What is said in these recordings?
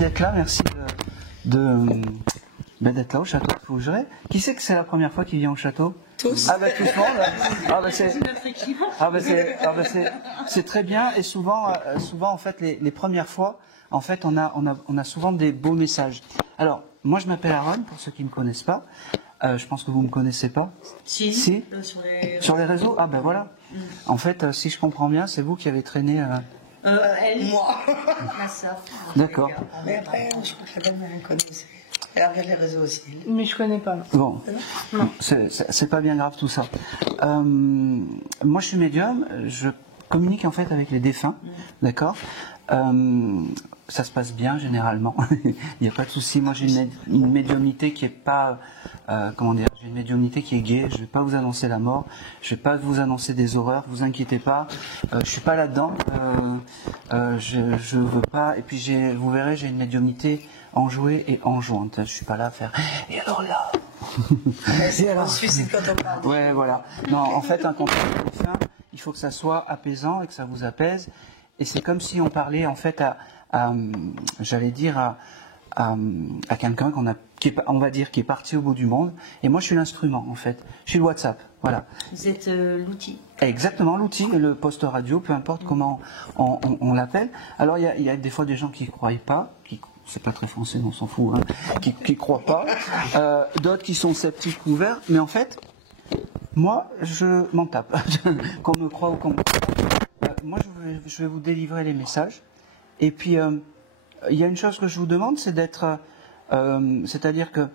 d'être là, merci d'être là au château de Fougeray. Qui c'est que c'est la première fois qu'il vient au château? Tous. Ah bah tout le monde. C'est très bien et souvent en fait les premières fois en fait on a souvent des beaux messages. Alors moi je m'appelle Aaron pour ceux qui ne me connaissent pas. Je pense que vous ne me connaissez pas. Si. Sur les réseaux. Ah ben voilà. En fait si je comprends bien c'est vous qui avez traîné. Elle. Moi. Ma sœur. D'accord. Mais après je crois que la belle-mère elle connaissait. Elle regarde les réseaux aussi. Mais je connais pas. Bon, c'est pas bien grave tout ça. Moi, je suis médium. Je communique en fait avec les défunts, d'accord. Ça se passe bien généralement. Il n'y a pas de souci. Moi, j'ai une médiumnité qui est pas, comment dire, j'ai une médiumnité qui est gaie. Je vais pas vous annoncer la mort. Je vais pas vous annoncer des horreurs. Vous inquiétez pas. Je suis pas là-dedans. Je veux pas. Et puis vous verrez, j'ai une médiumnité enjouée et enjointe. Je suis pas là à faire. Et alors là. C'est un suicide quand on parle. Ouais, voilà. Non, en fait, un contact avec le défunt, il faut que ça soit apaisant et que ça vous apaise. Et c'est comme si on parlait en fait j'allais dire à quelqu'un on va dire qui est parti au bout du monde. Et moi, je suis l'instrument en fait. Je suis le WhatsApp. Voilà. Vous êtes l'outil. Exactement, l'outil, le poste radio, peu importe comment on l'appelle. Alors, il y a des fois des gens qui ne croient pas, c'est pas très français, on s'en fout, hein, qui croient pas. D'autres qui sont sceptiques ou ouverts. Mais en fait, moi, je m'en tape. Qu'on me croit ou qu'on me croit. Moi, je vais vous délivrer les messages. Et puis, il y a une chose que je vous demande, c'est d'être... c'est-à-dire que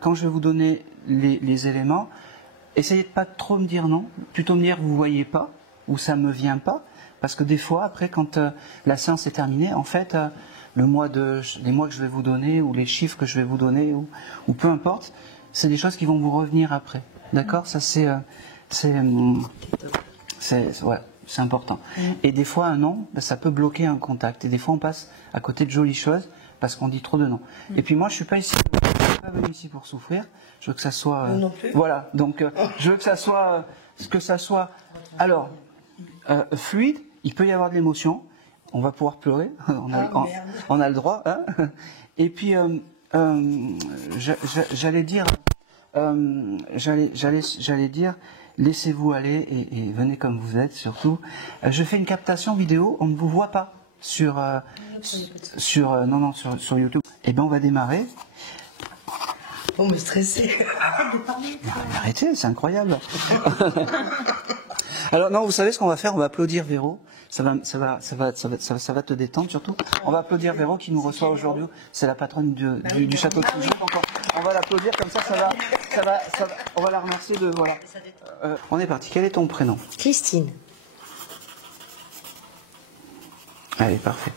quand je vais vous donner les éléments, essayez de pas trop me dire non, plutôt me dire vous voyez pas, ou ça me vient pas, parce que des fois, après, quand la séance est terminée, en fait, les mois que je vais vous donner, ou les chiffres que je vais vous donner, ou peu importe, c'est des choses qui vont vous revenir après. D'accord? Ça, voilà, c'est important. Et des fois, un non, ça peut bloquer un contact. Et des fois, on passe à côté de jolies choses parce qu'on dit trop de non. Et puis moi, je suis pas venu ici pour souffrir. Je veux que ça soit. Non plus. Voilà. Donc, je veux que ça soit, alors, fluide. Il peut y avoir de l'émotion. On va pouvoir pleurer. On a le droit. Hein. Et puis, j'allais dire. J'allais dire, laissez-vous aller et venez comme vous êtes surtout. Je fais une captation vidéo, on ne vous voit pas sur YouTube. Eh bien, on va démarrer. On me stressait. Arrêtez, c'est incroyable. Alors non, vous savez ce qu'on va faire? On va applaudir Véro. Ça va te détendre surtout. On va applaudir Véro qui nous reçoit aujourd'hui. C'est la patronne du château de Fougeray. On va l'applaudir comme ça va. On va la remercier de voilà. On est parti. Quel est ton prénom? Christine. Allez, parfait.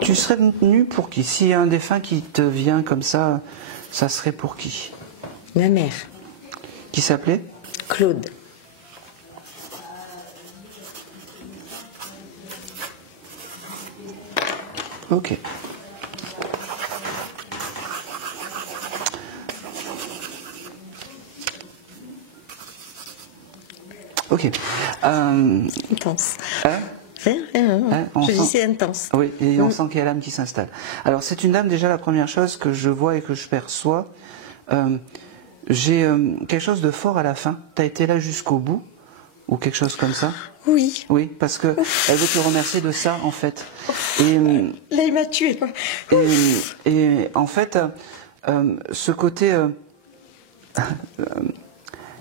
Tu serais venu pour qui? S'il y a un défunt qui te vient comme ça serait pour qui? Ma mère. Qui s'appelait? Claude. Ok. Ok. Intense. Hein? Je dis c'est intense. Oui, et on sent qu'il y a l'âme qui s'installe. Alors c'est une dame, déjà la première chose que je vois et que je perçois, j'ai quelque chose de fort à la fin. Tu as été là jusqu'au bout, ou quelque chose comme ça? Oui. Oui, parce que elle veut te remercier de ça en fait. Et, là il m'a tué. Et en fait, ce côté...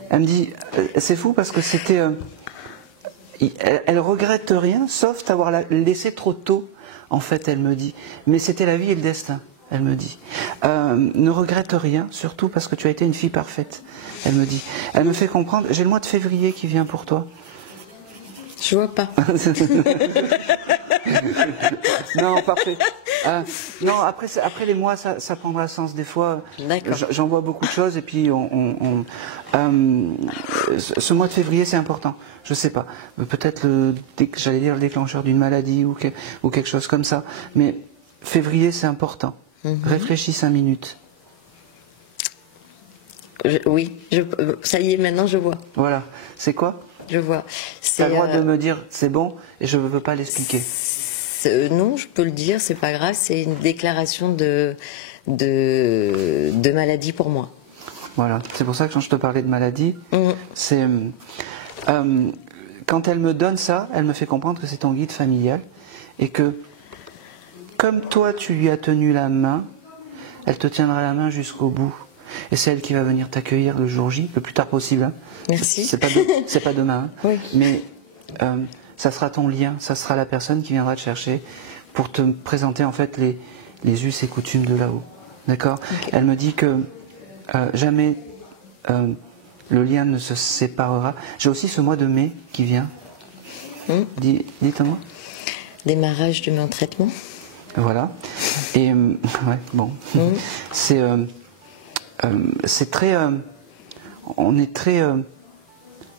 elle me dit, c'est fou parce que c'était... elle regrette rien, sauf t'avoir laissé trop tôt, en fait, elle me dit. Mais c'était la vie et le destin, elle me dit. Ne regrette rien, surtout parce que tu as été une fille parfaite, elle me dit. Elle me fait comprendre, j'ai le mois de février qui vient pour toi. Je vois pas. Non, parfait. Non, après les mois, ça prendra sens. Des fois, j'en vois beaucoup de choses et puis ce mois de février, c'est important. Je sais pas. Peut-être j'allais dire le déclencheur d'une maladie ou quelque chose comme ça. Mais février, c'est important. Réfléchis 5 minutes. Oui, ça y est, maintenant je vois. Voilà. C'est quoi? je vois. Tu as le droit de me dire c'est bon et je ne veux pas l'expliquer. Non, je peux le dire, c'est pas grave, c'est une déclaration de maladie pour moi. Voilà, c'est pour ça que quand je te parlais de maladie, c'est quand elle me donne ça, elle me fait comprendre que c'est ton guide familial et que comme toi tu lui as tenu la main, elle te tiendra la main jusqu'au bout. Et c'est elle qui va venir t'accueillir le jour J, le plus tard possible. Hein. Merci. C'est pas demain. Hein. Oui. Mais ça sera ton lien, ça sera la personne qui viendra te chercher pour te présenter en fait les us et coutumes de là-haut. D'accord ? Okay. Elle me dit que jamais le lien ne se séparera. J'ai aussi ce mois de mai qui vient. Dites-moi. Démarrage de mon traitement. Voilà. Et ouais, bon. C'est très. On est très.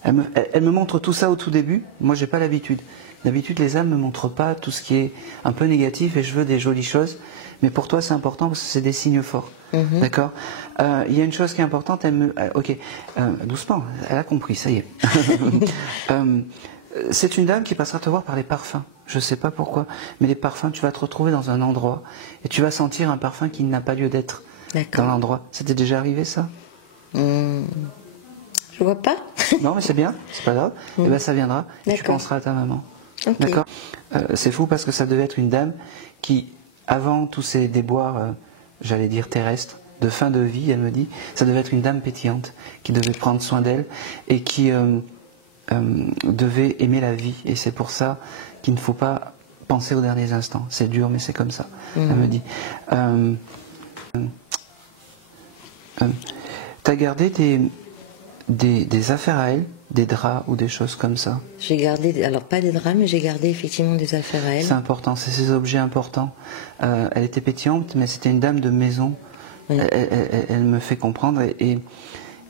Elle me montre tout ça au tout début. Moi, j'ai pas l'habitude. D'habitude, les âmes me montrent pas tout ce qui est un peu négatif et je veux des jolies choses. Mais pour toi, c'est important parce que c'est des signes forts. D'accord. Il y a une chose qui est importante. Ok. Doucement. Elle a compris. Ça y est. C'est une dame qui passera te voir par les parfums. Je sais pas pourquoi, mais les parfums, tu vas te retrouver dans un endroit et tu vas sentir un parfum qui n'a pas lieu d'être dans l'endroit. C'était déjà arrivé ça? Je vois pas. Non, mais c'est bien, c'est pas grave. Et ben ça viendra. Et tu penseras à ta maman. Okay. D'accord. C'est fou parce que ça devait être une dame qui, avant tous ces déboires, j'allais dire terrestres, de fin de vie, elle me dit, ça devait être une dame pétillante qui devait prendre soin d'elle et qui devait aimer la vie. Et c'est pour ça qu'il ne faut pas penser aux derniers instants. C'est dur, mais c'est comme ça. Elle me dit. T'as gardé des affaires à elle, des draps ou des choses comme ça? J'ai gardé, alors pas des draps, mais j'ai gardé effectivement des affaires à elle. C'est important, c'est ces objets importants. Elle était pétillante, mais c'était une dame de maison. Oui. Elle me fait comprendre et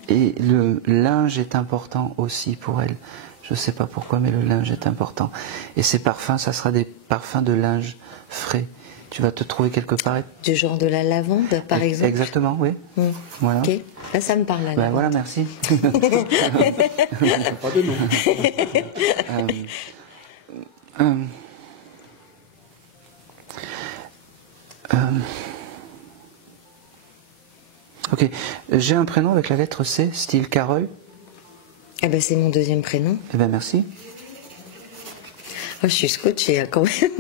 le linge est important aussi pour elle. Je ne sais pas pourquoi, mais le linge est important. Et ces parfums, ça sera des parfums de linge frais. Tu vas te trouver quelque part. Du genre de la lavande, par exemple. Exactement, oui. Voilà. Ok, là ça me parle. Ben voilà, merci. Ok, j'ai un prénom avec la lettre C, style Carole. Eh ben c'est mon deuxième prénom. Eh ben merci. Oh, je suis scotchée quand même.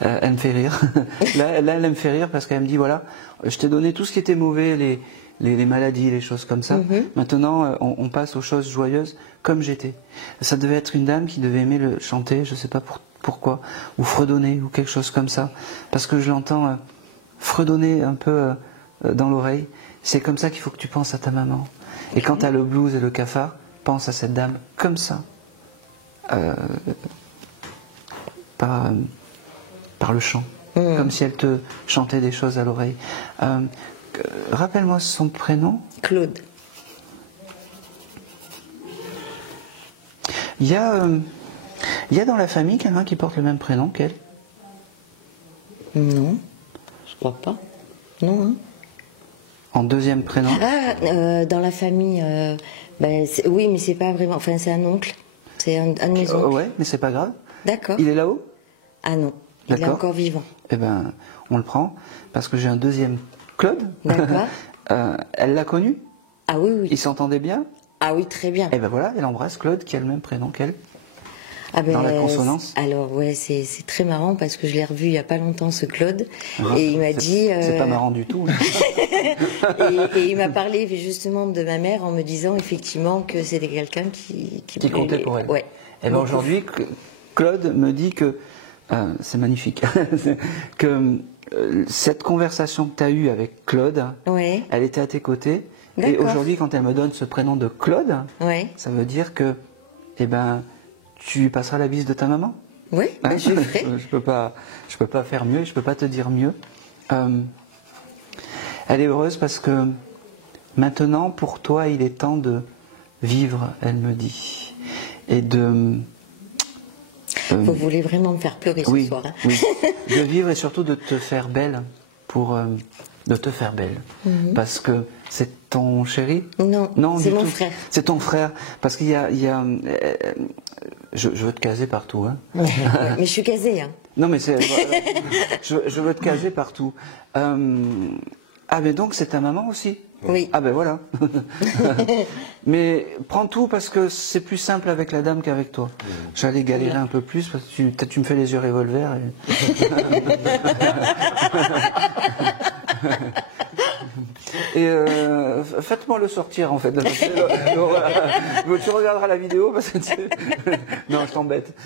Elle me fait rire. Là, elle me fait rire parce qu'elle me dit voilà, je t'ai donné tout ce qui était mauvais, les maladies, les choses comme ça. Maintenant, on passe aux choses joyeuses comme j'étais. Ça devait être une dame qui devait aimer le chanter, je ne sais pas pourquoi, ou fredonner, ou quelque chose comme ça. Parce que je l'entends fredonner un peu dans l'oreille. C'est comme ça qu'il faut que tu penses à ta maman. Et quand tu as le blues et le cafard, pense à cette dame comme ça. Par le chant, comme si elle te chantait des choses à l'oreille. Rappelle-moi son prénom. Claude. Il y a dans la famille quelqu'un qui porte le même prénom qu'elle? Non, je crois pas. Non. Hein. En deuxième prénom? Ah, dans la famille, oui, mais c'est pas vraiment. Enfin, c'est un oncle. C'est un de mes oncles. Ouais, mais c'est pas grave. D'accord. Il est là-haut? Ah non, il est encore vivant. Eh ben, on le prend, parce que j'ai un deuxième Claude. D'accord. Elle l'a connu? Ah oui, oui. Ils s'entendaient bien? Ah oui, très bien. Eh ben voilà, elle embrasse Claude qui a le même prénom qu'elle. Ah ben, dans la consonance. Alors ouais, c'est très marrant parce que je l'ai revu il y a pas longtemps, ce Claude, et il m'a dit. C'est pas marrant du tout. et il m'a parlé justement de ma mère en me disant effectivement que c'était quelqu'un qui comptait pour elle. Ouais. Et ben aujourd'hui, Claude me dit que c'est magnifique, que cette conversation que tu as eue avec Claude, elle était à tes côtés. Et aujourd'hui, quand elle me donne ce prénom de Claude, ça veut dire que, eh ben, tu passeras la bise de ta maman. Oui, ben je le ferai. Je peux pas faire mieux, je peux pas te dire mieux. Elle est heureuse parce que maintenant, pour toi, il est temps de vivre, elle me dit, et de. Vous voulez vraiment me faire pleurer ce soir. Hein. Oui, de vivre et surtout de te faire belle pour de te faire belle. Parce que c'est ton chéri? Non, Non, c'est du mon tout. frère. C'est ton frère. Parce qu'il y a, je veux te caser partout. Hein. Mais je suis casée. Hein. Non, mais c'est. Je veux te caser partout. Ah, mais donc c'est ta maman aussi? Oui. Ah, ben voilà. Mais prends tout parce que c'est plus simple avec la dame qu'avec toi. J'allais galérer un peu plus parce que tu me fais les yeux revolver. Et faites-moi le sortir en fait. Tu regarderas la vidéo parce que non, je t'embête.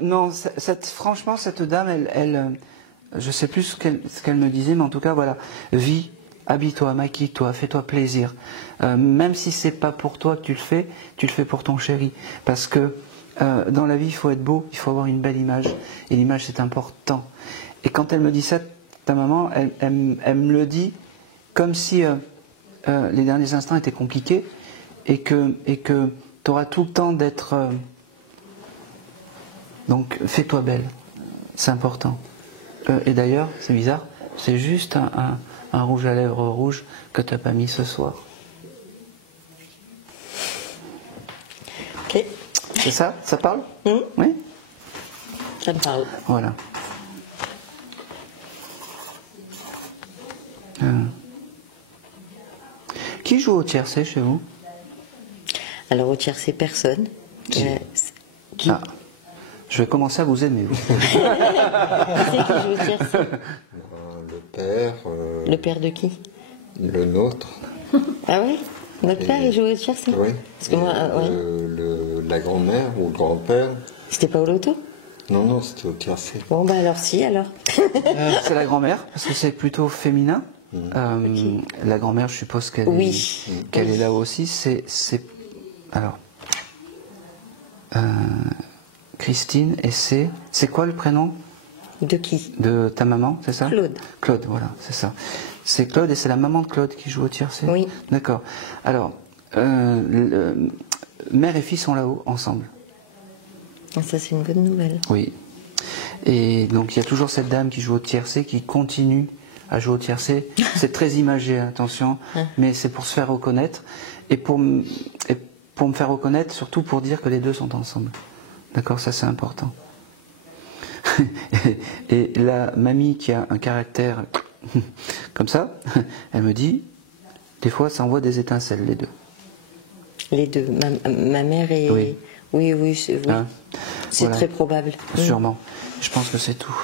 Non, franchement, cette dame, elle je sais plus ce qu'elle me disait, mais en tout cas, voilà, vis, habille-toi, maquille-toi, fais-toi plaisir. Même si c'est pas pour toi que tu le fais pour ton chéri. Parce que dans la vie, il faut être beau, il faut avoir une belle image. Et l'image, c'est important. Et quand elle me dit ça, ta maman, elle me le dit comme si les derniers instants étaient compliqués et que tu auras tout le temps d'être... donc, fais-toi belle. C'est important. Et d'ailleurs, c'est bizarre, c'est juste un rouge à lèvres rouge que tu n'as pas mis ce soir. Ok. C'est ça? Ça parle? Oui? Ça me parle. Voilà. Qui joue au tiercé chez vous? Alors au tiercé, personne. Qui Ah, je vais commencer à vous aimer. Vous. Qui c'est qui joue au tiercé? Le père. Le père de qui? Le nôtre. Ah oui? Notre père, il joue au tiercé? Oui. Parce que moi, La grand-mère ou le grand-père. C'était pas au loto? Non, c'était au tiercé. Bon, bah alors si, alors. C'est la grand-mère, parce que c'est plutôt féminin. La grand-mère, je suppose qu'elle est là aussi. Alors, Christine, et c'est quoi le prénom? De qui? De ta maman, c'est ça? Claude. Claude, voilà, c'est ça. C'est Claude et c'est la maman de Claude qui joue au tiercé? Oui. D'accord. Alors, mère et fille sont là-haut, ensemble. Ah, ça, c'est une bonne nouvelle. Oui. Et donc, il y a toujours cette dame qui joue au tiercé, qui continue à jouer au tiercé. C'est très imagé, attention, mais c'est pour se faire reconnaître. Et pour me faire reconnaître, surtout pour dire que les deux sont ensemble. D'accord, ça c'est important. Et la mamie qui a un caractère comme ça, elle me dit, des fois ça envoie des étincelles, les deux. Les deux. Ma mère est... Oui. Oui, c'est Hein, voilà. très probable. Sûrement. Je pense que c'est tout.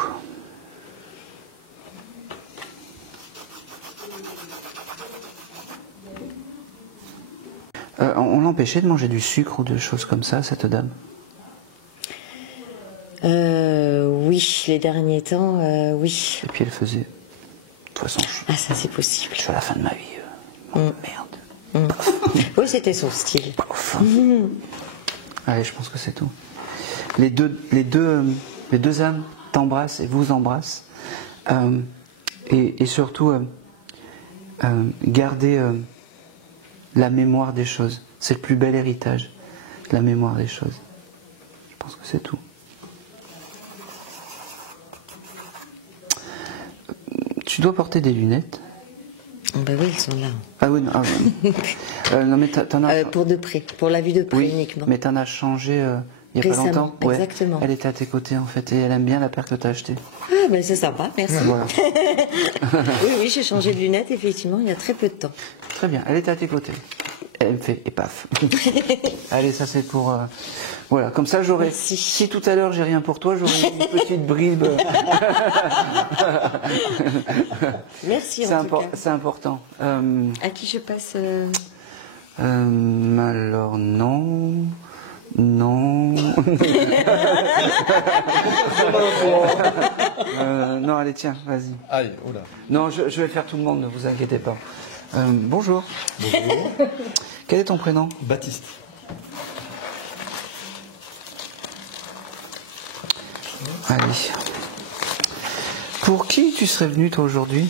On l'empêchait de manger du sucre ou de choses comme ça, cette dame? Oui, les derniers temps, oui. Et puis elle faisait, de toute façon, Ah, ça c'est possible. je suis à la fin de ma vie. Merde. Oui, c'était son style. Allez, je pense que c'est tout. Les deux âmes t'embrassent et vous embrassent. Et surtout, gardez la mémoire des choses. C'est le plus bel héritage, la mémoire des choses. Je pense que c'est tout. Tu dois porter des lunettes. Ben oui, ils sont là. Ah oui, non, non mais t'en as... Pour de près, pour la vue de près oui, uniquement. mais t'en as changé il y a Récemment, pas longtemps. Ouais, exactement. elle était à tes côtés en fait, et elle aime bien la paire que t'as achetée. Ah ben c'est sympa, merci. Voilà. Oui, j'ai changé de lunettes effectivement il y a très peu de temps. Très bien, elle était à tes côtés. Elle me fait, et paf. Allez, ça c'est pour... voilà, comme ça j'aurais... Merci. Si tout à l'heure j'ai rien pour toi, j'aurais une petite bribe. Merci en tout cas. C'est important. À qui je passe Alors non... Non. Non, allez, tiens, vas-y. Aïe, oula. Non, je vais faire tout le monde, ne vous inquiétez pas. Bonjour. Bonjour. Quel est ton prénom? Baptiste. Allez. Pour qui tu serais venu toi aujourd'hui?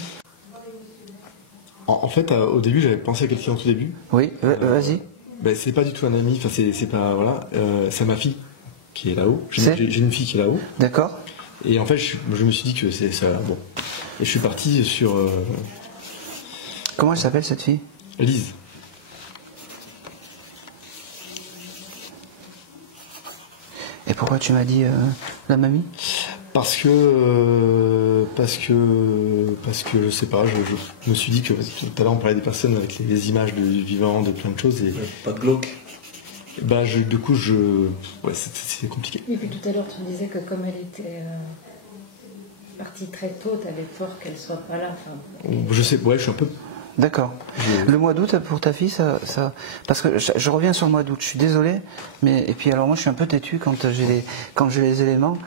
En fait, au début, j'avais pensé à quelqu'un au tout début. Oui, vas-y. Ben, c'est pas du tout un ami, enfin, c'est pas. Voilà. C'est ma fille qui est là-haut. J'ai une fille qui est là-haut. D'accord. Et en fait, je me suis dit que c'est ça. Bon. Et je suis parti sur Comment elle s'appelle cette fille? Lise. Et pourquoi tu m'as dit la mamie? Parce que je sais pas, je me suis dit que tout à l'heure on parlait des personnes avec les images du vivant, de plein de choses et Pas de glauque. bah du coup ouais c'est compliqué. Et puis tout à l'heure tu disais que comme elle était partie très tôt, tu avais peur qu'elle soit pas là. Enfin, Je sais, ouais, je suis un peu. D'accord. Le mois d'août pour ta fille, ça parce que je reviens sur le mois d'août. Je suis désolé, mais et puis alors moi je suis un peu têtu quand j'ai les éléments.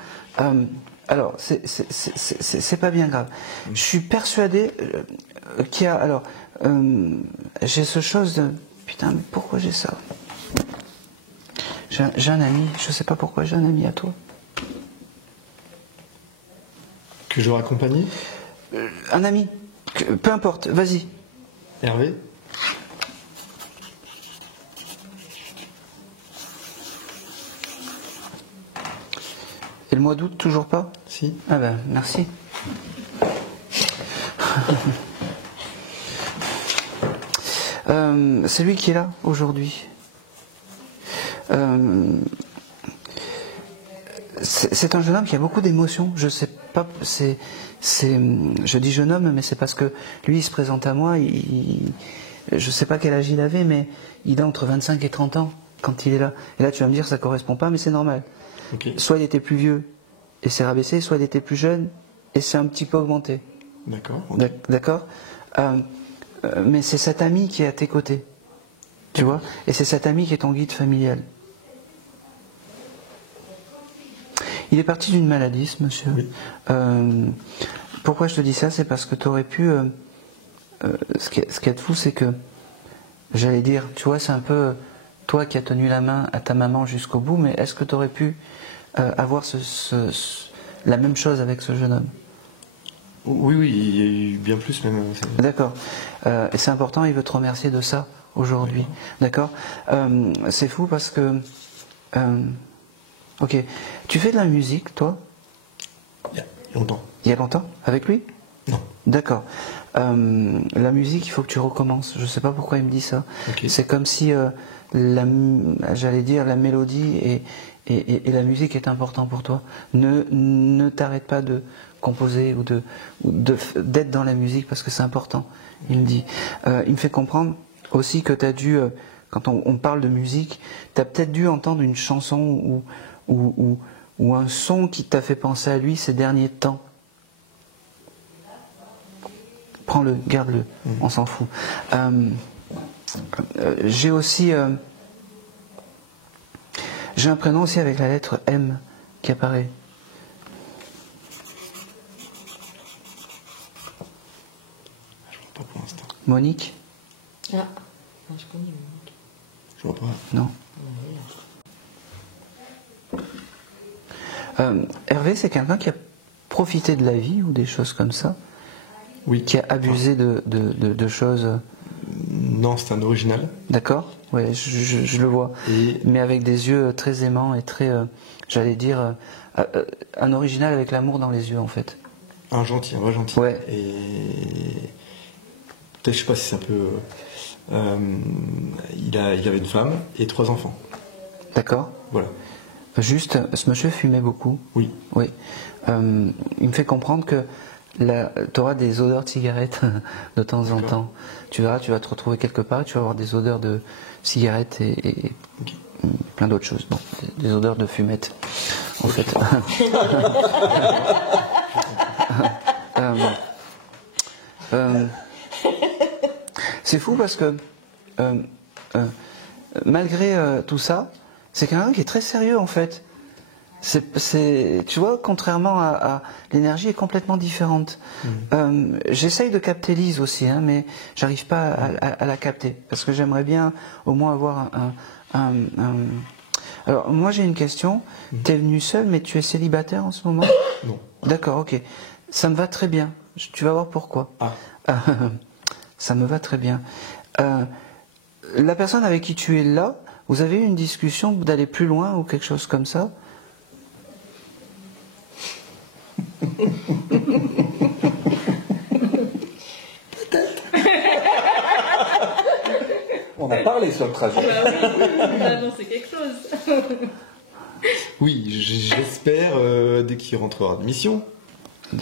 Alors c'est pas bien grave. Je suis persuadé qu'il y a alors j'ai ce chose de putain mais pourquoi j'ai ça? J'ai un ami, je sais pas pourquoi j'ai un ami à toi. Que j'aurais accompagné. Un ami, peu importe, vas-y. Hervé. Et le mois d'août, toujours pas? Si. Ah ben, merci. C'est lui qui est là aujourd'hui. C'est un jeune homme qui a beaucoup d'émotions. Je sais pas, je dis jeune homme, mais c'est parce que lui, il se présente à moi. Je sais pas quel âge il avait, mais il a entre 25 et 30 ans quand il est là. Et là, tu vas me dire, ça correspond pas, mais c'est normal. Okay. Soit il était plus vieux et c'est rabaissé, soit il était plus jeune et c'est un petit peu augmenté. D'accord. Okay. D'accord. Mais c'est cet ami qui est à tes côtés, tu vois, et c'est cet ami qui est ton guide familial. Il est parti d'une maladie, ce monsieur. Oui. Pourquoi je te dis ça? C'est parce que tu aurais pu... ce qui est fou, c'est que, j'allais dire, tu vois, c'est un peu toi qui as tenu la main à ta maman jusqu'au bout, mais est-ce que tu aurais pu avoir la même chose avec ce jeune homme? Oui, il y a eu bien plus même. D'accord. Et c'est important, il veut te remercier de ça aujourd'hui. D'accord. C'est fou parce que... ok. Tu fais de la musique, toi? Il y a longtemps. Il y a longtemps? Avec lui? Non. D'accord. La musique, il faut que tu recommences. Je ne sais pas pourquoi il me dit ça. Okay. C'est comme si, j'allais dire, la mélodie et la musique est important pour toi. Ne t'arrête pas de composer ou d'être dans la musique parce que c'est important. Il me dit. Il me fait comprendre aussi que tu as dû, quand on parle de musique, tu as peut-être dû entendre une chanson ou un son qui t'a fait penser à lui ces derniers temps. Prends-le, garde-le, on s'en fout. J'ai aussi... j'ai un prénom aussi avec la lettre M qui apparaît. Je vois pas pour l'instant. Monique? Ah, non, je connais Monique. Je vois pas. Non. Hervé, c'est quelqu'un qui a profité de la vie ou des choses comme ça? Oui. Qui a abusé de choses? Non, c'est un original. D'accord. Ouais, je le vois. Mais avec des yeux très aimants et très, j'allais dire, un original avec l'amour dans les yeux en fait. Un gentil, un vrai gentil. Ouais. Et peut-être, je sais pas si c'est un peu. Il avait une femme et 3 enfants. D'accord. Voilà. Juste, ce monsieur fumait beaucoup. Oui. Oui. Il me fait comprendre que tu auras des odeurs de cigarettes de temps en temps. Tu verras, tu vas te retrouver quelque part, tu vas avoir des odeurs de cigarettes et Okay. plein d'autres choses. Bon, des odeurs de fumette, en fait. C'est fou parce que malgré tout ça, c'est quelqu'un qui est très sérieux en fait. Tu vois, contrairement à l'énergie est complètement différente. J'essaye de capter Lise aussi, hein, mais j'arrive pas à la capter parce que j'aimerais bien au moins avoir Alors moi j'ai une question. T'es venu seul, mais tu es célibataire en ce moment? Non. D'accord, ok. Ça me va très bien. Tu vas voir pourquoi. Ça me va très bien. La personne avec qui tu es là, vous avez eu une discussion d'aller plus loin ou quelque chose comme ça? en a parlé sur le trajet. Il a annoncé quelque chose. Oui, j'espère dès qu'il rentrera de mission.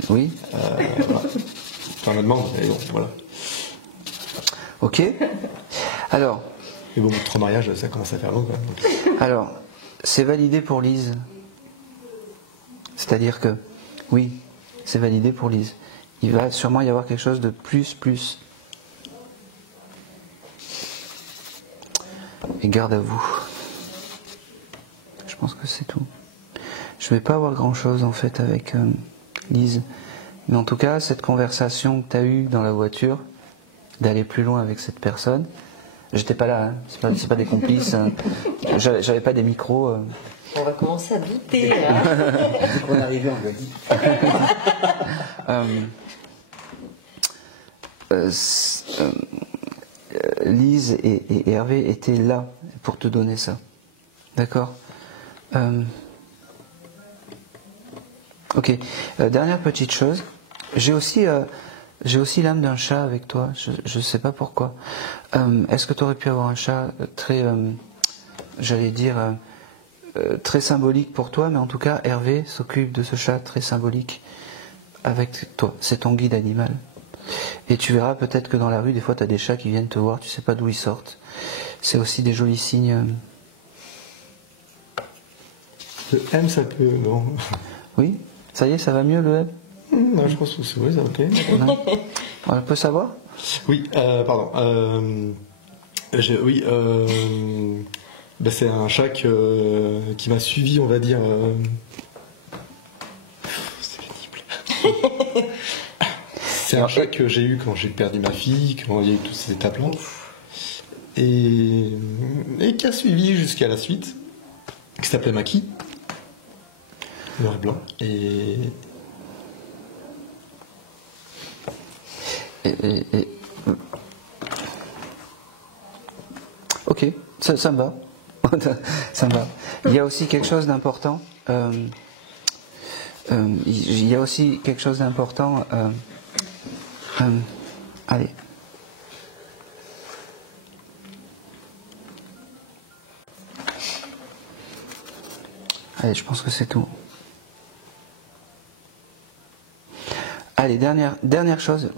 Oui. Voilà. Enfin, on me demande, mais bon, voilà. Ok. Alors, Mais bon, notre mariage, ça commence à faire long, quoi. Donc. alors, c'est validé pour Lise. C'est-à-dire que, oui, c'est validé pour Lise. Il va sûrement y avoir quelque chose de plus. Et garde à vous. Je pense que c'est tout. Je vais pas avoir grand-chose en fait avec Lise. Mais en tout cas, cette conversation que tu as eue dans la voiture, d'aller plus loin avec cette personne, j'étais pas là, hein. C'est pas des complices, hein. J'avais pas des micros. On va commencer à douter. Là. Dès qu'on est arrivé, on lui a dit. Lise et Hervé étaient là pour te donner ça. D'accord. Ok. Dernière petite chose. J'ai aussi l'âme d'un chat avec toi. Je sais pas pourquoi. Est-ce que tu aurais pu avoir un chat très, j'allais dire, très symbolique pour toi, mais en tout cas, Hervé s'occupe de ce chat très symbolique avec toi. C'est ton guide animal. Et tu verras peut-être que dans la rue, des fois, tu as des chats qui viennent te voir, tu sais pas d'où ils sortent. C'est aussi des jolis signes. Le M, ça peut. Non. Oui. Ça y est, ça va mieux le web? Non, je pense que c'est oui, ça va, ok. On peut savoir? Oui, pardon. Oui, c'est un chat qui m'a suivi, on va dire. C'est pénible. C'est un chat que j'ai eu quand j'ai perdu ma fille, quand il y a eu toutes ces étapes-là. Et qui a suivi jusqu'à la suite, qui s'appelait Maki. Noir et blanc. Ok, ça me va. Ça me va. Il y a aussi quelque chose d'important. Il y a aussi quelque chose d'important. Allez. Allez, je pense que c'est tout. Allez, dernière chose,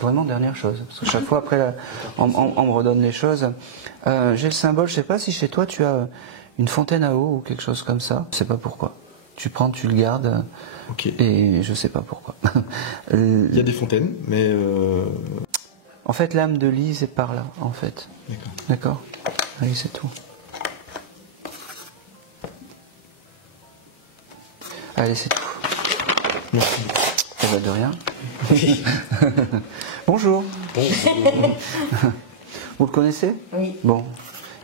vraiment dernière chose, parce que chaque fois après, on me redonne les choses. J'ai le symbole, je sais pas si chez toi tu as une fontaine à eau ou quelque chose comme ça, je sais pas pourquoi. Tu prends, tu le gardes, Ok. et je sais pas pourquoi. Il y a des fontaines, mais. En fait, l'âme de Lise est par là, en fait. D'accord. D'accord. Allez, c'est tout. Allez, c'est tout. Merci. Eh ben, de rien. Bonjour. Vous le connaissez? Oui. Bon.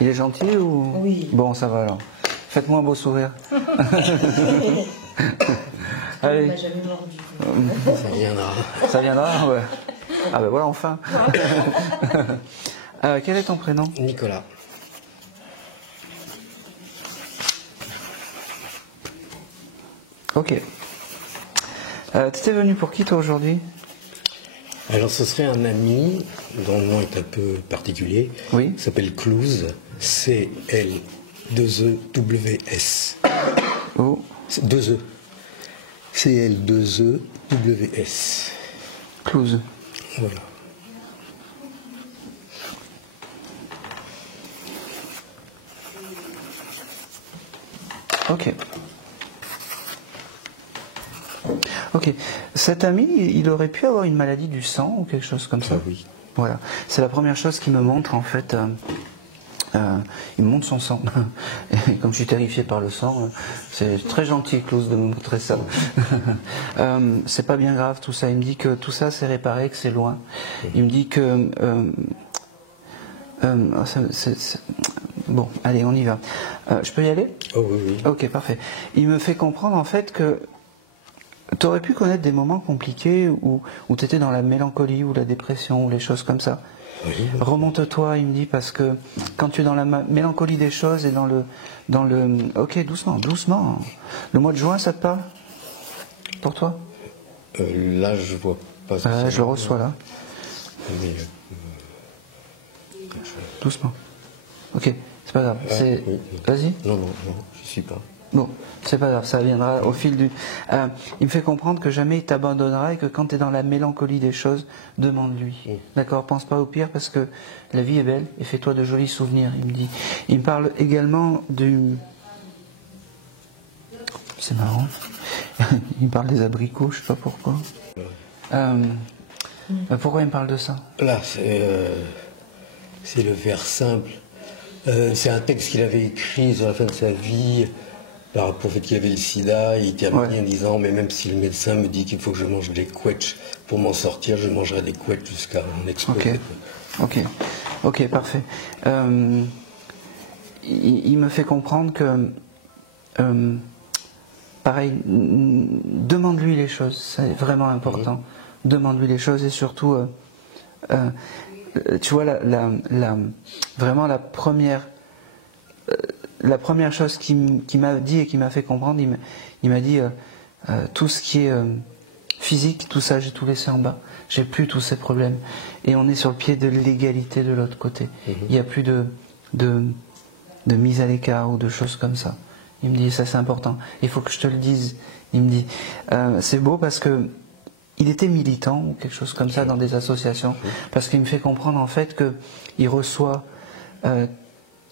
Il est gentil ou? Oui. Bon, ça va alors. Faites-moi un beau sourire. Allez. Il m'a jamais mordu. Ça viendra. Ça viendra, ouais. Ah ben voilà, enfin. Quel est ton prénom? Nicolas. Ok. T'étais venu pour qui toi aujourd'hui? Alors ce serait un ami dont le nom est un peu particulier. Oui. Il s'appelle Clouse. C-L-2-E-W-S. Oh. 2 E. C-L-2-E-W-S. Clouse. Voilà. Ok. Ok. Cet ami, il aurait pu avoir une maladie du sang ou quelque chose comme ça? Ah oui. Voilà. C'est la première chose qu'il me montre en fait. Il me montre son sang. Et comme je suis terrifié par le sang, c'est très gentil, Klaus, de me montrer ça. C'est pas bien grave tout ça. Il me dit que tout ça c'est réparé, que c'est loin. Il me dit que bon, allez, on y va. Je peux y aller? Oh oui, oui. Ok, parfait. Il me fait comprendre en fait que tu aurais pu connaître des moments compliqués où tu étais dans la mélancolie ou la dépression ou les choses comme ça. Oui. Remonte-toi, il me dit, parce que quand tu es dans la mélancolie des choses et dans le ok, doucement. Le mois de juin, ça te parle? Pour toi? Là, je vois pas. Je le reçois là. Mais, Doucement. Ok, c'est pas grave. Oui. Vas-y. Non, je suis pas. Bon, c'est pas grave, ça viendra au fil du... il me fait comprendre que jamais il t'abandonnera et que quand tu es dans la mélancolie des choses, demande-lui. D'accord, pense pas au pire parce que la vie est belle et fais-toi de jolis souvenirs, il me dit. Il me parle également du... C'est marrant. Il me parle des abricots, je sais pas pourquoi. Pourquoi il me parle de ça? Là, c'est le vers simple. C'est un texte qu'il avait écrit sur la fin de sa vie, par rapport au fait qu'il avait le sida. Il termine en disant, mais même si le médecin me dit qu'il faut que je mange des couettes pour m'en sortir, je mangerai des couettes jusqu'à en exploser. Ok, parfait. Il me fait comprendre que... pareil, demande-lui les choses, c'est vraiment important. Demande-lui les choses et surtout, tu vois, vraiment la première chose qu'il m'a dit et qui m'a fait comprendre, il m'a dit tout ce qui est physique, tout ça, j'ai tout laissé en bas. J'ai plus tous ces problèmes. Et on est sur le pied de l'égalité de l'autre côté. Il n'y a plus de mise à l'écart ou de choses comme ça. Il me dit, ça c'est important, il faut que je te le dise. Il me dit, c'est beau parce que il était militant ou quelque chose comme ça dans des associations, parce qu'il me fait comprendre en fait qu'il reçoit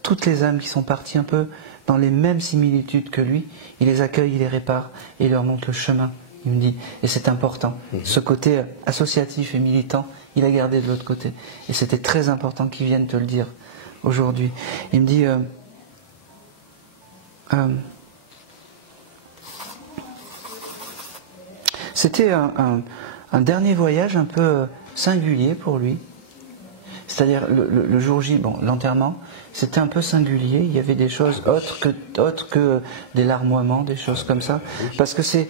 toutes les âmes qui sont parties un peu dans les mêmes similitudes que lui, il les accueille, il les répare et il leur montre le chemin. Il me dit, et c'est important. Ce côté associatif et militant, il a gardé de l'autre côté. Et c'était très important qu'il vienne te le dire aujourd'hui. Il me dit... c'était un dernier voyage un peu singulier pour lui. C'est-à-dire le jour J, bon, l'enterrement, c'était un peu singulier. Il y avait des choses autres que des larmoiements, des choses comme ça. Parce que c'est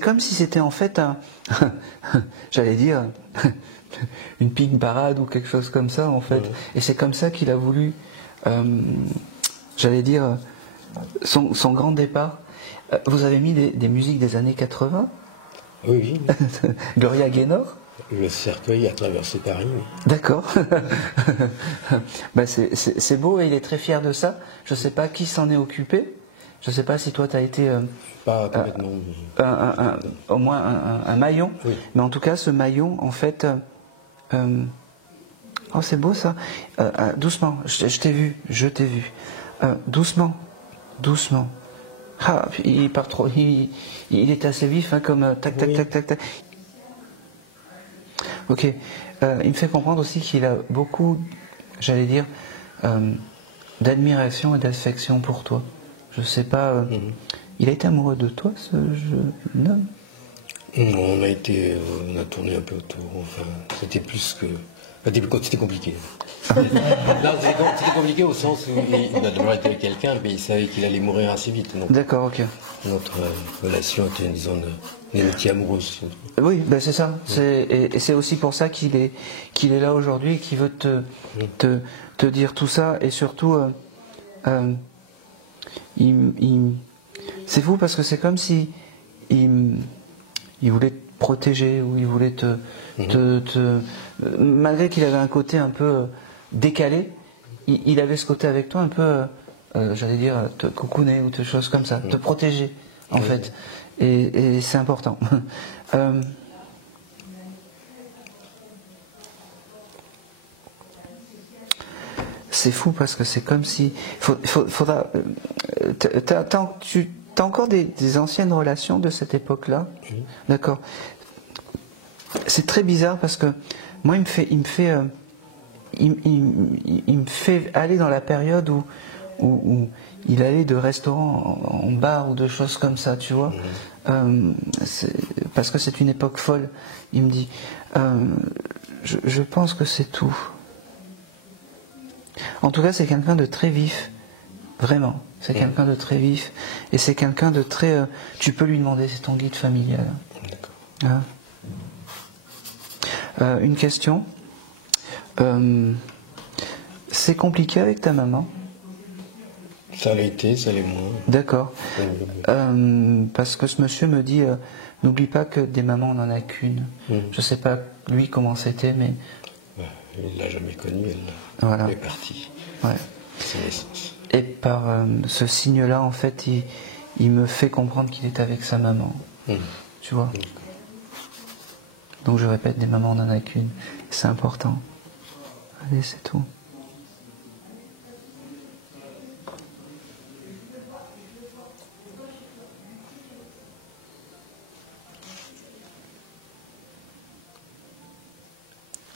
comme si c'était en fait j'allais dire, une pig parade ou quelque chose comme ça en fait. Et c'est comme ça qu'il a voulu... j'allais dire, son grand départ. Vous avez mis des musiques des années 80 ? Oui. Gloria Gaynor ? Le cercueil a traversé Paris. Oui. D'accord. C'est beau et il est très fier de ça. Je ne sais pas qui s'en est occupé. Je ne sais pas si toi tu as été... pas complètement. Au moins un maillon. Oui. Mais en tout cas, ce maillon, en fait... oh, c'est beau ça. Doucement, je t'ai vu. Doucement. Ah, il part trop. Il est assez vif, hein, comme tac. Ok. Il me fait comprendre aussi qu'il a beaucoup, j'allais dire, d'admiration et d'affection pour toi. Je sais pas. Il a été amoureux de toi, ce jeune homme ? On a tourné un peu autour. Enfin, c'était plus que. C'était compliqué. Non, c'était compliqué au sens où il a d'abord été avec quelqu'un, mais il savait qu'il allait mourir assez vite. D'accord, ok. Notre relation était une amitié amoureuse. Oui, ben c'est ça. Et c'est aussi pour ça qu'il est là aujourd'hui, qu'il veut te dire tout ça. Et surtout, c'est fou parce que c'est comme si il voulait te protéger ou il voulait malgré qu'il avait un côté un peu décalé, il avait ce côté avec toi un peu, j'allais dire, te cocooner ou des choses comme ça, te protéger en fait. Et c'est important. C'est fou parce que c'est comme si... faudra... T'as encore des anciennes relations de cette époque-là ? D'accord. C'est très bizarre parce que moi, il me fait aller dans la période où il allait de restaurant en bar ou de choses comme ça, tu vois. Parce que c'est une époque folle. Il me dit, je pense que c'est tout. En tout cas, c'est quelqu'un de très vif, vraiment. C'est quelqu'un de très vif et c'est quelqu'un de très. Tu peux lui demander, c'est ton guide familial. Hein? Une question. C'est compliqué avec ta maman ? Ça l'a été, ça l'est moins. D'accord. Parce que ce monsieur me dit, n'oublie pas que des mamans on n'en a qu'une. Je sais pas lui comment c'était, mais Il l'a jamais connue, elle Voilà. est partie. Ouais. C'est naissance. Et par ce signe-là, en fait, il me fait comprendre qu'il est avec sa maman. Tu vois. Donc je répète, des mamans, on n'en a qu'une. C'est important. Allez, c'est tout.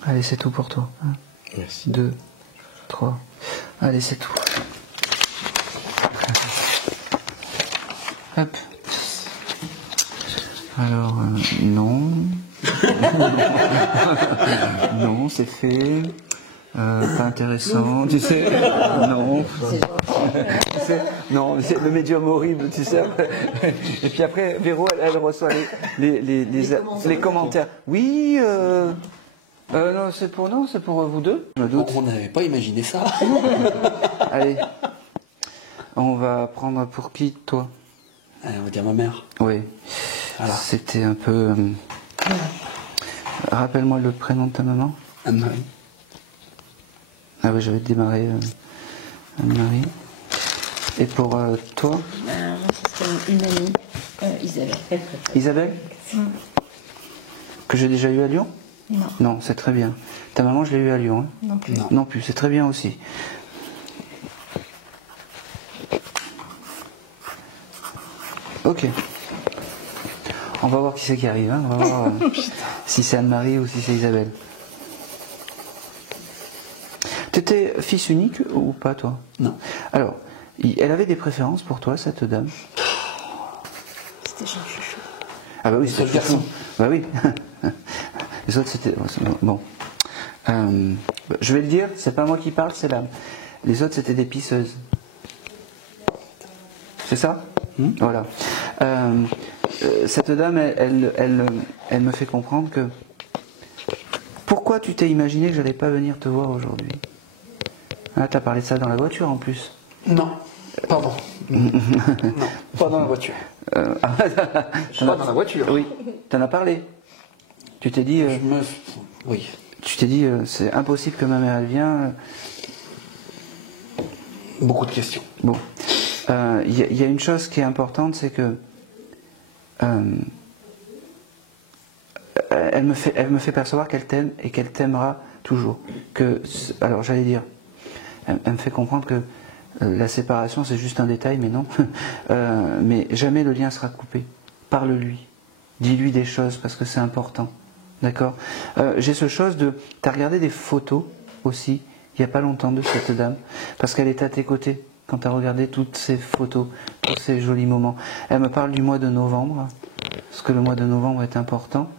Allez, c'est tout pour toi. 1, Merci. 2, 3. Allez, c'est tout. Hop. Alors, non. Non, c'est fait. Pas intéressant, tu sais. Non. Tu sais, non, c'est le médium horrible, tu sais. Et puis après, Véro, elle reçoit les commentaires. Oui, non, c'est pour vous deux. Je me doute. On n'avait pas imaginé ça. Allez. On va prendre pour qui, toi? On va dire ma mère. Oui. Voilà. C'était un peu. Rappelle-moi le prénom de ta maman. Anne-Marie. Ah oui, j'avais démarré Anne-Marie. Et pour toi, Ben, moi, ce serait une amie, Isabelle. Elle préfère. Isabelle? Que j'ai déjà eu à Lyon? Non. Non, c'est très bien. Ta maman, je l'ai eu à Lyon. Hein? Non plus. Non plus, c'est très bien aussi. Ok. On va voir qui c'est qui arrive. Hein. On va voir si c'est Anne-Marie ou si c'est Isabelle. T'étais fils unique ou pas, toi? Non. Alors, elle avait des préférences pour toi, cette dame? C'était Jean Chouchou. Ah bah oui, Seul c'était garçon. Bah oui. Les autres, c'était... Bon. Je vais le dire, c'est pas moi qui parle, c'est l'âme. Les autres, c'était des pisseuses. C'est ça? Voilà. Cette dame, elle me fait comprendre que... Pourquoi tu t'es imaginé que j'allais pas venir te voir aujourd'hui? Ah, t'as parlé de ça dans la voiture en plus. Non. Pardon. Non. Pas dans la voiture. Pas dans la voiture. Oui. T'en as parlé. Tu t'es dit... Oui. Tu t'es dit, c'est impossible que ma mère elle vienne. Beaucoup de questions. Bon. Il y a une chose qui est importante, c'est que elle me fait percevoir qu'elle t'aime et qu'elle t'aimera toujours. Alors j'allais dire, elle me fait comprendre que la séparation c'est juste un détail, mais non. Mais jamais le lien sera coupé. Parle-lui. Dis-lui des choses parce que c'est important. D'accord? J'ai ce chose de... T'as regardé des photos aussi, il n'y a pas longtemps, de cette dame, parce qu'elle était à tes côtés quand t'as regardé toutes ces photos, tous ces jolis moments. Elle me parle du mois de novembre, parce que le mois de novembre est important.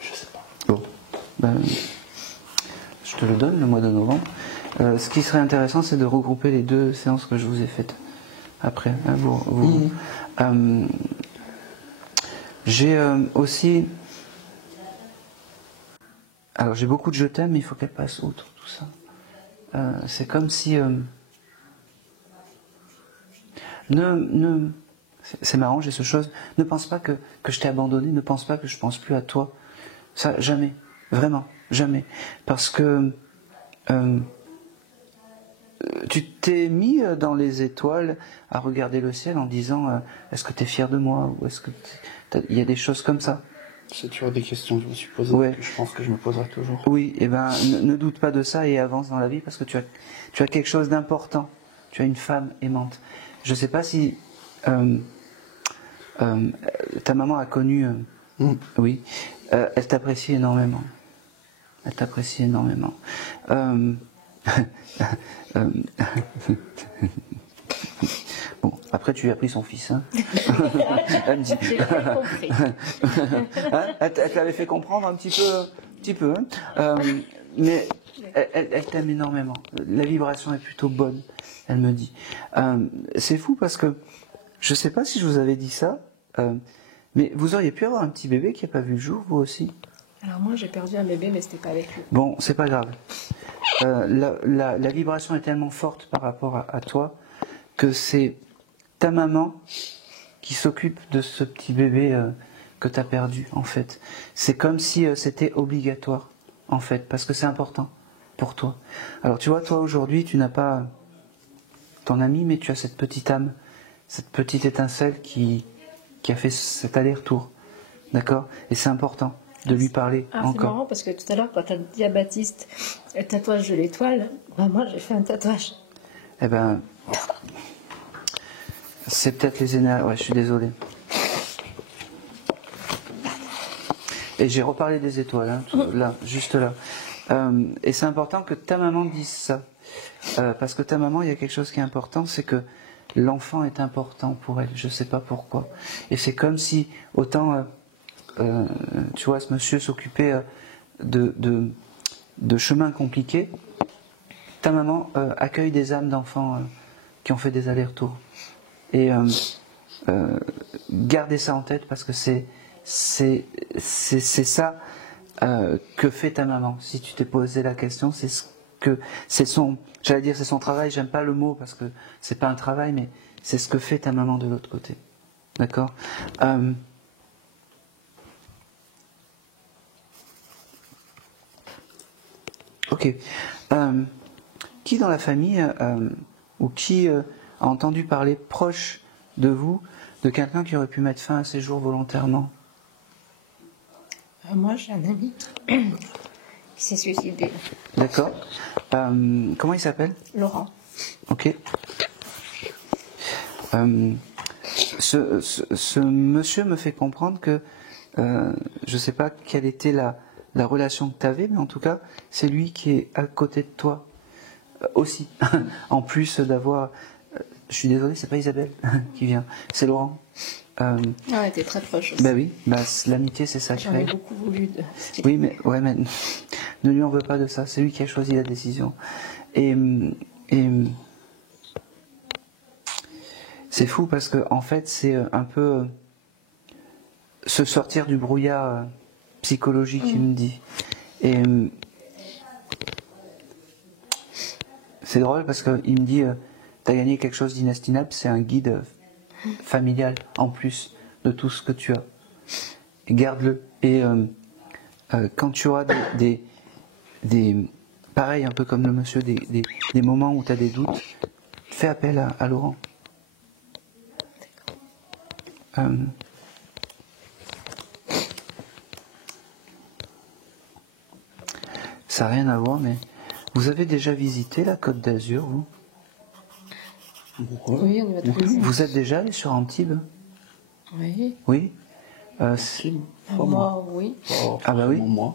Je sais pas. Bon, je te le donne, le mois de novembre. Ce qui serait intéressant, c'est de regrouper les deux séances que je vous ai faites après. Hein, j'ai aussi... Alors j'ai beaucoup de je t'aime, mais il faut qu'elle passe outre tout ça. C'est comme si... C'est marrant, j'ai ce chose. Ne pense pas que je t'ai abandonné, ne pense pas que je pense plus à toi. Ça, jamais. Vraiment, jamais. Parce que... tu t'es mis dans les étoiles à regarder le ciel en disant est-ce que tu es fier de moi, ou est-ce que il y a des choses comme ça. C'est toujours des questions que je me suis posées, Ouais. que je pense que je me poserai toujours. Oui, et ben ne doute pas de ça et avance dans la vie parce que tu as quelque chose d'important. Tu as une femme aimante. Je ne sais pas si ta maman a connu... Oui, elle t'apprécie énormément. Elle t'apprécie énormément. Bon, après tu lui as pris son fils. Hein. Elle me dit. J'ai bien compris. Hein, elle t'avait fait comprendre un petit peu. Hein. Mais elle t'aime énormément. La vibration est plutôt bonne, elle me dit. C'est fou parce que je ne sais pas si je vous avais dit ça, mais vous auriez pu avoir un petit bébé qui n'a pas vu le jour, vous aussi. Alors moi j'ai perdu un bébé mais c'était pas avec lui. Bon, c'est pas grave. La vibration est tellement forte par rapport à toi que c'est ta maman qui s'occupe de ce petit bébé que tu as perdu, en fait. C'est comme si c'était obligatoire, en fait, parce que c'est important pour toi. Alors tu vois, toi aujourd'hui, tu n'as pas ton ami, mais tu as cette petite âme, cette petite étincelle qui a fait cet aller-retour. D'accord? Et c'est important de lui parler C'est encore. marrant parce que tout à l'heure, quand tu as dit à Baptiste le tatouage de l'étoile, bah moi j'ai fait un tatouage. Eh ben, c'est peut-être les énergies. Ouais, je suis désolé. Et j'ai reparlé des étoiles, hein, là, juste là. Et c'est important que ta maman dise ça. Parce que ta maman, il y a quelque chose qui est important, c'est que l'enfant est important pour elle. Je ne sais pas pourquoi. Et c'est comme si, autant, tu vois, ce monsieur s'occupait de chemins compliqués, ta maman accueille des âmes d'enfants qui ont fait des allers-retours. Et gardez ça en tête parce que c'est ça que fait ta maman. Si tu t'es posé la question, c'est son travail. J'aime pas le mot parce que c'est pas un travail, mais c'est ce que fait ta maman de l'autre côté. D'accord? Ok. Qui dans la famille ou qui a entendu parler proche de vous de quelqu'un qui aurait pu mettre fin à ses jours volontairement? Moi j'ai un ami qui s'est suicidé. D'accord. Comment il s'appelle? Laurent. Ok. Ce monsieur me fait comprendre que je ne sais pas quelle était la relation que tu avais, mais en tout cas, c'est lui qui est à côté de toi aussi. En plus d'avoir... je suis désolé, c'est pas Isabelle qui vient, c'est Laurent. On était très proches aussi. Ben oui, l'amitié c'est sacré. J'en ai beaucoup voulu de... Oui, mais ne lui en veux pas de ça, c'est lui qui a choisi la décision. Et c'est fou parce que en fait c'est un peu se sortir du brouillard psychologique, il me dit. Et c'est drôle parce qu'il me dit t'as gagné quelque chose d'inestimable, c'est un guide familial en plus de tout ce que tu as. Et garde-le. Et quand tu auras des pareil, un peu comme le monsieur, des moments où tu as des doutes, fais appel à Laurent. Ça n'a rien à voir, mais vous avez déjà visité la Côte d'Azur, vous? Oui, on y va tous les jours. Vous êtes déjà allé sur Antibes? Oui. Oui. Moi, oui. Ah bah oui. Moi.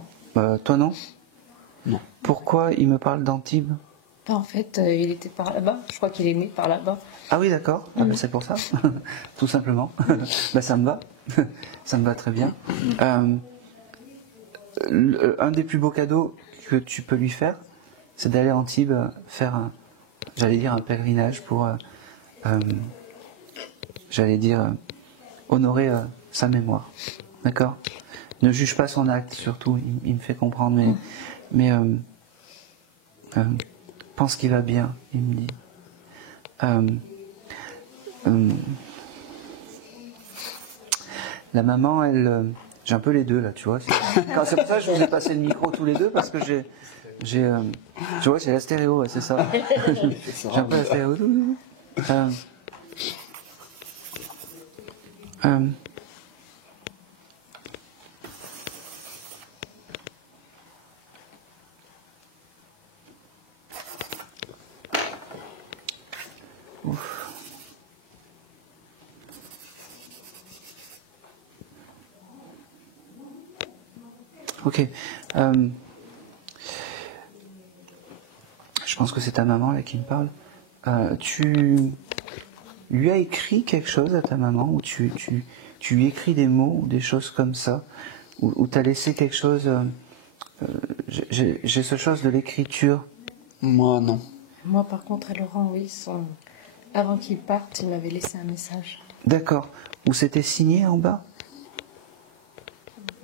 Toi non? Non. Pourquoi il me parle d'Antibes? En fait, il était par là-bas. Je crois qu'il est né par là-bas. Ah oui, d'accord. Ah bah c'est pour ça. Tout simplement. Ça me va. Ça me va très bien. Un des plus beaux cadeaux que tu peux lui faire, c'est d'aller à Antibes faire un pèlerinage pour, honorer sa mémoire. D'accord? Ne juge pas son acte, surtout, il me fait comprendre, mais pense qu'il va bien, il me dit. La maman, elle... j'ai un peu les deux là, tu vois. C'est pour ça que je vous ai passé le micro tous les deux, parce que tu vois, c'est la stéréo, c'est ça. J'ai un peu la stéréo. Ouf. Ok. Je pense que c'est ta maman là qui me parle. Tu lui as écrit quelque chose à ta maman, ou tu lui écris des mots ou des choses comme ça, ou tu as laissé quelque chose. J'ai ce chose de l'écriture. Moi, non. Moi, par contre, à Laurent, oui, avant qu'il parte, il m'avait laissé un message. D'accord. Ou c'était signé en bas?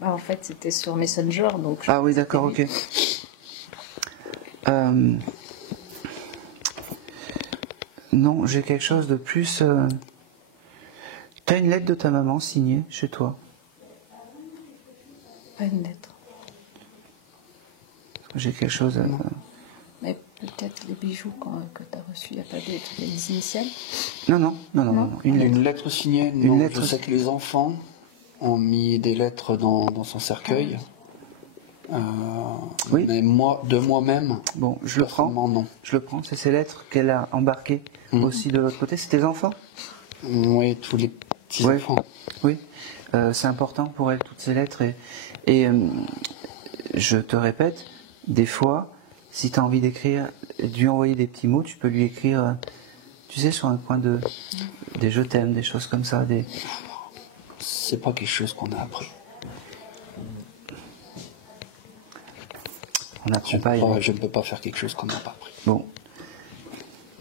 En fait, c'était sur Messenger, donc... Ah oui, d'accord, ok. Non, j'ai quelque chose de plus... T'as une lettre de ta maman signée chez toi? Pas une lettre. J'ai quelque chose à... Mais peut-être les bijoux que tu as reçus, il n'y a pas des initiales. Non. Une lettre signée. Une Non, lettre. Je sais que les enfants ont mis des lettres dans son cercueil. Oui. Mais de moi-même, Bon, je le prends. personnellement, non. Je le prends. C'est ces lettres qu'elle a embarquées aussi de l'autre côté. C'est tes enfants? Oui, tous les petits Ouais. enfants. Oui. C'est important pour elle, toutes ces lettres. Et je te répète, des fois, si tu as envie d'écrire, de lui envoyer des petits mots, tu peux lui écrire, tu sais, sur un coin des je t'aime, des choses comme ça. C'est pas quelque chose qu'on a appris. On n'apprend pas. Je ne peux pas faire quelque chose qu'on n'a pas appris. Bon.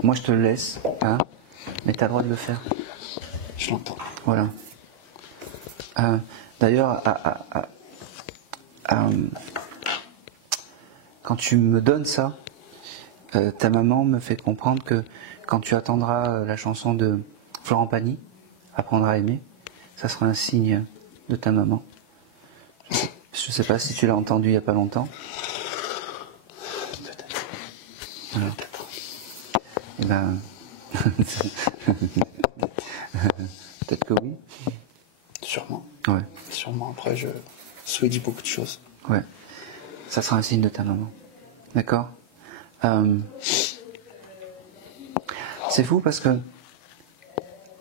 Moi, je te le laisse, hein, mais tu as le droit de le faire. Je l'entends. Voilà. D'ailleurs, quand tu me donnes ça, ta maman me fait comprendre que quand tu attendras la chanson de Florent Pagny, Apprendre à aimer, ça sera un signe de ta maman. Je ne sais pas si tu l'as entendu il n'y a pas longtemps. Voilà. Eh ben, peut-être que oui. Sûrement. Ouais. Sûrement. Après, je souhaite dit beaucoup de choses. Ouais. Ça sera un signe de ta maman. D'accord? C'est fou parce que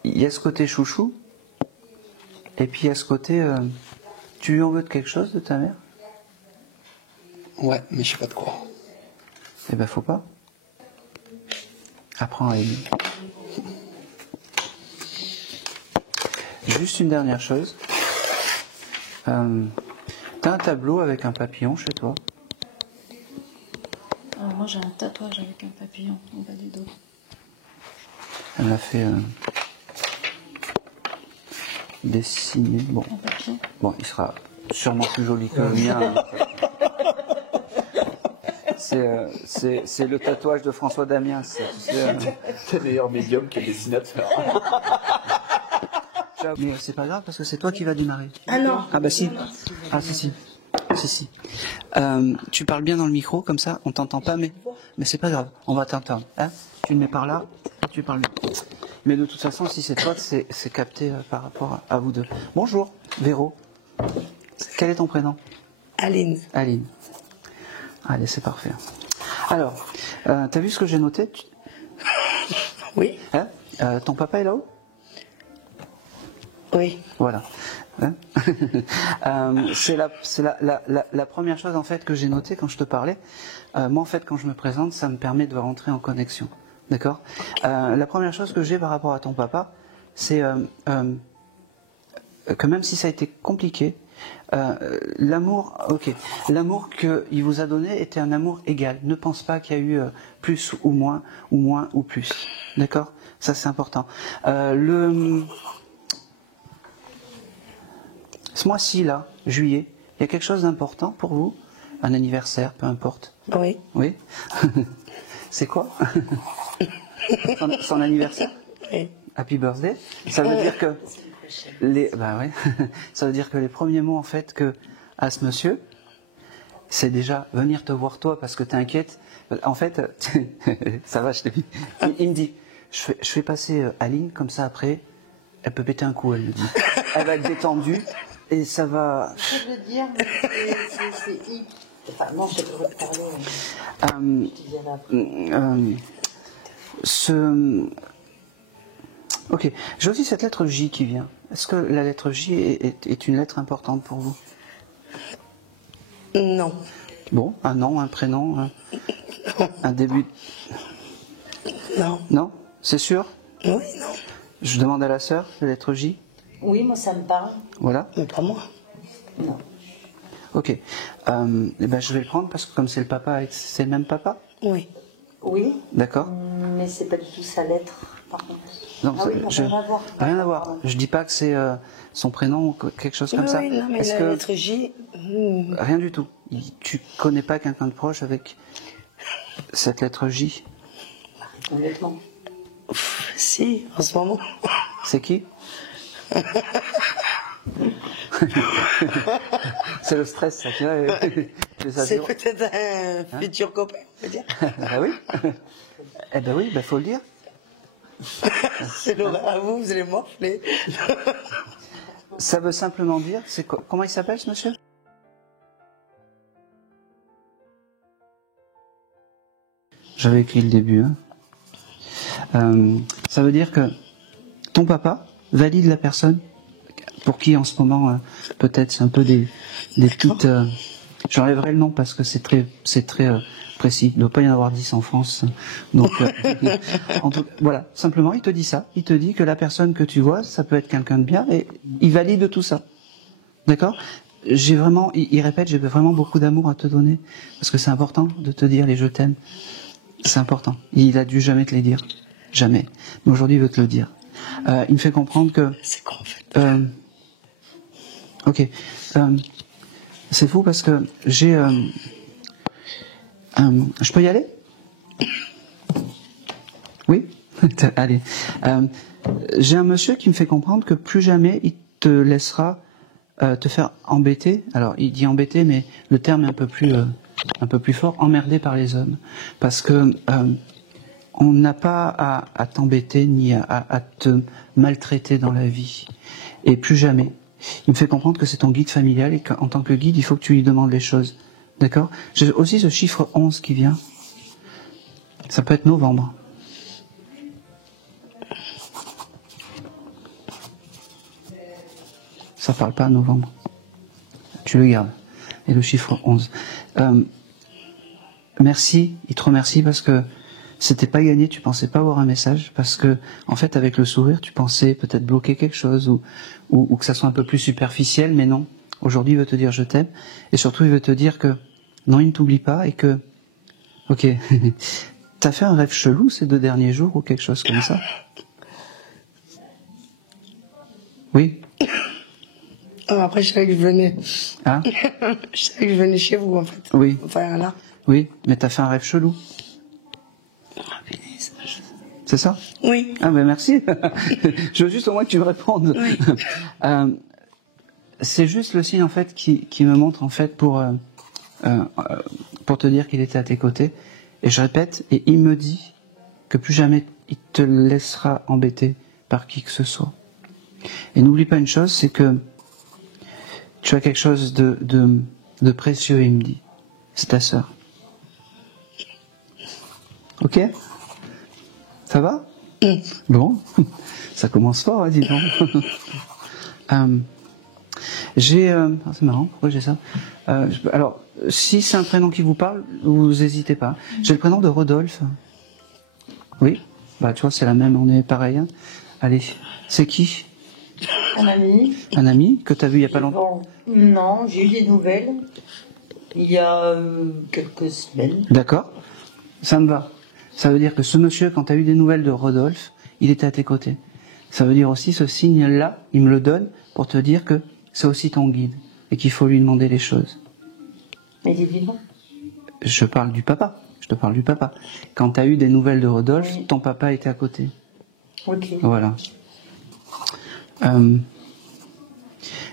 il y a ce côté chouchou et puis il y a ce côté tu lui en veux de quelque chose de ta mère? Ouais, mais je sais pas de quoi. Eh ben faut pas. Apprends à aimer. Juste une dernière chose. T'as un tableau avec un papillon chez toi? Alors moi j'ai un tatouage avec un papillon en bas du dos. Elle m'a fait dessiner. Bon. Un papillon. Bon, il sera sûrement plus joli que le mien. C'est le tatouage de François Damiens. C'est le meilleur médium qui est dessinateur. Mais c'est pas grave parce que c'est toi qui vas démarrer. Ah non. Ah bah si. Ah si. Tu parles bien dans le micro comme ça, on t'entend pas, mais c'est pas grave, on va t'entendre. Hein, tu le mets par là, tu parles bien. Mais de toute façon, si c'est toi, c'est capté par rapport à vous deux. Bonjour, Véro. Quel est ton prénom? Aline. Aline. Allez, c'est parfait. Alors, t'as vu ce que j'ai noté? Oui. Hein, ton papa est là-haut? Oui. Voilà. Hein c'est la première chose en fait que j'ai notée quand je te parlais. Moi en fait quand je me présente, ça me permet de rentrer en connexion. D'accord? La première chose que j'ai par rapport à ton papa, c'est que même si ça a été compliqué, l'amour qu'il vous a donné était un amour égal. Ne pense pas qu'il y a eu plus ou moins ou plus. D'accord? Ça c'est important. Ce mois-ci, là, juillet, il y a quelque chose d'important pour vous? Un anniversaire, peu importe. Oui. Oui. C'est quoi? son anniversaire? Oui. Happy birthday. Ça veut dire que ça veut dire que les premiers mots en fait que à ce monsieur, c'est déjà venir te voir toi parce que t'es inquiète. En fait, ça va, je t'ai dit. Il me dit, je fais passer Aline comme ça après, elle peut péter un coup, elle me dit. Elle va être détendue. Et ça va. Je peux le dire, mais c'est I. Enfin, non, je peux reparler. Ok. J'ai aussi cette lettre J qui vient. Est-ce que la lettre J est une lettre importante pour vous? Non. Bon, un nom, un prénom, un début. Non. Non? C'est sûr? Oui, non. Je demande à la sœur, la lettre J. Oui, moi ça me parle. Voilà. Mais pas moi. Non. Ok. Eh ben, je vais le prendre parce que comme c'est le papa, c'est le même papa? Oui. Oui, D'accord. mais c'est pas du tout sa lettre, par contre. Non, Ah oui, rien à voir. Rien à voir. Je dis pas que c'est son prénom ou quelque chose comme ça. Oui, non, mais Est-ce la que lettre J. rien du tout? Tu connais pas quelqu'un de proche avec cette lettre J? Honnêtement. Si, en ce moment. C'est qui? C'est le stress, ça, tu vois. C'est peut-être un futur copain, on peut dire. Bah oui. Eh ben oui, faut le dire. C'est l'horreur à vous, vous allez morfler. Ça veut simplement dire, comment il s'appelle ce monsieur? J'avais écrit le début. Hein. Ça veut dire que ton papa valide la personne pour qui en ce moment, peut-être c'est un peu des petites... J'enlèverai le nom parce que c'est très précis. Il ne doit pas y en avoir 10 en France. Donc, voilà, simplement, il te dit ça. Il te dit que la personne que tu vois, ça peut être quelqu'un de bien et il valide tout ça. D'accord? Il répète, j'ai vraiment beaucoup d'amour à te donner parce que c'est important de te dire les je t'aime. C'est important. Il a dû jamais te les dire. Jamais. Mais aujourd'hui, il veut te le dire. Il me fait comprendre que... C'est quoi, en fait? Ok. C'est fou parce que j'ai... je peux y aller? Oui? Allez. J'ai un monsieur qui me fait comprendre que plus jamais il te laissera te faire embêter. Alors, il dit embêter, mais le terme est un peu plus fort, emmerder par les hommes. Parce que on n'a pas à t'embêter ni à te maltraiter dans la vie. Et plus jamais. Il me fait comprendre que c'est ton guide familial et qu'en tant que guide, il faut que tu lui demandes les choses. D'accord? J'ai aussi ce chiffre 11 qui vient. Ça peut être novembre. Ça parle pas à novembre. Tu le gardes. Et le chiffre 11. Merci, il te remercie parce que c'était pas gagné, tu pensais pas avoir un message, parce que, en fait, avec le sourire, tu pensais peut-être bloquer quelque chose ou que ça soit un peu plus superficiel, mais non. Aujourd'hui, il veut te dire je t'aime, et surtout, il veut te dire que non, il ne t'oublie pas, et que, ok, t'as fait un rêve chelou ces 2 derniers jours, ou quelque chose comme ça? Oui? Oh, après, je savais que je venais. Hein? Je savais que je venais chez vous, en fait. Oui. Enfin, là. Oui, mais t'as fait un rêve chelou. C'est ça? Oui. Ah ben merci. Je veux juste au moins que tu me répondes. Oui. C'est juste le signe en fait qui me montre en fait pour te dire qu'il était à tes côtés. Et je répète, et il me dit que plus jamais il te laissera embêter par qui que ce soit. Et n'oublie pas une chose, c'est que tu as quelque chose de précieux, il me dit. C'est ta sœur. Ok? Ça va? Bon, ça commence fort, hein, dis donc. C'est marrant, pourquoi j'ai ça? Alors, si c'est un prénom qui vous parle, vous n'hésitez pas. J'ai le prénom de Rodolphe. Oui? Bah, tu vois, c'est la même, on est pareil. Hein. Allez, c'est qui? Un ami. Un ami que tu as vu il n'y a pas longtemps? Bon, non, j'ai eu des nouvelles il y a quelques semaines. D'accord, ça me va. Ça veut dire que ce monsieur, quand tu as eu des nouvelles de Rodolphe, il était à tes côtés. Ça veut dire aussi, ce signe-là, il me le donne pour te dire que c'est aussi ton guide et qu'il faut lui demander les choses. Mais il est vivant. Je parle du papa. Je te parle du papa. Quand tu as eu des nouvelles de Rodolphe, oui. Ton papa était à côté. Ok. Voilà.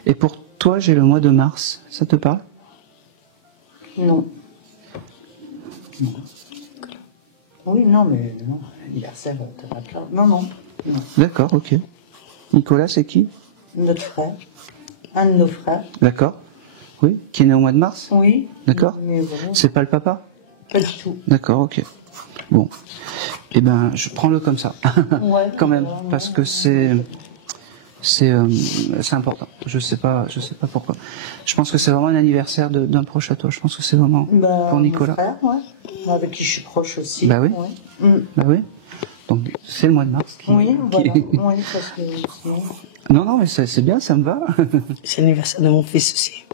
Et pour toi, j'ai le mois de mars. Ça te parle? Non. Oui, non, mais non. L'anniversaire, t'en as plein. Non, non. D'accord, ok. Nicolas, c'est qui? Notre frère. Un de nos frères. D'accord. Oui. Qui est né au mois de mars? Oui. D'accord. Mais voilà. C'est pas le papa? Pas du tout. D'accord, ok. Bon. Eh ben, je prends-le comme ça. Ouais. Quand même, parce que c'est important. Je sais pas pourquoi. Je pense que c'est vraiment un anniversaire d'un proche à toi. Je pense que c'est vraiment pour Nicolas. Mon frère, ouais. Avec qui je suis proche aussi. Bah oui. Ouais. Mm. Bah oui. Donc c'est le mois de mars. Oui, voilà. Oui, parce que. Non, mais c'est bien, ça me va. C'est l'anniversaire de mon fils aussi.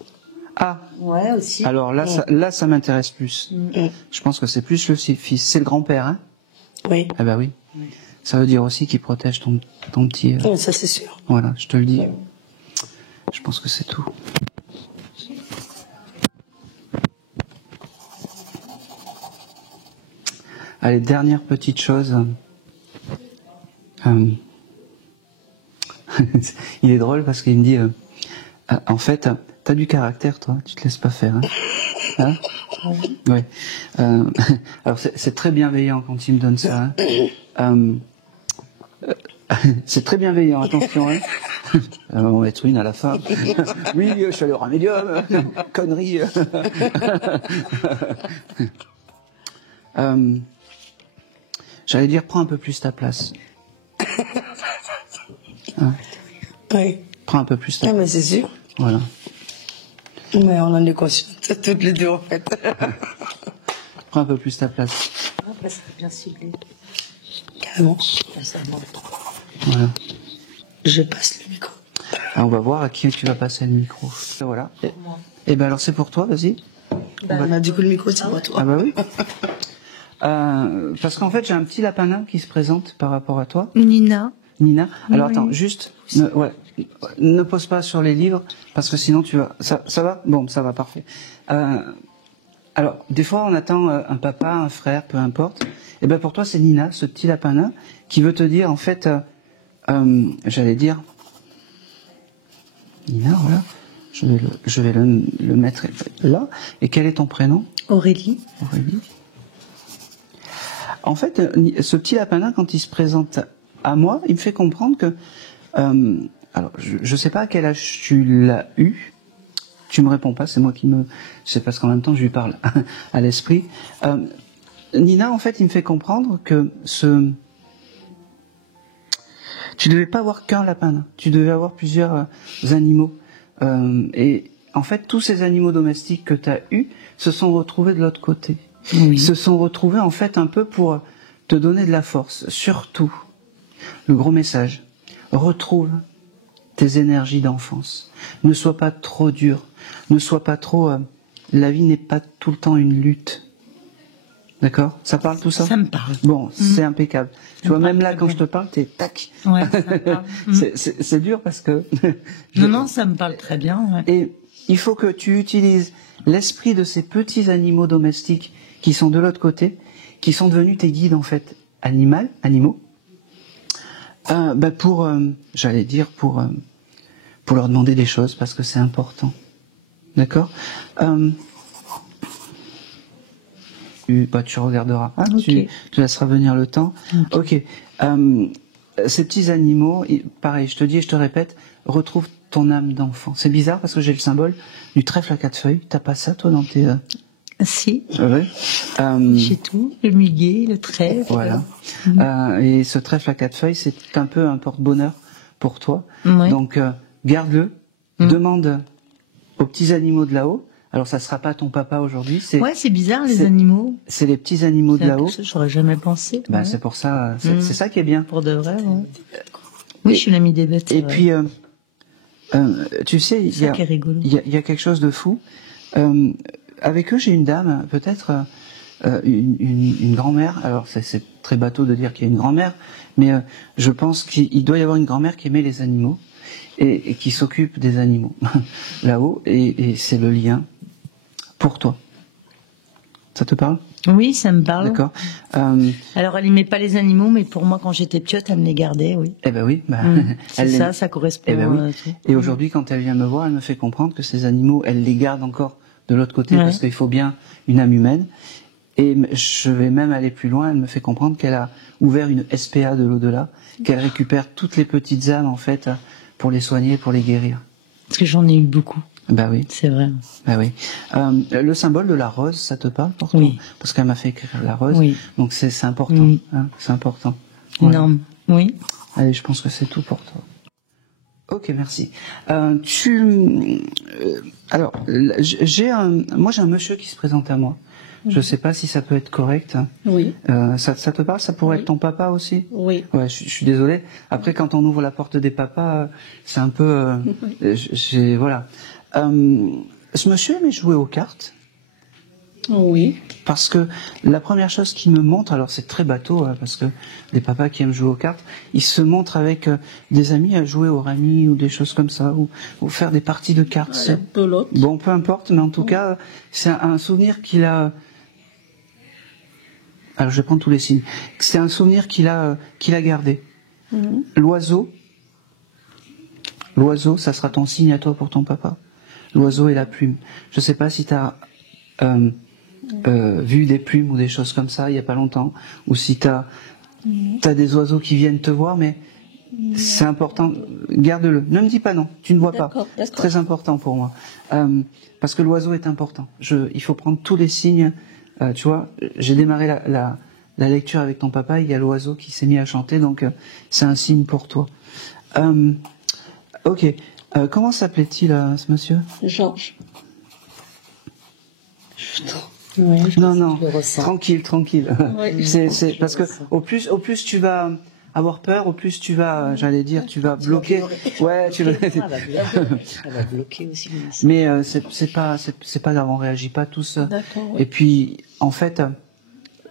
Ah. Ouais, aussi. Alors là, ça m'intéresse plus. Je pense que c'est plus le fils. C'est le grand-père, hein? Oui. Ah bah oui. Ça veut dire aussi qu'il protège ton petit... Ça, c'est sûr. Voilà, je te le dis. Je pense que c'est tout. Allez, dernière petite chose. Il est drôle parce qu'il me dit En fait, t'as du caractère, toi. Tu te laisses pas faire. Hein, oui. Alors, c'est très bienveillant quand il me donne ça. C'est très bienveillant, attention. On va mettre une à la fin. Oui, je suis allé au médium. Connerie. J'allais dire, prends un peu plus ta place. Oui. Prends un peu plus ta place. Ah, mais c'est sûr. Voilà. Mais on en est conscientes toutes les deux, en fait. Prends un peu plus ta place. Après, ça bien ciblé. Carrément. Voilà. Je passe le micro. Alors, on va voir à qui tu vas passer le micro. Voilà. Et ben alors c'est pour toi, vas-y. Du coup, le micro, c'est pour toi. Ah bah oui. Parce qu'en fait, j'ai un petit lapin nain qui se présente par rapport à toi. Nina. Nina. Alors Oui. attends, juste, ne pose pas sur les livres, parce que sinon tu vas... Ça va ? Bon, ça va, parfait. Alors, des fois, on attend un papa, un frère, peu importe. Et ben pour toi, c'est Nina, ce petit lapin nain, qui veut te dire, en fait, j'allais dire... Nina, voilà. Je vais le mettre là. Et quel est ton prénom ? Aurélie. Aurélie. En fait, ce petit lapin nain, quand il se présente à moi, il me fait comprendre que... alors, je ne sais pas à quel âge tu l'as eu. Tu me réponds pas, c'est moi qui me... C'est parce qu'en même temps, je lui parle à l'esprit. Nina, en fait, il me fait comprendre que tu devais pas avoir qu'un lapin nain. Tu devais avoir plusieurs animaux. Et en fait, tous ces animaux domestiques que tu as eus se sont retrouvés de l'autre côté. Oui. Se sont retrouvés en fait un peu pour te donner de la force. Surtout, le gros message, retrouve tes énergies d'enfance. Ne sois pas trop dur. Ne sois pas trop... la vie n'est pas tout le temps une lutte. D'accord ? Ça parle tout ça ? Ça me parle. Bon, c'est impeccable. Tu vois, même là, quand je te parle, t'es tac. Ouais, ça me parle. C'est dur parce que... Non, ça me parle très bien. Ouais. Et il faut que tu utilises l'esprit de ces petits animaux domestiques qui sont de l'autre côté, qui sont devenus tes guides, en fait, animaux, pour, j'allais dire, pour leur demander des choses, parce que c'est important. D'accord ? Tu regarderas. Okay. Tu laisseras venir le temps. Ok. Ces petits animaux, pareil, je te dis et je te répète, retrouve ton âme d'enfant. C'est bizarre parce que j'ai le symbole du trèfle à 4 feuilles. T'as pas ça, toi, dans tes... Si. Ouais. J'ai tout. Le muguet, le trèfle. Voilà. Et ce trèfle à 4 feuilles, c'est un peu un porte-bonheur pour toi. Ouais. Donc, garde-le. Demande aux petits animaux de là-haut. Alors, ça sera pas ton papa aujourd'hui. Ouais, c'est bizarre, les animaux. C'est les petits animaux de là-haut. J'aurais jamais pensé. Bah, c'est pour ça, c'est ça qui est bien. Pour de vrai, ouais. Oui, je suis l'amie des bêtes. Et puis, tu sais, il y a quelque chose de fou. Avec eux, j'ai une dame, peut-être une grand-mère. Alors, c'est très bateau de dire qu'il y a une grand-mère, mais je pense qu'il doit y avoir une grand-mère qui aimait les animaux et qui s'occupe des animaux là-haut. Et c'est le lien pour toi. Ça te parle ? Oui, ça me parle. D'accord. Alors, elle n'aimait pas les animaux, mais pour moi, quand j'étais petite, elle me les gardait, oui. Eh ben oui. C'est ça correspond. Eh ben oui. Et aujourd'hui, quand elle vient me voir, elle me fait comprendre que ces animaux, elle les garde encore de l'autre côté, parce qu'il faut bien une âme humaine. Et je vais même aller plus loin, elle me fait comprendre qu'elle a ouvert une SPA de l'au-delà, qu'elle récupère toutes les petites âmes, en fait, pour les soigner, pour les guérir. Parce que j'en ai eu beaucoup. Bah oui. C'est vrai. Bah oui. Le symbole de la rose, ça te parle pour toi ? Oui. Parce qu'elle m'a fait écrire la rose. Oui. Donc c'est important. Oui. Hein, c'est important. Énorme. Voilà. Oui. Allez, je pense que c'est tout pour toi. Ok, merci. Alors, moi j'ai un monsieur qui se présente à moi. Je sais pas si ça peut être correct. Oui. Ça te parle ? Ça pourrait être ton papa aussi ? Oui. Ouais, je suis désolé. Après, quand on ouvre la porte des papas, c'est un peu... voilà. Ce monsieur aimait jouer aux cartes. Oui. Parce que la première chose qu'il me montre, alors c'est très bateau, parce que les papas qui aiment jouer aux cartes, ils se montrent avec des amis à jouer au rami ou des choses comme ça, ou faire des parties de cartes. Bon, peu importe, mais en tout cas, c'est un souvenir qu'il a... Alors je vais prendre tous les signes. C'est un souvenir qu'il a gardé. L'oiseau, L'oiseau, ça sera ton signe à toi pour ton papa. L'oiseau et la plume. Je sais pas si tu as vu des plumes ou des choses comme ça il y a pas longtemps, ou si tu as des oiseaux qui viennent te voir, mais c'est important, garde-le. Ne me dis pas non, tu ne vois pas. C'est très important pour moi. Parce que l'oiseau est important. Il faut prendre tous les signes. Tu vois, j'ai démarré la lecture avec ton papa, il y a l'oiseau qui s'est mis à chanter, donc c'est un signe pour toi. Ok. Comment s'appelait-il ce monsieur? Georges. Ouais, Non, je le ressens. tranquille. Ouais. C'est parce que au plus tu vas avoir peur, au plus tu vas, j'allais dire, tu vas bloquer. Ouais, tu vas. Elle va bloquer aussi. Mais c'est pas grave, on réagit pas tous. D'accord. Ouais. Et puis en fait,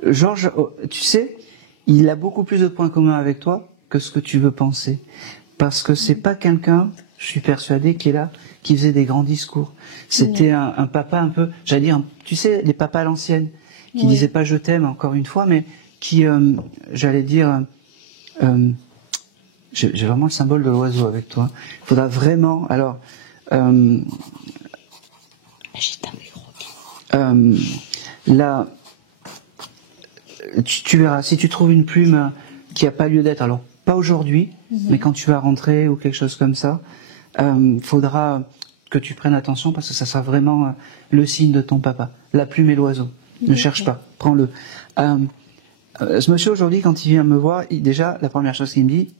Georges, tu sais, il a beaucoup plus de points communs avec toi que ce que tu veux penser, parce que c'est pas quelqu'un, je suis persuadé, qui est là, qui faisait des grands discours. C'était un papa un peu, j'allais dire, tu sais, les papas à l'ancienne, qui disaient pas je t'aime encore une fois, mais qui, j'allais dire, j'ai vraiment le symbole de l'oiseau avec toi. Il faudra vraiment, alors, là, tu verras, si tu trouves une plume qui a pas lieu d'être, alors pas aujourd'hui, mais quand tu vas rentrer ou quelque chose comme ça, faudra que tu prennes attention parce que ça sera vraiment le signe de ton papa. La plume et l'oiseau. Ne cherche pas, prends-le. Ce monsieur aujourd'hui, quand il vient me voir, déjà, la première chose qu'il me dit,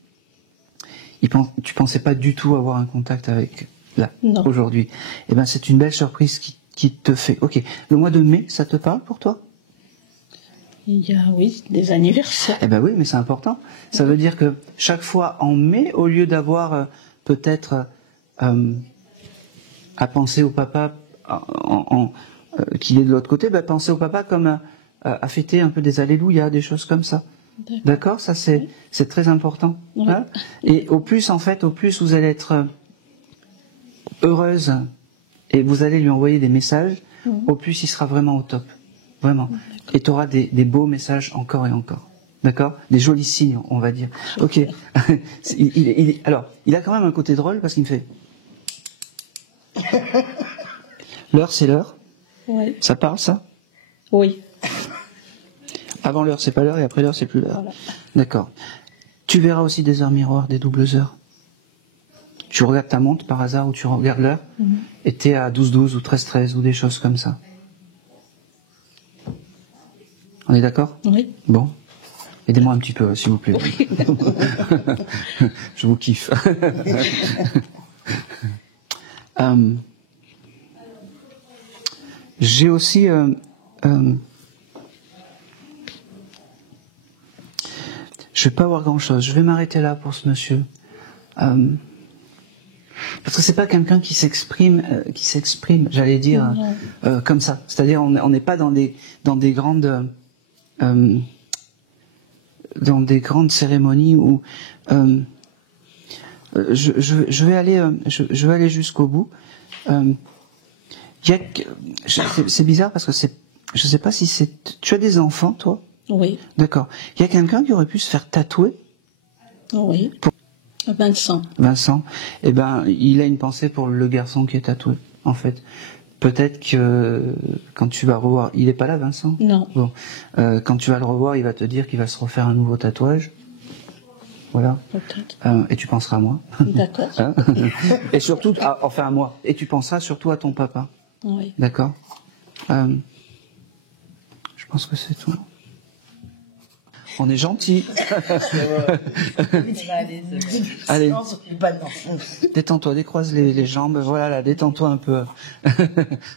tu pensais pas du tout avoir un contact avec là, aujourd'hui. Eh ben, c'est une belle surprise qui te fait. Ok. Le mois de mai, ça te parle pour toi? Il y a, oui, des anniversaires. Eh ben oui, mais c'est important. Ça veut dire que chaque fois en mai, au lieu d'avoir peut-être à penser au papa qu'il est de l'autre côté, ben, pensez au papa comme à fêter un peu des alléluia, des choses comme ça. D'accord? Ça c'est très important. Oui. Hein? Et au plus vous allez être heureuse et vous allez lui envoyer des messages, au plus il sera vraiment au top. Vraiment. Et tu auras des beaux messages encore et encore. D'accord? Des jolis signes, on va dire. Ok. Alors, il a quand même un côté drôle parce qu'il me fait... L'heure, c'est l'heure. Oui. Ça parle, ça? Oui. Avant l'heure, c'est pas l'heure, et après l'heure, c'est plus l'heure. Voilà. D'accord. Tu verras aussi des heures miroirs, des doubles heures. Tu regardes ta montre par hasard, ou tu regardes l'heure, et t'es à 12-12 ou 13-13 ou des choses comme ça. On est d'accord? Oui. Bon. Aidez-moi un petit peu, s'il vous plaît. Je vous kiffe. J'ai aussi... je vais pas avoir grand-chose. Je vais m'arrêter là pour ce monsieur. Parce que c'est pas quelqu'un qui s'exprime, j'allais dire, comme ça. C'est-à-dire, on n'est pas dans des grandes cérémonies où je vais aller jusqu'au bout. C'est bizarre parce que je sais pas si c'est. Tu as des enfants, toi? Oui. D'accord. Il y a quelqu'un qui aurait pu se faire tatouer? Oui. Vincent. Vincent. Eh ben, il a une pensée pour le garçon qui est tatoué, en fait. Peut-être que quand tu vas revoir, il est pas là, Vincent? Non. Bon, quand tu vas le revoir, il va te dire qu'il va se refaire un nouveau tatouage. Voilà. Peut-être. Et tu penseras à moi. D'accord. Hein? Et surtout, enfin à moi. Et tu penseras surtout à ton papa. Oui. D'accord. Je pense que c'est tout. On est gentil. Allez. Détends-toi, décroise les jambes. Voilà, là, détends-toi un peu.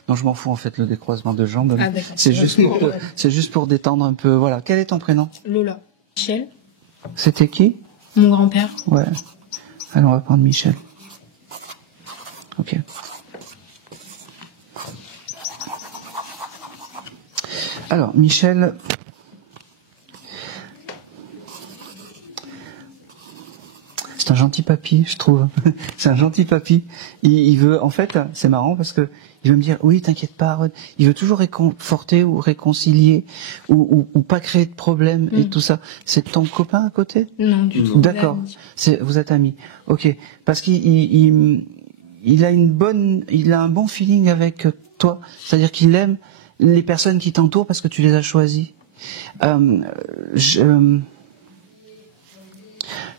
Non, je m'en fous en fait le décroisement de jambes. Ah, d'accord. C'est juste pour détendre un peu. Voilà. Quel est ton prénom? Lola. Michel. C'était qui? Mon grand-père. Ouais. Allez, on va prendre Michel. Ok. Alors, Michel... C'est un gentil gentil papy, je trouve. C'est un gentil papy. Il veut, en fait, c'est marrant parce que il veut me dire, oui, t'inquiète pas, Aaron. Il veut toujours réconforter ou réconcilier ou pas créer de problème et tout ça. C'est ton copain à côté? Non, du tout. D'accord. Vous êtes amis. Ok. Parce qu'il il a un bon feeling avec toi. C'est-à-dire qu'il aime les personnes qui t'entourent parce que tu les as choisies.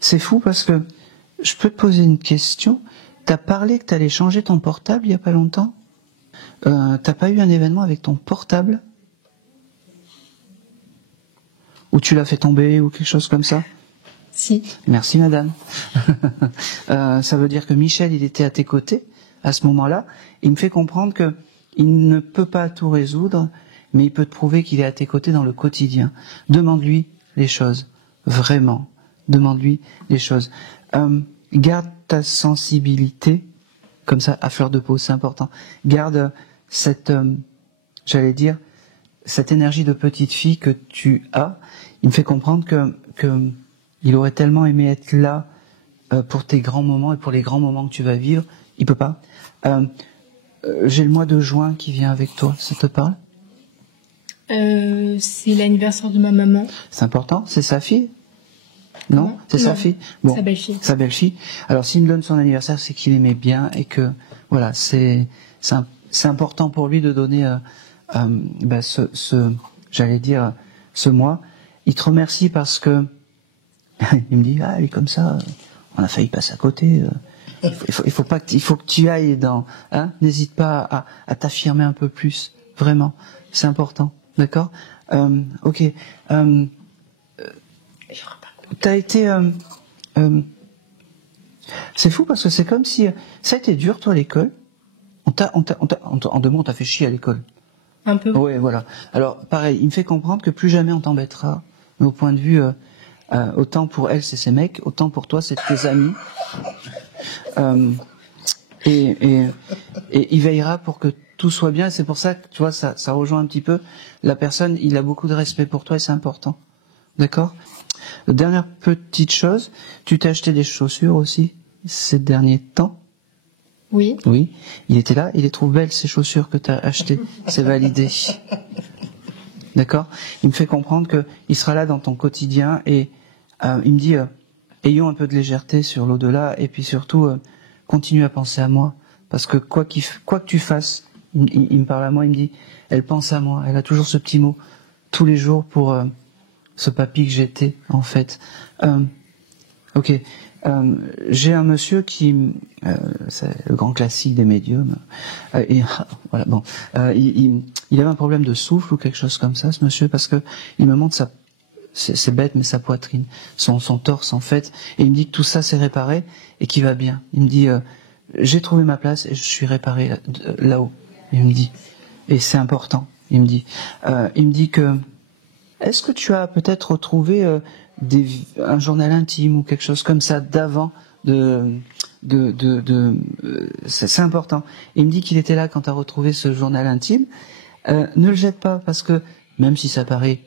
C'est fou parce que je peux te poser une question. T'as parlé que t'allais changer ton portable il y a pas longtemps. T'as pas eu un événement avec ton portable ou tu l'as fait tomber ou quelque chose comme ça? Si. Merci madame. Ça veut dire que Michel, il était à tes côtés à ce moment-là. Il me fait comprendre que il ne peut pas tout résoudre, mais il peut te prouver qu'il est à tes côtés dans le quotidien. Demande-lui les choses, vraiment. Demande-lui les choses. Garde ta sensibilité, comme ça, à fleur de peau, c'est important. Garde cette, j'allais dire, cette énergie de petite fille que tu as. Il me fait comprendre que il aurait tellement aimé être là pour tes grands moments et pour les grands moments que tu vas vivre. Il peut pas. J'ai le mois de juin qui vient avec toi, ça te parle? C'est l'anniversaire de ma maman. C'est important? C'est sa fille? Non? C'est sa fille? Bon. Sa belle-fille. Sa belle-fille. Alors s'il me donne son anniversaire, c'est qu'il aimait bien et que, voilà, c'est important pour lui de donner j'allais dire, ce mois. Il te remercie parce que il me dit, elle est comme ça, on a failli passer à côté. Il faut que tu ailles dans, n'hésite pas à t'affirmer un peu plus, vraiment, c'est important, d'accord? Ok. T'as été, c'est fou parce que c'est comme si ça a été dur toi à l'école. En 2 mots, on t'a fait chier à l'école. Un peu. Oui, voilà. Alors pareil, il me fait comprendre que plus jamais on t'embêtera, mais au point de vue autant pour elle c'est ses mecs, autant pour toi c'est tes amis. Et il veillera pour que tout soit bien. C'est pour ça que tu vois, ça rejoint un petit peu la personne. Il a beaucoup de respect pour toi et c'est important. D'accord? Dernière petite chose, tu t'es acheté des chaussures aussi ces derniers temps? Oui. Oui. Il était là. Il les trouve belles ces chaussures que tu as achetées. C'est validé. D'accord? Il me fait comprendre que il sera là dans ton quotidien et il me dit ayons un peu de légèreté sur l'au-delà et puis surtout continue à penser à moi parce que quoi que tu fasses, il me parle à moi, il me dit elle pense à moi, elle a toujours ce petit mot tous les jours pour ce papy que j'étais en fait. Ok, j'ai un monsieur qui c'est le grand classique des médiums et voilà bon il avait un problème de souffle ou quelque chose comme ça ce monsieur parce que il me montre sa c'est bête, mais sa poitrine, son torse en fait, et il me dit que tout ça s'est réparé et qu'il va bien. Il me dit j'ai trouvé ma place et je suis réparé là-haut. Il me dit, et c'est important. Il me dit que est-ce que tu as peut-être retrouvé un journal intime ou quelque chose comme ça d'avant c'est important. Il me dit qu'il était là quand tu as retrouvé ce journal intime. Ne le jette pas parce que même si ça paraît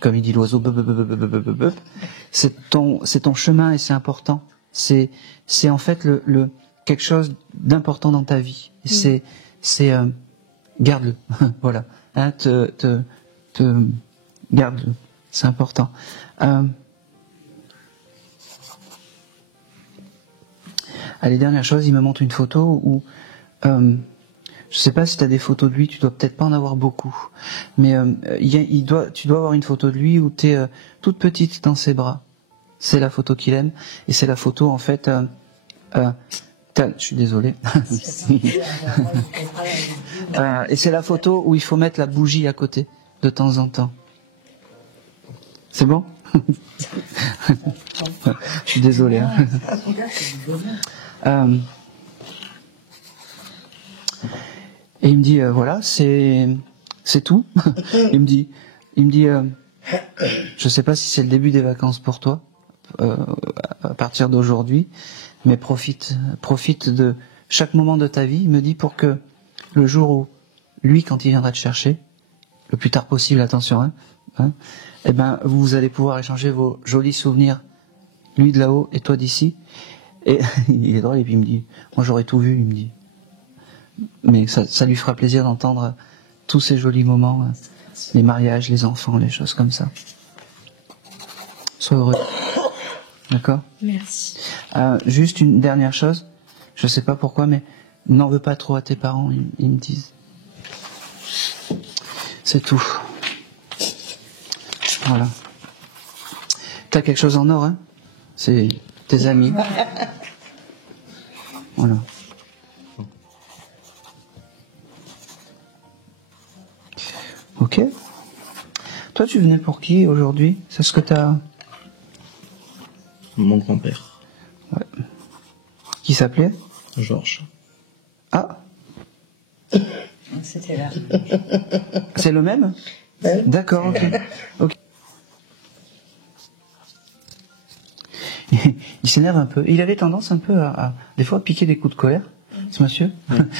comme il dit l'oiseau, c'est ton chemin et c'est important. C'est en fait le quelque chose d'important dans ta vie. C'est garde-le, voilà. Garde-le, c'est important. Allez, dernière chose, il me montre une photo où je sais pas si tu as des photos de lui, tu dois peut-être pas en avoir beaucoup, mais tu dois avoir une photo de lui où tu es toute petite dans ses bras. C'est la photo qu'il aime, et c'est la photo en fait... je suis désolé. Et c'est la photo où il faut mettre la bougie à côté, de temps en temps. C'est bon? Je suis désolé. Et il me dit voilà, c'est tout. Il me dit je sais pas si c'est le début des vacances pour toi à partir d'aujourd'hui, mais profite de chaque moment de ta vie. Il me dit pour que le jour où lui, quand il viendra te chercher, le plus tard possible, attention, eh ben vous allez pouvoir échanger vos jolis souvenirs, lui de là-haut et toi d'ici. Et il est drôle, et puis il me dit, moi j'aurais tout vu, il me dit. Mais ça lui fera plaisir d'entendre tous ces jolis moments, les mariages, les enfants, les choses comme ça. Sois heureux. D'accord ? Merci. Juste une dernière chose, je sais pas pourquoi, mais n'en veux pas trop à tes parents, ils me disent. C'est tout. Voilà. T'as quelque chose en or, hein ? C'est tes amis. Voilà. Ok. Toi, tu venais pour qui aujourd'hui ? C'est ce que t'as... Mon grand-père. Ouais. Qui s'appelait ? Georges. Ah, C'était là. c'est le même ? D'accord, ok. Ok. Il s'énerve un peu. Il avait tendance un peu des fois, piquer des coups de colère, ce monsieur.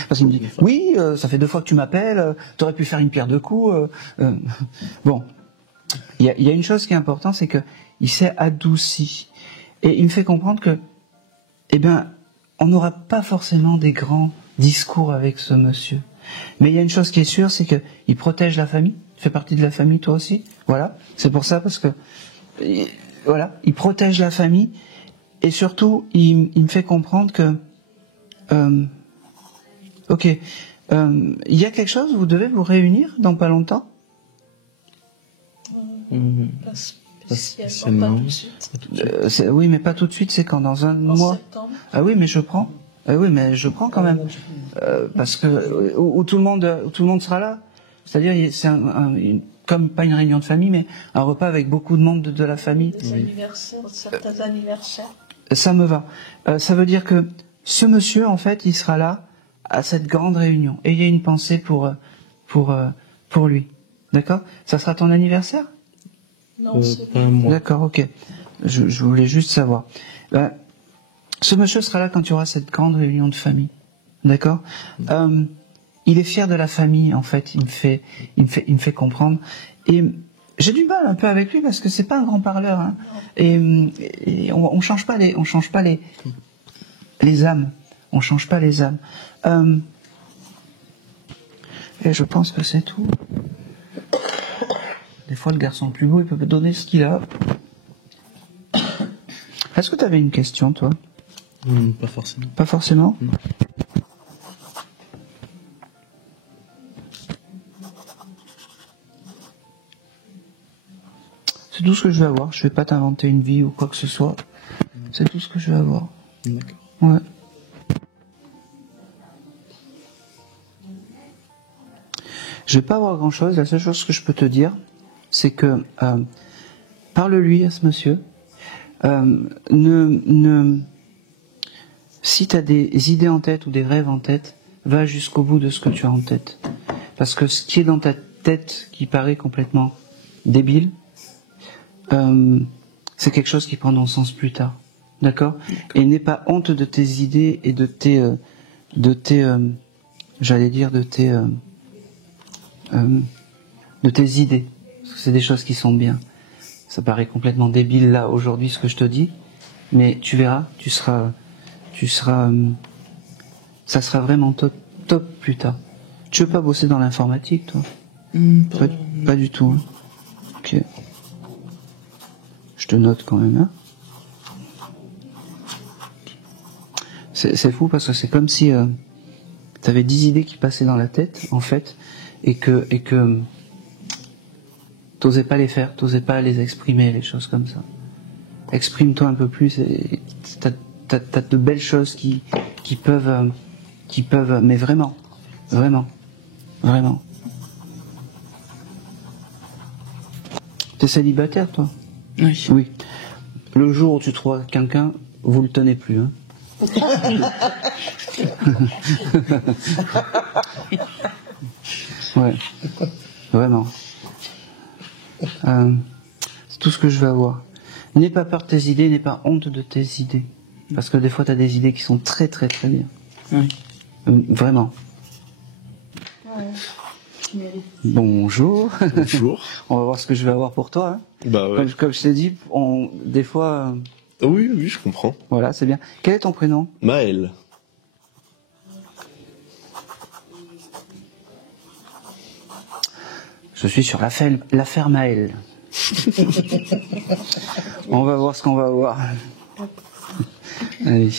Parce qu'il me dit, oui, ça fait 2 fois que tu m'appelles, t'aurais pu faire une pierre deux coups. Bon, il y a une chose qui est importante, c'est que il s'est adouci. Et il me fait comprendre que, eh bien, on n'aura pas forcément des grands discours avec ce monsieur. Mais il y a une chose qui est sûre, c'est que il protège la famille. Tu fais partie de la famille, toi aussi. Voilà. C'est pour ça, parce que, voilà, il protège la famille. Et surtout, il me fait comprendre que, ok, il y a quelque chose, vous devez vous réunir dans pas longtemps. Pas spécialement, pas tout de suite. Oui, mais pas tout de suite, c'est quand dans un mois. Septembre. Ah oui, mais je prends. Ah oui, mais je prends quand même. Parce que où tout le monde sera là. C'est-à-dire, c'est comme pas une réunion de famille, mais un repas avec beaucoup de monde de la famille. Des anniversaires, certains anniversaires. Ça me va. Ça veut dire que ce monsieur, en fait, il sera là à cette grande réunion. Et il y a une pensée pour lui. D'accord ? Ça sera ton anniversaire ? Non, c'est pas moi. D'accord, ok. Je voulais juste savoir. Ce monsieur sera là quand il y aura cette grande réunion de famille. D'accord ? Il est fier de la famille, en fait. Il me fait comprendre. Et j'ai du mal un peu avec lui parce que c'est pas un grand parleur. Hein. Et on change pas les âmes. On change pas les âmes. Et je pense que c'est tout. Des fois, le garçon le plus beau, il peut donner ce qu'il a. Est-ce que tu avais une question, toi ? Pas forcément. Pas forcément ? Non. C'est tout ce que je vais avoir. Je vais pas t'inventer une vie ou quoi que ce soit. C'est tout ce que je vais avoir. D'accord. Ouais. Je vais pas avoir grand-chose. La seule chose que je peux te dire, c'est que parle-lui à ce monsieur. Si tu as des idées en tête ou des rêves en tête, va jusqu'au bout de ce que tu as en tête. Parce que ce qui est dans ta tête qui paraît complètement débile, c'est quelque chose qui prend son sens plus tard. D'accord ? Et n'aie pas honte de tes idées et de tes idées. Parce que c'est des choses qui sont bien. Ça paraît complètement débile là aujourd'hui ce que je te dis, mais tu verras, ça sera vraiment top plus tard. Tu veux pas bosser dans l'informatique, toi ? Pas du tout. Hein. Ok. Je te note quand même. Hein. C'est fou parce que c'est comme si tu avais 10 idées qui passaient dans la tête, en fait, et que t'osais pas les faire, t'osais pas les exprimer, les choses comme ça. Exprime-toi un peu plus. T'as de belles choses qui peuvent, mais vraiment. T'es célibataire, toi ? Oui. Le jour où tu trouves quelqu'un, vous le tenez plus, hein. Ouais. Vraiment. C'est tout ce que je veux avoir. N'aie pas peur de tes idées, n'aie pas honte de tes idées. Parce que des fois, tu as des idées qui sont très très très bien. Oui. Vraiment. Ouais. Bonjour. Bonjour. On va voir ce que je vais avoir pour toi. Hein. Bah ouais. Comme je t'ai dit, des fois, Oui, oui, je comprends. Voilà, c'est bien. Quel est ton prénom? Maël. Je suis sur l'affaire Maël. On va voir ce qu'on va voir. Allez.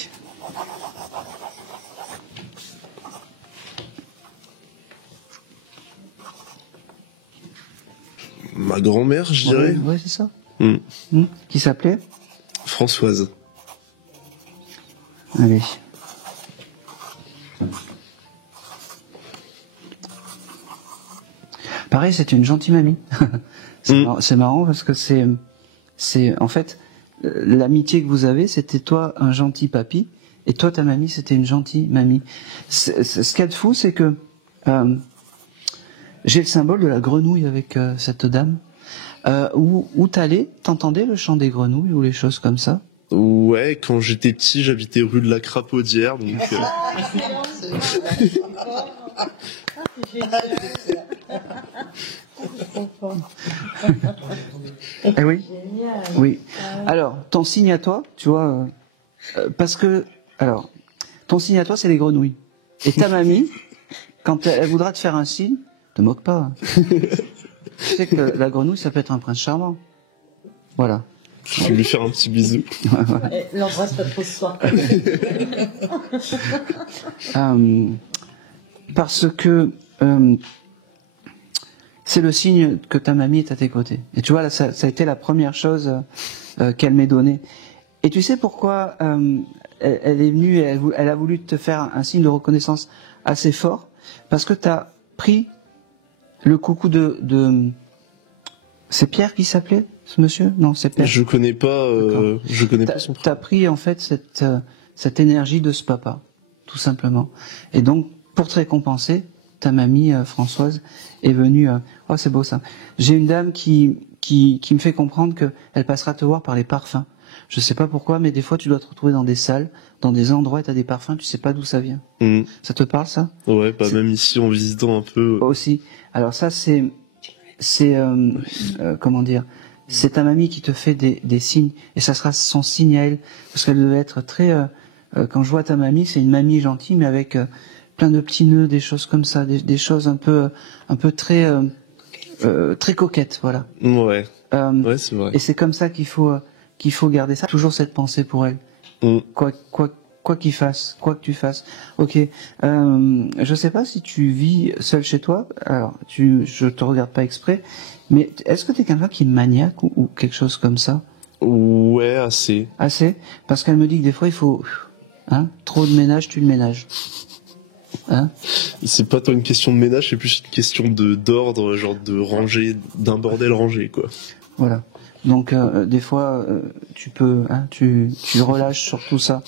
Ma grand-mère, je dirais. Oui, c'est ça. Mm. Qui s'appelait? Françoise. Allez. Pareil, c'est une gentille mamie. C'est marrant parce que c'est en fait l'amitié que vous avez, c'était toi un gentil papy et toi ta mamie c'était une gentille mamie. Ce qu'il y a de fou, c'est que j'ai le symbole de la grenouille avec cette dame. Où t'allais, t'entendais le chant des grenouilles ou les choses comme ça? Ouais, quand j'étais petit, j'habitais rue de la Crapaudière, donc. Eh oui. Oui. Alors, ton signe à toi, tu vois, parce que, alors, ton signe à toi, c'est les grenouilles. Et ta mamie, quand elle voudra te faire un signe, te moque pas. Tu sais que la grenouille, ça peut être un prince charmant. Voilà. Je vais lui faire un petit bisou. L'embrasse pas trop ce soir. Parce que c'est le signe que ta mamie est à tes côtés. Et tu vois, là, ça a été la première chose qu'elle m'ait donnée. Et tu sais pourquoi elle est venue, elle a voulu te faire un signe de reconnaissance assez fort? Parce que tu as pris le coucou de... C'est Pierre qui s'appelait, ce monsieur? Non, c'est Pierre. Je connais pas son prénom. T'as pris en fait cette énergie de ce papa, tout simplement. Et donc, pour te récompenser, ta mamie Françoise est venue. Oh, c'est beau ça. J'ai une dame qui me fait comprendre que elle passera te voir par les parfums. Je sais pas pourquoi, mais des fois tu dois te retrouver dans des salles, dans des endroits, t'as des parfums, tu sais pas d'où ça vient. Ça te parle ça? Ouais, bah même ici en visitant un peu. Aussi. Alors ça c'est comment dire, c'est ta mamie qui te fait des signes et ça sera son signe à elle parce qu'elle devait être très quand je vois ta mamie, c'est une mamie gentille mais avec plein de petits nœuds, des choses comme ça, des choses un peu très très coquettes, voilà. Ouais. Ouais, c'est vrai. Et c'est comme ça qu'il faut garder ça, toujours cette pensée pour elle. Quoi qu'il fasse, quoi que tu fasses. Ok. Je sais pas si tu vis seul chez toi. Alors, je te regarde pas exprès. Mais est-ce que t'es quelqu'un qui est maniaque ou quelque chose comme ça? Ouais, assez. Assez? Parce qu'elle me dit que des fois il faut, trop de ménage, tu le ménages. C'est pas tant une question de ménage, c'est plus une question d'ordre, genre de ranger, d'un bordel rangé, quoi. Voilà. Donc des fois tu peux, tu relâches sur tout ça.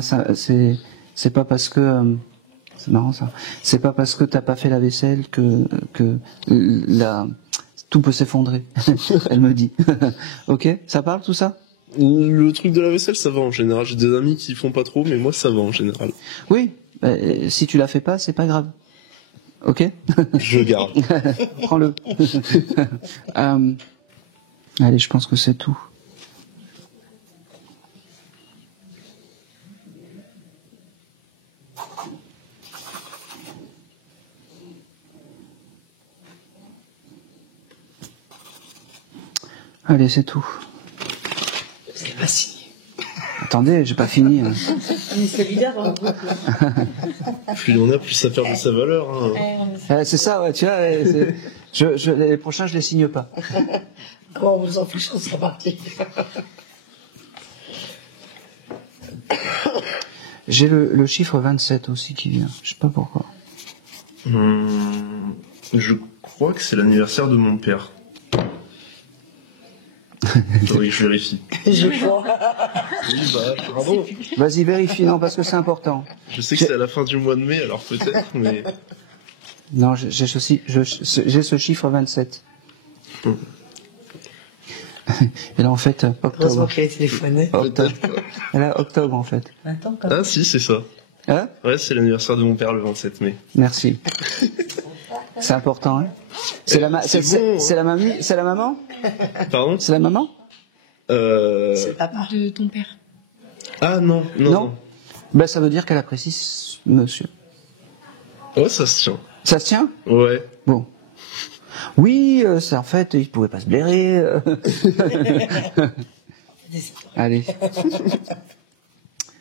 Ça c'est pas parce que c'est marrant ça. C'est pas parce que t'as pas fait la vaisselle que tout peut s'effondrer. Elle me dit. Ok, ça parle tout ça? Le truc de la vaisselle, ça va en général. J'ai des amis qui font pas trop, mais moi ça va en général. Oui. Si tu la fais pas, c'est pas grave. Ok? Je garde. Prends-le. Allez, je pense que c'est tout. Allez, c'est tout. C'est pas signé. Attendez, j'ai pas fini. On est solidaire dans le groupe. Plus il y en a, plus ça perd de sa valeur. C'est ça, ouais, tu vois. Les prochains, je les signe pas. Comment on vous en fiche, on sera parti. J'ai le chiffre 27 aussi qui vient. Je sais pas pourquoi. Je crois que c'est l'anniversaire de mon père. Faudrait que je vérifie. Je crois. Oui, bah, pardon. Vas-y, vérifie, non, parce que c'est important. Je sais que c'est à la fin du mois de mai, alors peut-être, mais... Non, j'ai ce chiffre 27. Et là, en fait, Heureusement octobre. qu'elle a téléphoné. Là, octobre, en fait. Attends, quand Ah si, c'est ça. Hein? Ouais, c'est l'anniversaire de mon père le 27 mai. Merci. C'est important, hein? C'est la mamie? C'est la maman? Pardon? C'est la maman? C'est le papa. De ton père. Ah non. Ben, ça veut dire qu'elle apprécie ce monsieur. Oh, ça se tient. Ça se tient? Ouais. Bon. Oui, c'est en fait, il pouvait pas se blairer. Allez.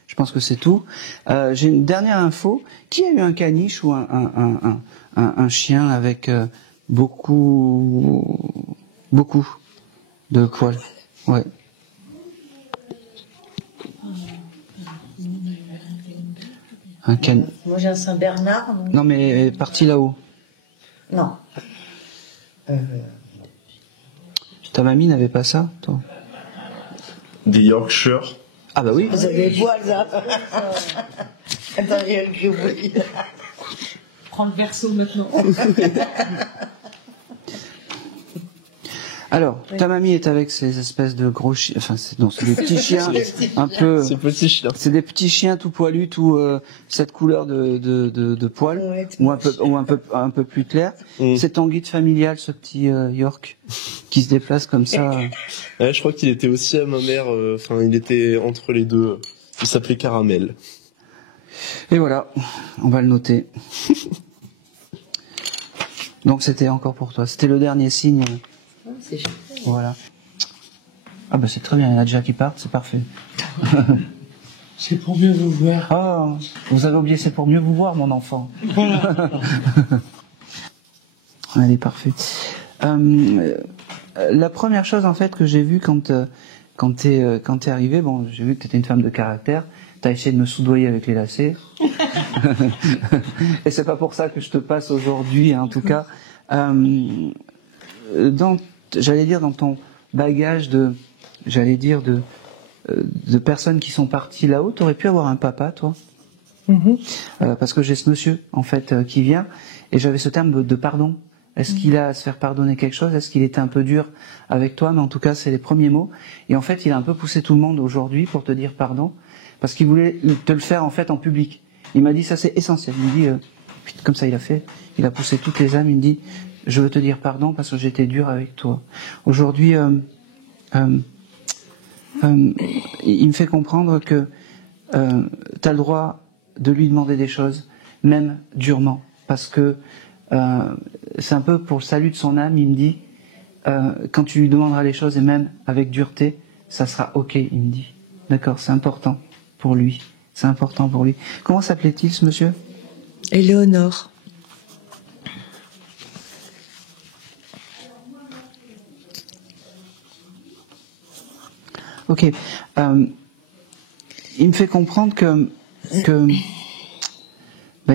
Je pense que c'est tout. J'ai une dernière info. Qui a eu un caniche ou un chien avec beaucoup de poils? Ouais. Un caniche. Moi j'ai un Saint-Bernard. Non mais parti là-haut. Non. Ta mamie n'avait pas ça, toi? Des Yorkshire. Ah bah oui. Vous avez les poils, ça. Attends, il y a le vieux bruit. Prends le verso maintenant. Alors, ta mamie est avec ces espèces de gros chiens, enfin, c'est des petits chiens, un peu. C'est petits chiens. C'est des petits chiens tout poilus, tout cette couleur de poils, Ouais, ou un peu plus clair. C'est ton guide familial, ce petit York, qui se déplace comme ça. Ouais, je crois qu'il était aussi à ma mère. Enfin, il était entre les deux. Il s'appelait Caramel. Et voilà, on va le noter. Donc c'était encore pour toi. C'était le dernier signe. C'est chouette. Voilà. Ah bah c'est très bien, il y en a déjà qui partent, c'est parfait. C'est pour mieux vous voir. Ah, vous avez oublié, c'est pour mieux vous voir, mon enfant. Allez, parfait. La première chose en fait que j'ai vue quand t'es arrivé, bon, j'ai vu que t'étais une femme de caractère. T'as essayé de me soudoyer avec les lacets. Et c'est pas pour ça que je te passe aujourd'hui, hein, en tout cas. Dans ton bagage de personnes qui sont parties là-haut, t'aurais pu avoir un papa, toi. Parce que j'ai ce monsieur, en fait, qui vient, et j'avais ce terme de pardon. Est-ce qu'il a à se faire pardonner quelque chose? Est-ce qu'il était un peu dur avec toi? Mais en tout cas, c'est les premiers mots. Et en fait, il a un peu poussé tout le monde aujourd'hui pour te dire pardon, parce qu'il voulait te le faire, en fait, en public. Il m'a dit, ça c'est essentiel. Il me dit, comme ça il a fait, il a poussé toutes les âmes, il me dit, je veux te dire pardon parce que j'étais dur avec toi. Aujourd'hui, il me fait comprendre que tu as le droit de lui demander des choses, même durement, parce que c'est un peu pour le salut de son âme. Il me dit, quand tu lui demanderas les choses, et même avec dureté, ça sera ok, il me dit. D'accord, c'est important pour lui. C'est important pour lui. Comment s'appelait-il, ce monsieur? Éléonore. Ok. Il me fait comprendre que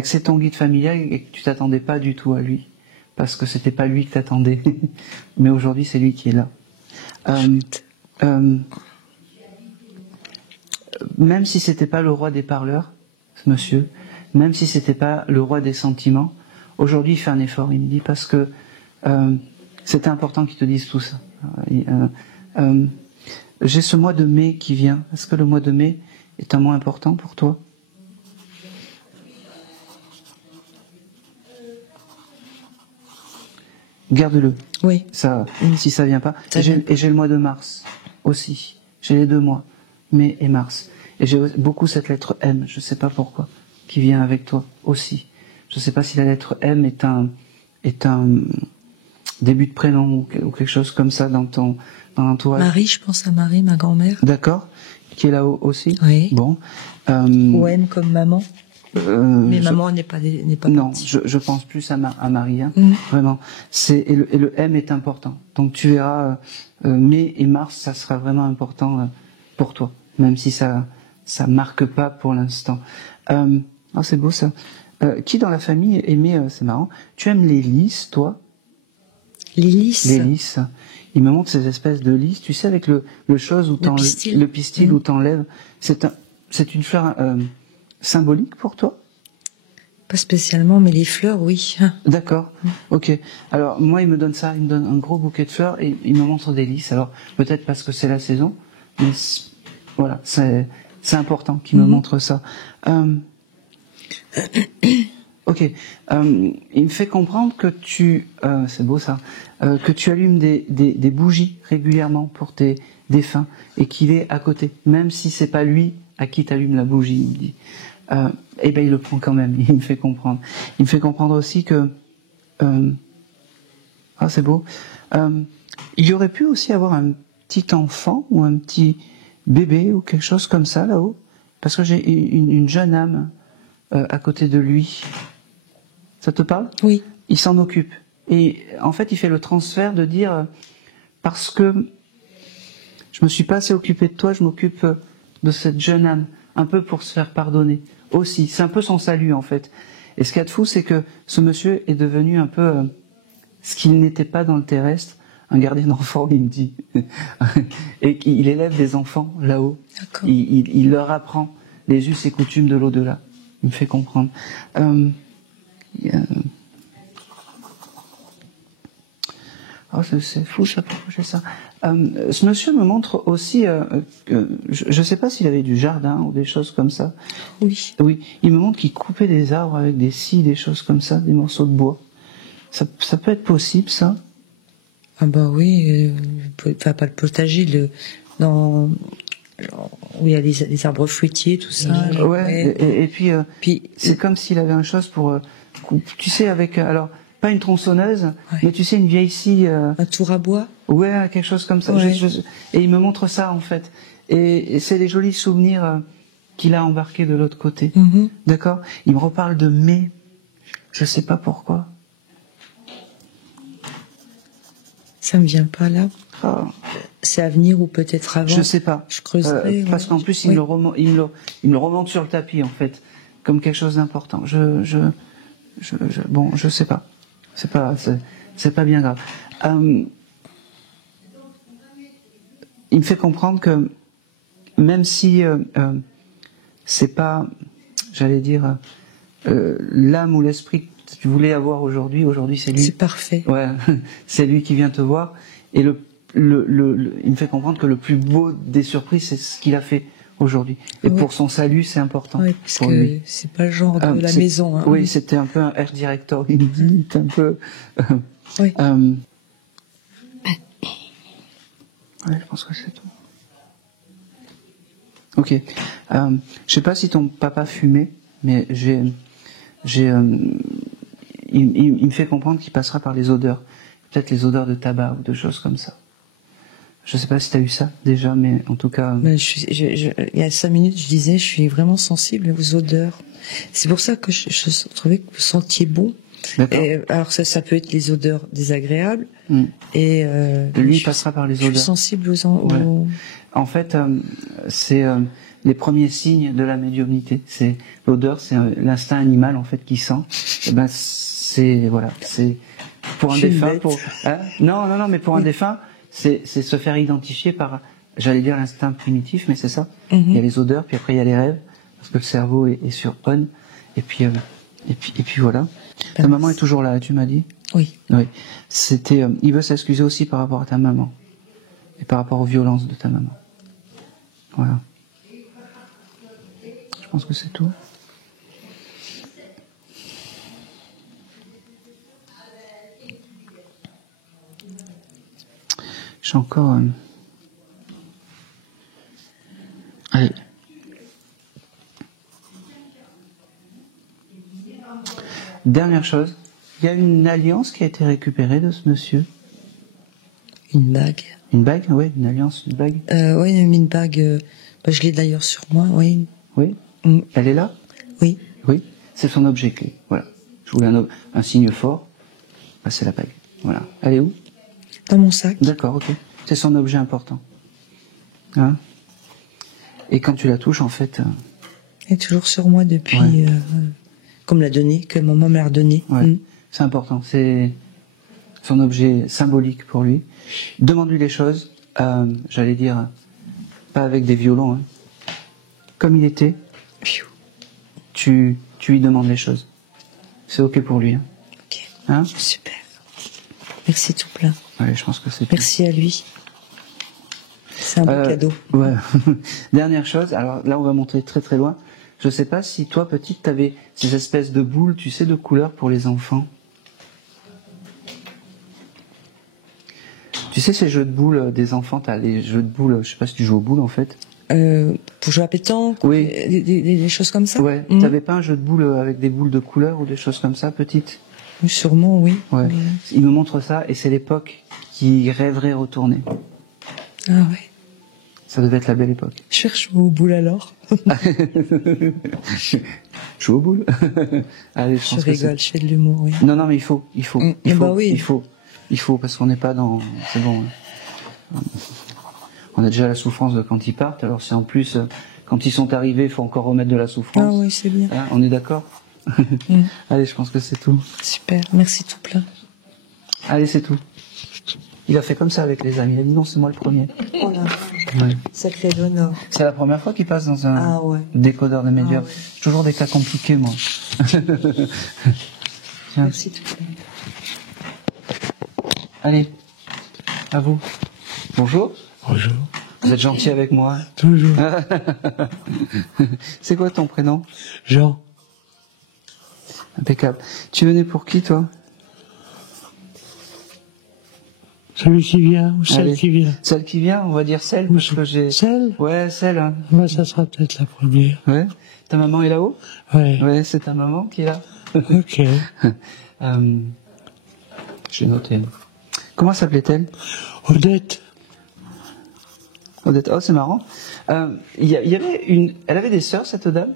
c'est ton guide familial et que tu t'attendais pas du tout à lui. Parce que c'était pas lui que t'attendais. Mais aujourd'hui, c'est lui qui est là. Même si c'était pas le roi des parleurs, ce monsieur, même si c'était pas le roi des sentiments, aujourd'hui, il fait un effort, il me dit, parce que c'était important qu'il te dise tout ça. J'ai ce mois de mai qui vient. Est-ce que le mois de mai est un mois important pour toi? Garde-le. Oui. Ça, si ça vient pas. Et j'ai le mois de mars aussi. J'ai les 2 mois, mai et mars. Et j'ai beaucoup cette lettre M, je sais pas pourquoi, qui vient avec toi aussi. Je sais pas si la lettre M est un début de prénom ou quelque chose comme ça dans l'entourage. Marie, je pense à Marie, ma grand-mère. D'accord. Qui est là aussi. Oui. Bon. Ou M comme maman. Mais maman n'est pas non, partie. je pense plus à Marie, hein, vraiment. Et le M est important. Donc tu verras, mai et mars, ça sera vraiment important pour toi, même si ça marque pas pour l'instant. C'est beau ça. Qui dans la famille aimait, c'est marrant, tu aimes les lys, toi? Les lys. Les lys. Il me montre ces espèces de lys, tu sais, avec le chose où le pistil où t'enlèves. C'est une fleur symbolique pour toi? Pas spécialement, mais les fleurs, oui. D'accord. Ok. Alors moi, il me donne ça, il me donne un gros bouquet de fleurs et il me montre des lys. Alors peut-être parce que c'est la saison, mais voilà, c'est important qu'il me montre ça. Ok. Il me fait comprendre que c'est beau ça, que tu allumes des bougies régulièrement pour tes défunt et qu'il est à côté, même si c'est pas lui à qui t'allume la bougie, il me dit. Eh ben il le prend quand même, il me fait comprendre. Il me fait comprendre aussi que c'est beau. Il y aurait pu aussi avoir un petit enfant ou un petit bébé ou quelque chose comme ça là-haut, parce que j'ai une jeune âme à côté de lui. Ça te parle? Oui. Il s'en occupe. Et en fait, il fait le transfert de dire parce que je me suis pas assez occupé de toi, je m'occupe de cette jeune âme, un peu pour se faire pardonner aussi. C'est un peu son salut en fait. Et ce qu'il y a de fou, c'est que ce monsieur est devenu un peu ce qu'il n'était pas dans le terrestre, un gardien d'enfants, il me dit. Et il élève des enfants là-haut. Il leur apprend les us et coutumes de l'au-delà. Il me fait comprendre. C'est fou, ça, pourquoi j'ai ça. Ce monsieur me montre aussi, je ne sais pas s'il avait du jardin ou des choses comme ça. Oui. Oui, il me montre qu'il coupait des arbres avec des scies, des choses comme ça, des morceaux de bois. Ça peut être possible, ça? Ah bah oui, pas le potager, où il y a les arbres fruitiers, tout ça. Ouais. Et puis c'est comme s'il avait une chose pour, tu sais, avec alors pas une tronçonneuse, mais tu sais une vieille scie. Un tour à bois. Ouais, quelque chose comme ça. Ouais. Et il me montre ça en fait. Et c'est des jolis souvenirs qu'il a embarqués de l'autre côté. Mm-hmm. D'accord. Il me reparle de mai. Je sais pas pourquoi. Ça me vient pas là. Oh. C'est à venir ou peut-être avant. Je sais pas. Je creuserai. Parce qu'en plus il me le remonte sur le tapis en fait, comme quelque chose d'important. Bon, je sais pas. C'est pas bien grave. Il me fait comprendre que même si c'est pas, j'allais dire, l'âme ou l'esprit que tu voulais avoir aujourd'hui c'est lui. C'est parfait. Ouais, c'est lui qui vient te voir. Et il me fait comprendre que le plus beau des surprises, c'est ce qu'il a fait aujourd'hui. Et pour son salut, c'est important. Oui, parce pour que lui. c'est pas le genre de la maison. Hein. Oui, c'était un peu un air director. Il me dit, un peu. Oui. Ouais, je pense que c'est tout. Ok. Je sais pas si ton papa fumait, mais il me fait comprendre qu'il passera par les odeurs. Peut-être les odeurs de tabac ou de choses comme ça. Je sais pas si tu as eu ça déjà, mais en tout cas... Ben, il y a 5 minutes, je disais, je suis vraiment sensible aux odeurs. C'est pour ça que je trouvais que vous sentiez bon. Et, alors ça peut être les odeurs désagréables. Et lui, il passera par les odeurs. Je suis sensible aux... Ouais. En fait, c'est les premiers signes de la médiumnité. C'est l'odeur, c'est l'instinct animal en fait qui sent. Et ben c'est pour un défunt. Non, mais pour un défunt, c'est se faire identifier par, j'allais dire l'instinct primitif, mais c'est ça. Il y a les odeurs, puis après il y a les rêves, parce que le cerveau est sur on. Et puis voilà. Ta maman est toujours là, tu m'as dit? Oui. Oui. C'était, il veut s'excuser aussi par rapport à ta maman et par rapport aux violences de ta maman. Voilà. Je pense que c'est tout. J'ai encore... Allez. Dernière chose, il y a une alliance qui a été récupérée de ce monsieur. Une bague. Une bague, oui, une alliance, une bague. Oui, une bague, je l'ai d'ailleurs sur moi, oui. Oui. Elle est là? Oui. Oui. C'est son objet clé. Voilà. Je voulais un signe fort. Bah, c'est la bague. Voilà. Elle est où? Dans mon sac. D'accord, ok. C'est son objet important. Hein? Et quand tu la touches, en fait... Elle est toujours sur moi depuis... comme l'a donné, que maman m'a redonné. Ouais. C'est important. C'est son objet symbolique pour lui. Demande-lui les choses. J'allais dire, pas avec des violons. Hein. Comme il était, tu lui demandes les choses. C'est ok pour lui. Hein. Ok. Hein? Super. Merci tout plein. Ouais, je pense que c'est. Merci à lui. C'est un beau cadeau. Ouais. Dernière chose. Alors là, on va monter très très loin. Je sais pas si toi, petite, t'avais ces espèces de boules, tu sais, de couleurs pour les enfants. Tu Tu sais, ces jeux de boules des enfants, t'as les jeux de boules, je sais pas si tu joues aux boules en fait. Pour jouer à pétanque, oui. Des choses comme ça. Ouais. T'avais pas un jeu de boules avec des boules de couleur ou des choses comme ça, petites? Sûrement, oui. Ouais. Il me montre ça et c'est l'époque qui rêverait retourner. Ah ouais. Ça devait être la belle époque. Je cherche aux boules alors. Je joue aux boules. Allez, je rigole, je fais de l'humour, oui. Non, mais il faut, bah oui. il faut parce qu'on n'est pas dans, c'est bon. On a déjà la souffrance de quand ils partent, alors c'est en plus, quand ils sont arrivés, il faut encore remettre de la souffrance. Ah oui, c'est bien. Hein, on est d'accord? Allez, je pense que c'est tout. Super, merci tout plein. Allez, c'est tout. Il a fait comme ça avec les amis. Il a dit non, c'est moi le premier. Oh là, ouais. Sacré d'honneur. C'est la première fois qu'il passe dans un décodeur de médias. Ouais. Toujours des cas compliqués, moi. Merci tout plein. Allez, à vous. Bonjour. Bonjour. Vous êtes gentil avec moi? Toujours. C'est quoi ton prénom? Jean. Impeccable. Tu venais pour qui, toi? Celui qui vient ou celle qui vient? Celle qui vient, on va dire celle, parce que j'ai... Celle? Ouais, celle. Hein. Bah, ça sera peut-être la première. Ouais. Ta maman est là-haut? Ouais. Ouais, c'est ta maman qui est là. Ok. J'ai noté. Comment s'appelait-elle? Odette. Odette. Oh, c'est marrant. Il y avait elle avait des sœurs, cette dame?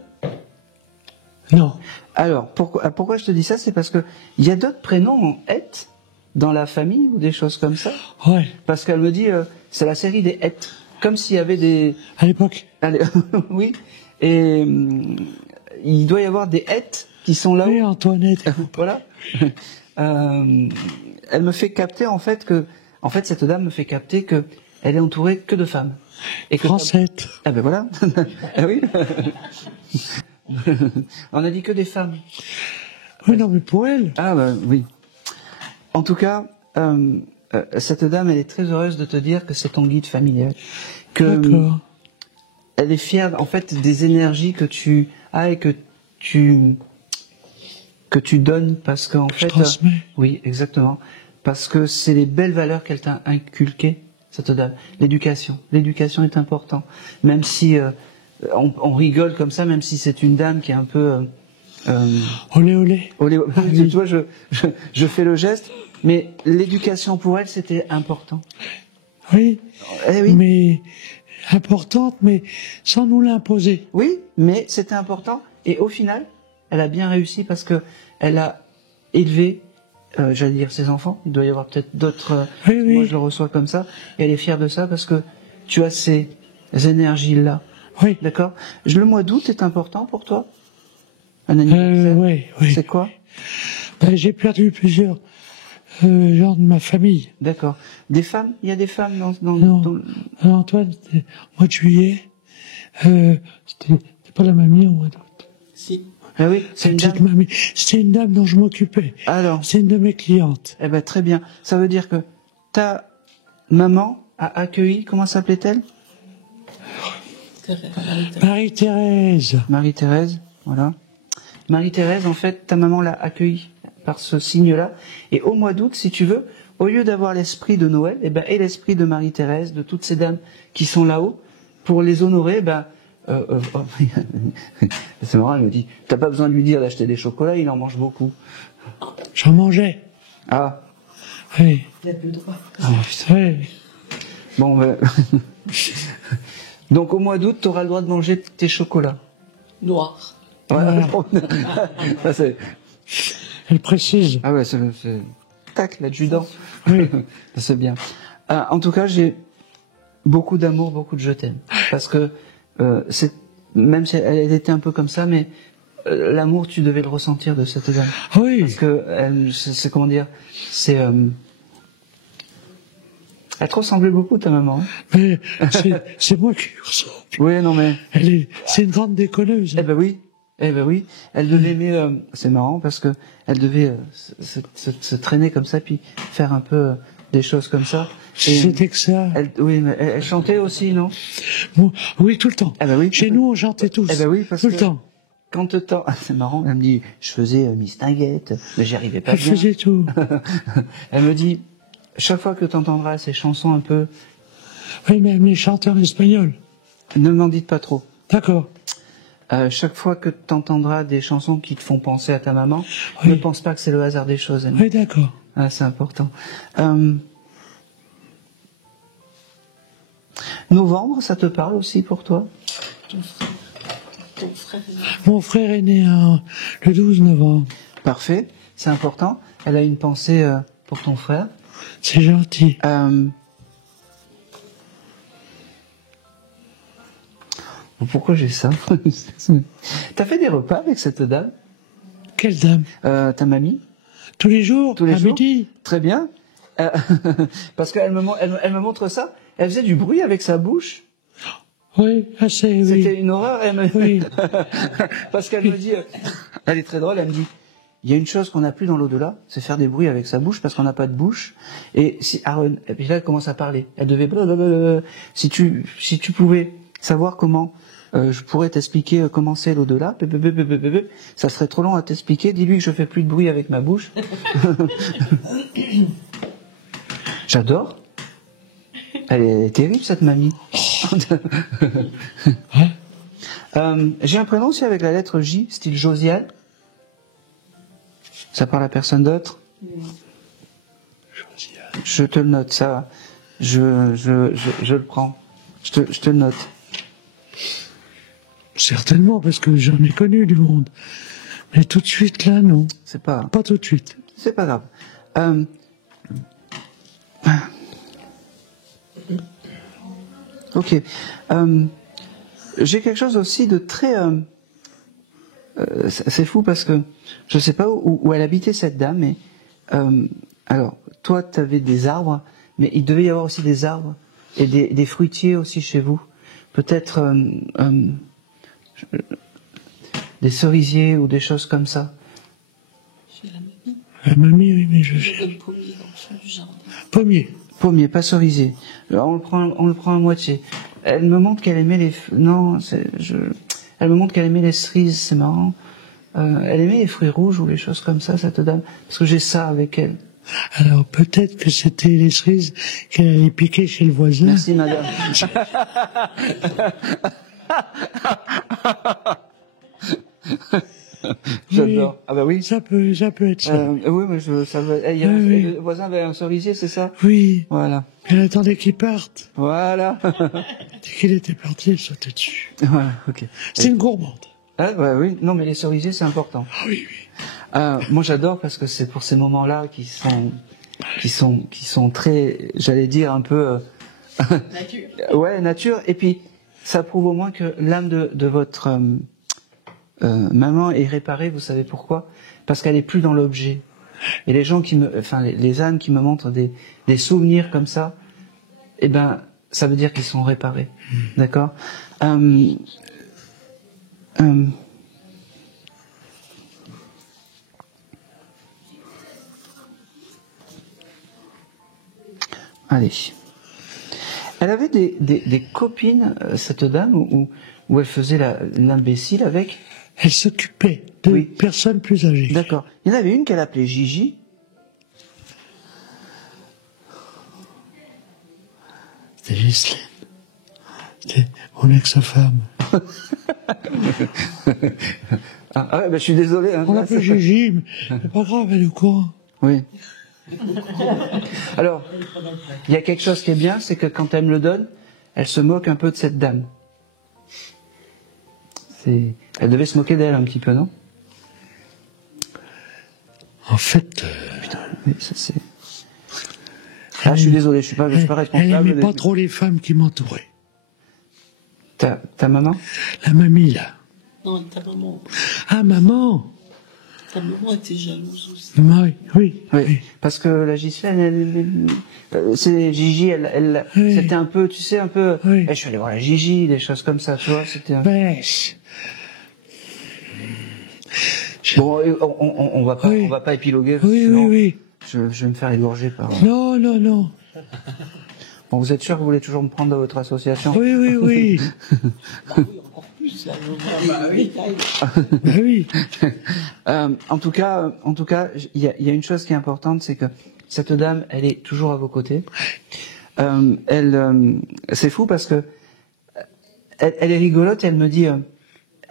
Non. Alors, pourquoi je te dis ça? C'est parce que il y a d'autres prénoms en « et » dans la famille ou des choses comme ça? Ouais. Parce qu'elle me dit, c'est la série des « et », comme s'il y avait des... À l'époque? Oui. Et il doit y avoir des « et » qui sont là. Oui, Antoinette. Voilà. Elle me fait capter en fait cette dame me fait capter que elle est entourée que de femmes. Et que Francette. Ah ben voilà. Ah oui. On a dit que des femmes. Oui, non, mais pour elle. Ah ben oui. En tout cas, cette dame, elle est très heureuse de te dire que c'est ton guide familial. Que elle est fière en fait des énergies que tu as et que tu donnes parce qu'en fait. Transmets. Oui, exactement. Parce que c'est les belles valeurs qu'elle t'a inculquées, cette dame. L'éducation. L'éducation est importante. Même si on rigole comme ça, même si c'est une dame qui est un peu... Olé, olé. Olé, tu vois, je fais le geste, mais l'éducation pour elle, c'était important. Oui, oui. Mais importante, mais sans nous l'imposer. Oui, mais c'était important. Et au final, elle a bien réussi parce que elle a élevé... j'allais dire ses enfants, il doit y avoir peut-être d'autres... Oui. Moi je le reçois comme ça, et elle est fière de ça parce que tu as ces énergies-là. Oui. D'accord. Le mois d'août est important pour toi? Un anniversaire? Oui. C'est quoi? J'ai perdu plusieurs gens de ma famille. D'accord. Des femmes? Il y a des femmes dans Non. Antoine, c'était au mois de juillet. C'était pas la mamie au mois d'août. Si. Ah oui, c'est une petite mamie. C'était une dame dont je m'occupais. Alors. C'est une de mes clientes. Eh ben, très bien. Ça veut dire que ta maman a accueilli, comment s'appelait-elle? Marie-Thérèse. Marie-Thérèse, voilà. Marie-Thérèse, en fait, ta maman l'a accueillie par ce signe-là. Et au mois d'août, si tu veux, au lieu d'avoir l'esprit de Noël, eh ben, et l'esprit de Marie-Thérèse, de toutes ces dames qui sont là-haut, pour les honorer, c'est marrant, elle me dit, t'as pas besoin de lui dire d'acheter des chocolats, il en mange beaucoup. J'en mangeais. Ah. Oui. Il n'a plus le droit. Ah, putain. Oui. Bon, donc au mois d'août, tu auras le droit de manger tes chocolats. Noirs. Ouais. Elle précise. Ah ouais, c'est... Tac, l'adjudant. Oui. C'est bien. En tout cas, j'ai beaucoup d'amour, beaucoup de je t'aime. Parce que même si elle était un peu comme ça, mais l'amour, tu devais le ressentir de cette dame. Oui. Parce que c'est comment dire, c'est elle te ressemblait beaucoup, ta maman. Mais c'est moi qui lui ressemble. Oui, non mais. C'est une grande déconneuse. Eh ben oui. Elle devait aimer. C'est marrant parce que elle devait se traîner comme ça puis faire un peu des choses comme ça. C'était que ça. Elle chantait aussi, non? Bon, oui, tout le temps. Eh ben oui. Chez nous, on chantait tous. Eh ben oui, parce tout que le temps. Quand c'est marrant. Elle me dit, je faisais Miss Tinguette, mais j'y arrivais pas bien. Elle faisait tout. Elle me dit, chaque fois que tu entendras ces chansons un peu... Oui, même les chanteurs espagnols. Ne m'en dites pas trop. D'accord. Chaque fois que tu entendras des chansons qui te font penser à ta maman, ne pense pas que c'est le hasard des choses. Oui, d'accord. Ah, c'est important. Novembre, ça te parle aussi pour toi? Ton frère. Mon frère est né le 12 novembre. Parfait, c'est important. Elle a une pensée pour ton frère. C'est gentil. Pourquoi j'ai ça? T'as fait des repas avec cette dame? Quelle dame? Ta mamie? Tous les jours, Tous les à jours. midi. Très bien. Parce qu'elle me montre ça. Elle faisait du bruit avec sa bouche. Oui, assez, oui. C'était une horreur. Oui. Parce qu'elle me dit, elle est très drôle, elle me dit, il y a une chose qu'on n'a plus dans l'au-delà, c'est faire des bruits avec sa bouche parce qu'on n'a pas de bouche. Et si Aaron, et puis là elle commence à parler. Elle devait blablabla. Si tu pouvais savoir comment je pourrais t'expliquer comment c'est l'au-delà, ça serait trop long à t'expliquer. Dis-lui que je fais plus de bruit avec ma bouche. J'adore. Elle est terrible cette mamie. J'ai un prénom aussi avec la lettre J, style Josiane. Ça parle à personne d'autre? Je te le note, ça. Je le prends. Je te le note. Certainement, parce que j'en ai connu du monde. Mais tout de suite, là, non. C'est pas... Pas tout de suite. C'est pas grave. Ok. J'ai quelque chose aussi de très... c'est fou parce que je sais pas où elle habitait cette dame, mais alors toi tu avais des arbres, mais il devait y avoir aussi des arbres et des fruitiers aussi chez vous. Peut-être des cerisiers ou des choses comme ça. Chez la mamie. La mamie, oui, mais je... Le pommier dans le fond du jardin. Pommier. Pommier, pas cerisier. Alors, on le prend à moitié. Elle me montre qu'elle aimait les... Non, elle me montre qu'elle aimait les cerises, c'est marrant. Elle aimait les fruits rouges ou les choses comme ça, cette dame. Parce que j'ai ça avec elle. Alors peut-être que c'était les cerises qu'elle allait piquer chez le voisin. Merci madame. J'adore. Oui, ah bah oui. Ça peut être ça. Oui, mais le voisin avait un cerisier, c'est ça? Oui. Voilà. Elle attendait qu'il parte. Voilà. Dès qu'il était parti, elle sautait dessus. Voilà, ok. C'est une gourmande. Ah, bah oui, non mais les cerisiers c'est important. Ah oui, oui. Moi j'adore parce que c'est pour ces moments-là qui sont très, j'allais dire un peu Nature. Ouais, nature. Et puis ça prouve au moins que l'âme de votre maman est réparée. Vous savez pourquoi? Parce qu'elle est plus dans l'objet. Et les gens les âmes qui me montrent des souvenirs comme ça, eh ben ça veut dire qu'ils sont réparés. D'accord? Allez. Elle avait des copines, cette dame, où elle faisait l'imbécile avec... Elle s'occupait de personnes plus âgées. D'accord. Il y en avait une qu'elle appelait Gigi. C'était Ghislaine. C'était mon ex-femme. Ah ouais, je suis désolé. Hein, on l'appelait Gigi, mais c'est pas grave, elle est au courant. Oui. Alors, il y a quelque chose qui est bien, c'est que quand elle me le donne, elle se moque un peu de cette dame. Elle devait se moquer d'elle un petit peu, non? En fait... Putain, oui, ça c'est... Ah, je suis désolé, je suis pas responsable. Elle aimait pas trop les femmes qui m'entouraient. Ta maman? La mamie, là. Non, ta maman. Ah, maman! Ta maman était jalouse aussi. Oui. Parce que la Ghislaine, c'est Gigi, c'était un peu, tu sais, un peu... Je suis allé voir la Gigi, des choses comme ça, tu vois, c'était... Bon, on va pas épiloguer, sinon je vais me faire égorger par... Non. Bon, vous êtes sûr que vous voulez toujours me prendre dans votre association? Oui. Encore plus, là. Oui. En tout cas, il y a une chose qui est importante, c'est que cette dame, elle est toujours à vos côtés. C'est fou parce que elle est rigolote et elle me dit,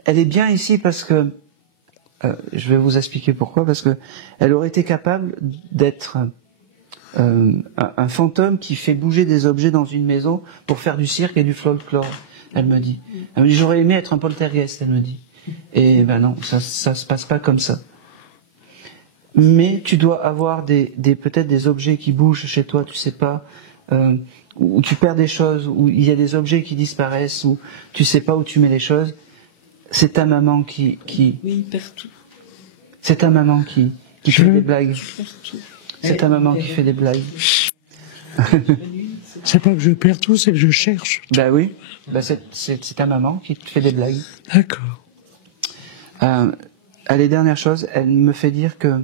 elle est bien ici parce que, je vais vous expliquer pourquoi, parce que elle aurait été capable d'être un fantôme qui fait bouger des objets dans une maison pour faire du cirque et du folklore. Elle me dit, j'aurais aimé être un poltergeist, elle me dit. Et ben non, ça se passe pas comme ça. Mais tu dois avoir peut-être des objets qui bougent chez toi, tu sais pas, où tu perds des choses, où il y a des objets qui disparaissent, où tu sais pas où tu mets les choses. C'est ta maman qui... Oui, il perd tout. C'est ta maman qui fait des blagues. C'est ta maman qui fait des blagues. C'est pas que je perds tout, c'est que je cherche. Bah oui, c'est ta maman qui te fait des blagues. D'accord. Les dernières choses, elle me fait dire que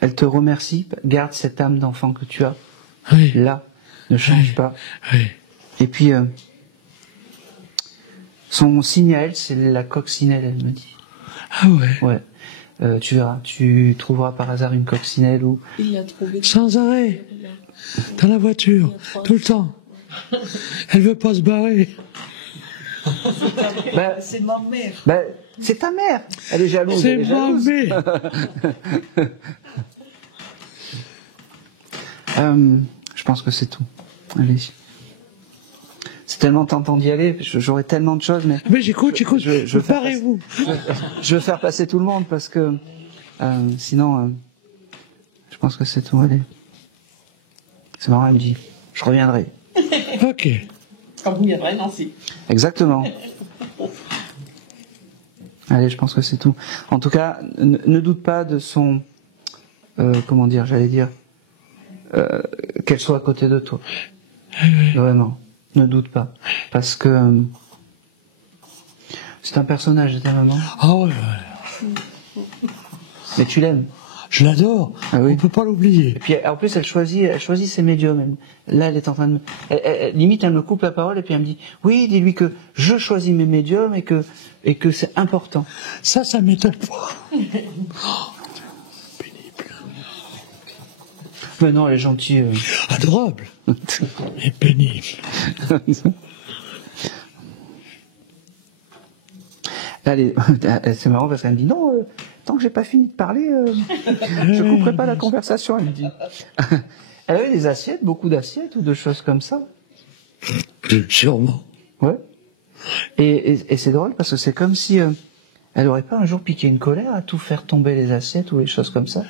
elle te remercie, garde cette âme d'enfant que tu as. Oui. Là, ne change pas. Oui. Et puis, son signe à elle, c'est la coccinelle, elle me dit. Ah ouais. Ouais. Tu verras, tu trouveras par hasard une coccinelle ou... Il l'a trouvé. Sans arrêt. Dans la voiture. Tout le temps. Elle veut pas se barrer. C'est ma mère. C'est ta mère. Elle est jalouse. C'est elle est ma jalouse. mère. Je pense que c'est tout. Allez. C'est tellement tentant d'y aller. J'aurais tellement de choses, mais. Mais j'écoute. Barrez-vous. Je veux faire passer tout le monde parce que sinon, je pense que c'est tout. Allez. C'est marrant, elle me dit. Je reviendrai. Ok. Quand vous viendrez, Nancy. Exactement. Allez, je pense que c'est tout. En tout cas, ne doute pas de son... comment dire, qu'elle soit à côté de toi. Vraiment. Ne doute pas. Parce que... c'est un personnage de ta maman. Ah ouais. Mais tu l'aimes. Je l'adore. Ah oui. On peut pas l'oublier. Et puis, en plus, elle choisit ses médiums. Là, elle est en train de... limite, elle me coupe la parole et puis elle me dit, oui, dis-lui que je choisis mes médiums et que c'est important. Ça m'étonne pas. Pénible. Mais non, elle est gentille. Adorable. Mais pénible. Allez, c'est marrant parce qu'elle me dit, non, tant que j'ai pas fini de parler, je couperai pas la conversation, elle me dit. Elle avait des assiettes, beaucoup d'assiettes ou de choses comme ça. Sûrement. Ouais. Et c'est drôle parce que c'est comme si elle aurait pas un jour piqué une colère à tout faire tomber les assiettes ou les choses comme ça.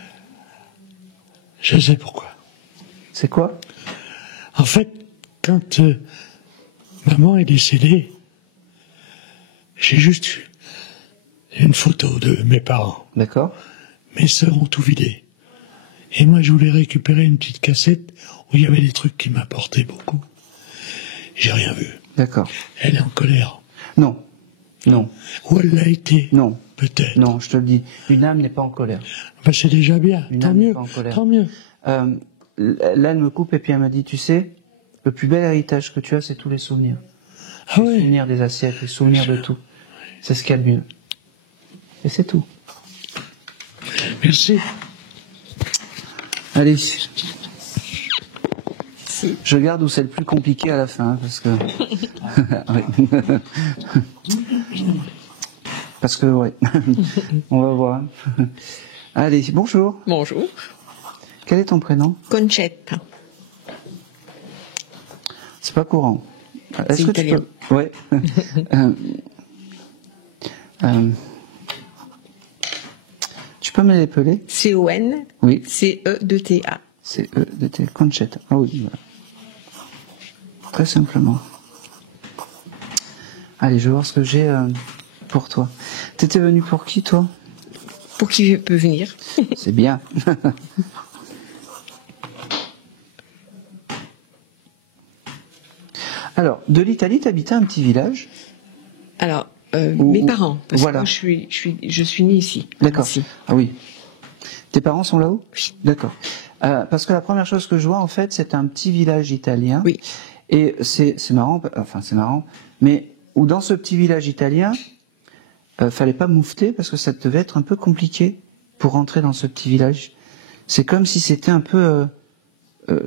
Je sais pourquoi. C'est quoi? En fait, quand maman est décédée, j'ai juste une photo de mes parents. D'accord. Mes sœurs ont tout vidé. Et moi, je voulais récupérer une petite cassette où il y avait des trucs qui m'apportaient beaucoup. J'ai rien vu. D'accord. Elle est en colère. Non. Non. Ou elle l'a été. Non. Peut-être. Non, je te le dis. Une âme n'est pas en colère. Ben, c'est déjà bien. Une Tant âme n'est mieux. pas en colère. Tant mieux. Là, elle me coupe et puis elle m'a dit, tu sais, le plus bel héritage que tu as, c'est tous les souvenirs. Ah les oui. souvenirs des assiettes, les souvenirs de tout. C'est ce qu'il y a de mieux. Et c'est tout. Merci. Allez. Je garde où c'est le plus compliqué à la fin, parce que... parce que, ouais. On va voir. Allez, bonjour. Bonjour. Quel est ton prénom? Concetta. C'est pas courant. C'est italien. Tu peux... Ouais. Tu peux me l'épeler? C-O-N. Oui. C-E-D-T-A. C-E-D-T. Concetta. Ah oui, voilà. Très simplement. Allez, je vais voir ce que j'ai pour toi. T'étais venu pour qui, toi? Pour qui peut venir. C'est bien. Alors, de l'Italie, t'habitais un petit village? Alors, mes parents, parce voilà. que moi je suis née ici. D'accord. Ici. Ah oui. Tes parents sont là-haut? Oui. D'accord. Parce que la première chose que je vois, en fait, c'est un petit village italien. Oui. Et c'est marrant, enfin c'est marrant, mais où dans ce petit village italien, fallait pas moufter parce que ça devait être un peu compliqué pour rentrer dans ce petit village. c'est comme si c'était un peu,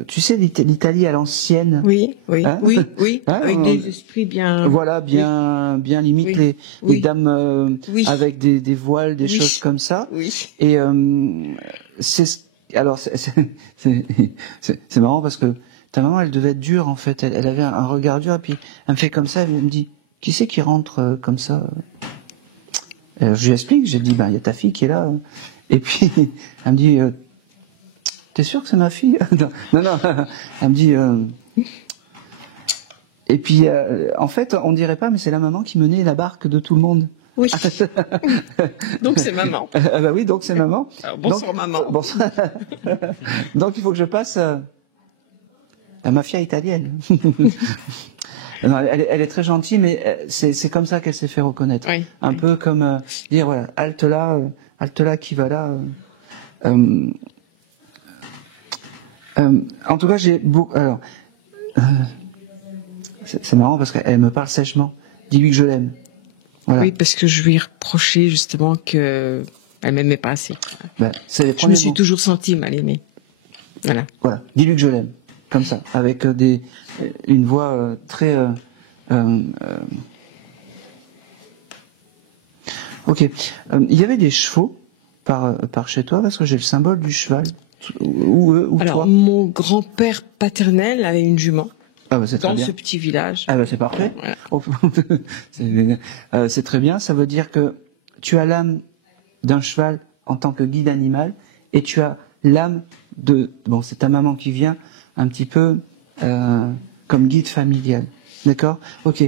tu sais, l'Italie à l'ancienne. Oui, oui, Hein oui, Hein, avec des esprits bien. Voilà, bien limite Oui, les dames oui. avec des voiles, des Oui. choses comme ça. Oui. Et alors c'est marrant parce que ta maman, elle devait être dure en fait. Elle avait un regard dur et puis elle me fait comme ça. Elle me dit, qui c'est qui rentre comme ça? Je lui explique. J'ai dit, il y a ta fille qui est là. Et puis elle me dit, t'es sûr que c'est ma fille? Non. Elle me dit. Et puis, en fait, on dirait pas, mais c'est la maman qui menait la barque de tout le monde. Oui. Donc c'est maman. Bah oui, donc c'est maman. Alors, bonsoir maman. Bonsoir. Donc il faut que je passe la mafia italienne. Non, elle est très gentille, mais c'est comme ça qu'elle s'est fait reconnaître. Oui. Un peu comme dire voilà, halte là, qui va là. En tout cas, j'ai beaucoup. Alors, c'est marrant parce qu'elle me parle sèchement. Dis-lui que je l'aime. Voilà. Oui, parce que je lui ai reproché justement que elle m'aimait pas assez. C'est les Je me premiers suis mots. toujours sentie mal aimée. Voilà. Voilà. Dis-lui que je l'aime. Comme ça, avec une voix très. Ok. Il y avait des chevaux par chez toi parce que j'ai le symbole du cheval. Ou Alors, toi. mon grand-père paternel avait une jument. Ah bah c'est très Dans bien. ce petit village. Ah bah c'est parfait. Voilà. C'est très bien. Ça veut dire que tu as l'âme d'un cheval en tant que guide animal et tu as l'âme de. Bon, c'est ta maman qui vient un petit peu comme guide familial. D'accord. Ok.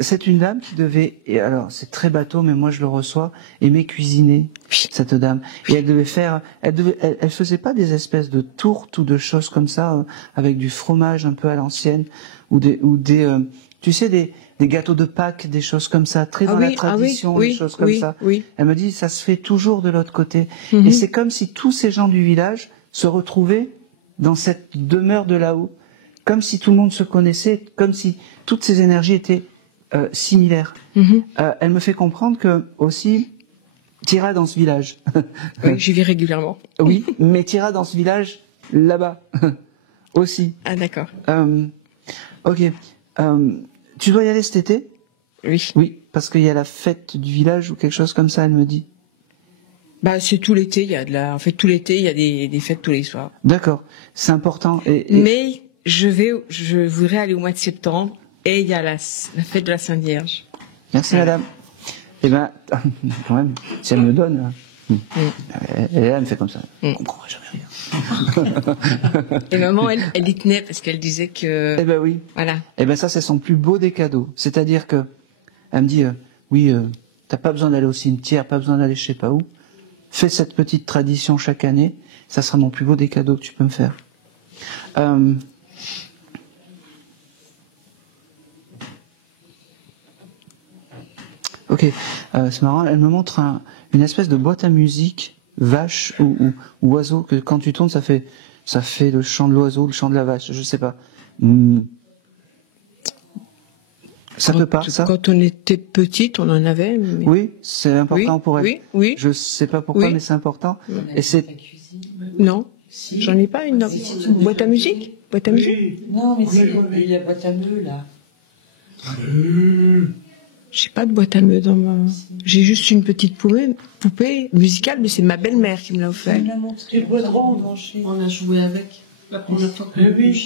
C'est une dame qui devait. Et alors c'est très bateau, mais moi je le reçois. Aimer cuisiner cette dame. Et elle devait faire. Elle faisait pas des espèces de tourtes ou de choses comme ça avec du fromage un peu à l'ancienne ou des tu sais des gâteaux de Pâques, des choses comme ça, très dans la tradition, des choses comme ça. Oui. Elle me dit ça se fait toujours de l'autre côté. Mhm. Et c'est comme si tous ces gens du village se retrouvaient dans cette demeure de là-haut. Comme si tout le monde se connaissait, comme si toutes ces énergies étaient similaires. Mhm. Elle me fait comprendre que aussi, t'iras dans ce village. Oui, j'y vais régulièrement. Oui, mais t'iras dans ce village là-bas aussi. Ah d'accord. Ok. Tu dois y aller cet été? Oui. Oui, parce qu'il y a la fête du village ou quelque chose comme ça, elle me dit. Bah c'est tout l'été, en fait tout l'été il y a des fêtes tous les soirs. D'accord, c'est important. Mais je voudrais aller au mois de septembre et il y a la fête de la Sainte Vierge. Merci madame. Eh ben, quand même, si elle me donne, elle me fait comme ça. Je comprendrai jamais rien. Et maman, elle y tenait parce qu'elle disait que. Eh ben oui. Voilà. Eh ben ça, c'est son plus beau des cadeaux. C'est-à-dire que, elle me dit, oui, t'as pas besoin d'aller au cimetière, pas besoin d'aller je sais pas où. Fais cette petite tradition chaque année. Ça sera mon plus beau des cadeaux que tu peux me faire. Ok, c'est marrant, elle me montre une espèce de boîte à musique, vache ou oiseau, que quand tu tournes, ça fait le chant de l'oiseau, le chant de la vache, je sais pas. Ça te parle, ça? Quand on était petite, on en avait. Mais... Oui, c'est important pour elle. Oui, oui. Je sais pas pourquoi, mais c'est important. Et c'est... Non, j'en ai pas une boîte à musique. Boîte à musique. Non, mais c'est la boîte à meux, là. J'ai pas de boîte à meux dans ma... J'ai juste une petite poupée musicale, mais c'est ma belle-mère qui me l'a offert. Elle me l'a montré. On a joué avec la première fois. Oui.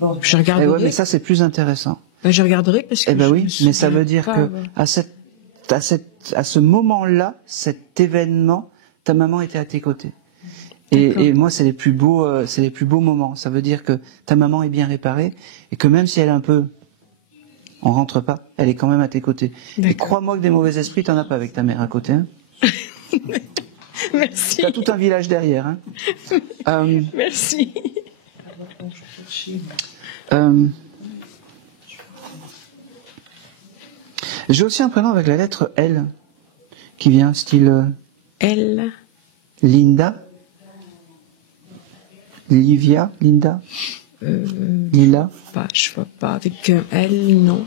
Bon, je regarderai. Ouais, mais ça, c'est plus intéressant. Ben, je regarderai parce que. Eh ben oui, mais ça veut dire que à ce moment-là, cet événement, ta maman était à tes côtés. Et moi, c'est les plus beaux moments. Ça veut dire que ta maman est bien réparée et que même si elle est un peu, on rentre pas, elle est quand même à tes côtés. Et crois-moi que des mauvais esprits, t'en as pas avec ta mère à côté. Hein. Merci. T'as tout un village derrière. Hein. Merci. J'ai aussi un prénom avec la lettre L qui vient style L. Linda, Livia, Linda, Lila. Je vois pas avec un L, non.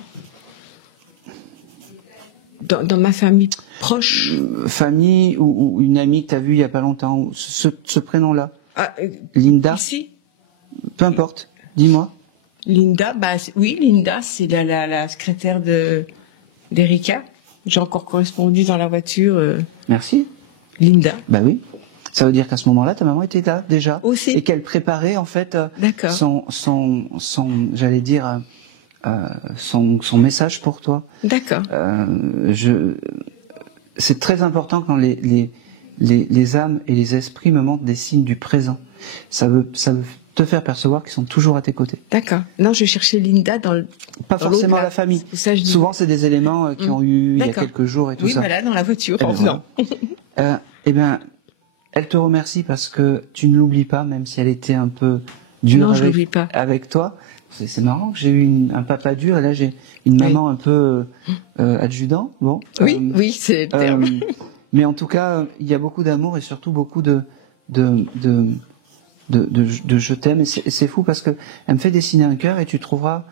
Dans ma famille proche. Famille ou une amie que tu as vue il y a pas longtemps, ce prénom-là. Linda. Ici. Peu importe. Dis-moi. Linda, oui, Linda, c'est la secrétaire d'Erika. J'ai encore correspondu dans la voiture. Merci. Linda. Bah oui. Ça veut dire qu'à ce moment-là, ta maman était là déjà. Aussi. Et qu'elle préparait en fait son j'allais dire son message pour toi. D'accord. C'est très important quand les âmes et les esprits me montrent des signes du présent. Ça veut te faire percevoir qu'ils sont toujours à tes côtés. D'accord. Non, je cherchais Linda pas forcément la famille. Souvent, c'est des éléments qui ont eu il y a quelques jours et tout ça. Oui, voilà, dans la voiture. Eh bien, elle te remercie parce que tu ne l'oublies pas, même si elle était un peu dure avec toi. C'est marrant que j'ai eu un papa dur et là j'ai une maman un peu adjudant. Bon. Oui, c'est le terme. Mais en tout cas, il y a beaucoup d'amour et surtout beaucoup de je t'aime. Et c'est fou parce que elle me fait dessiner un cœur et tu trouveras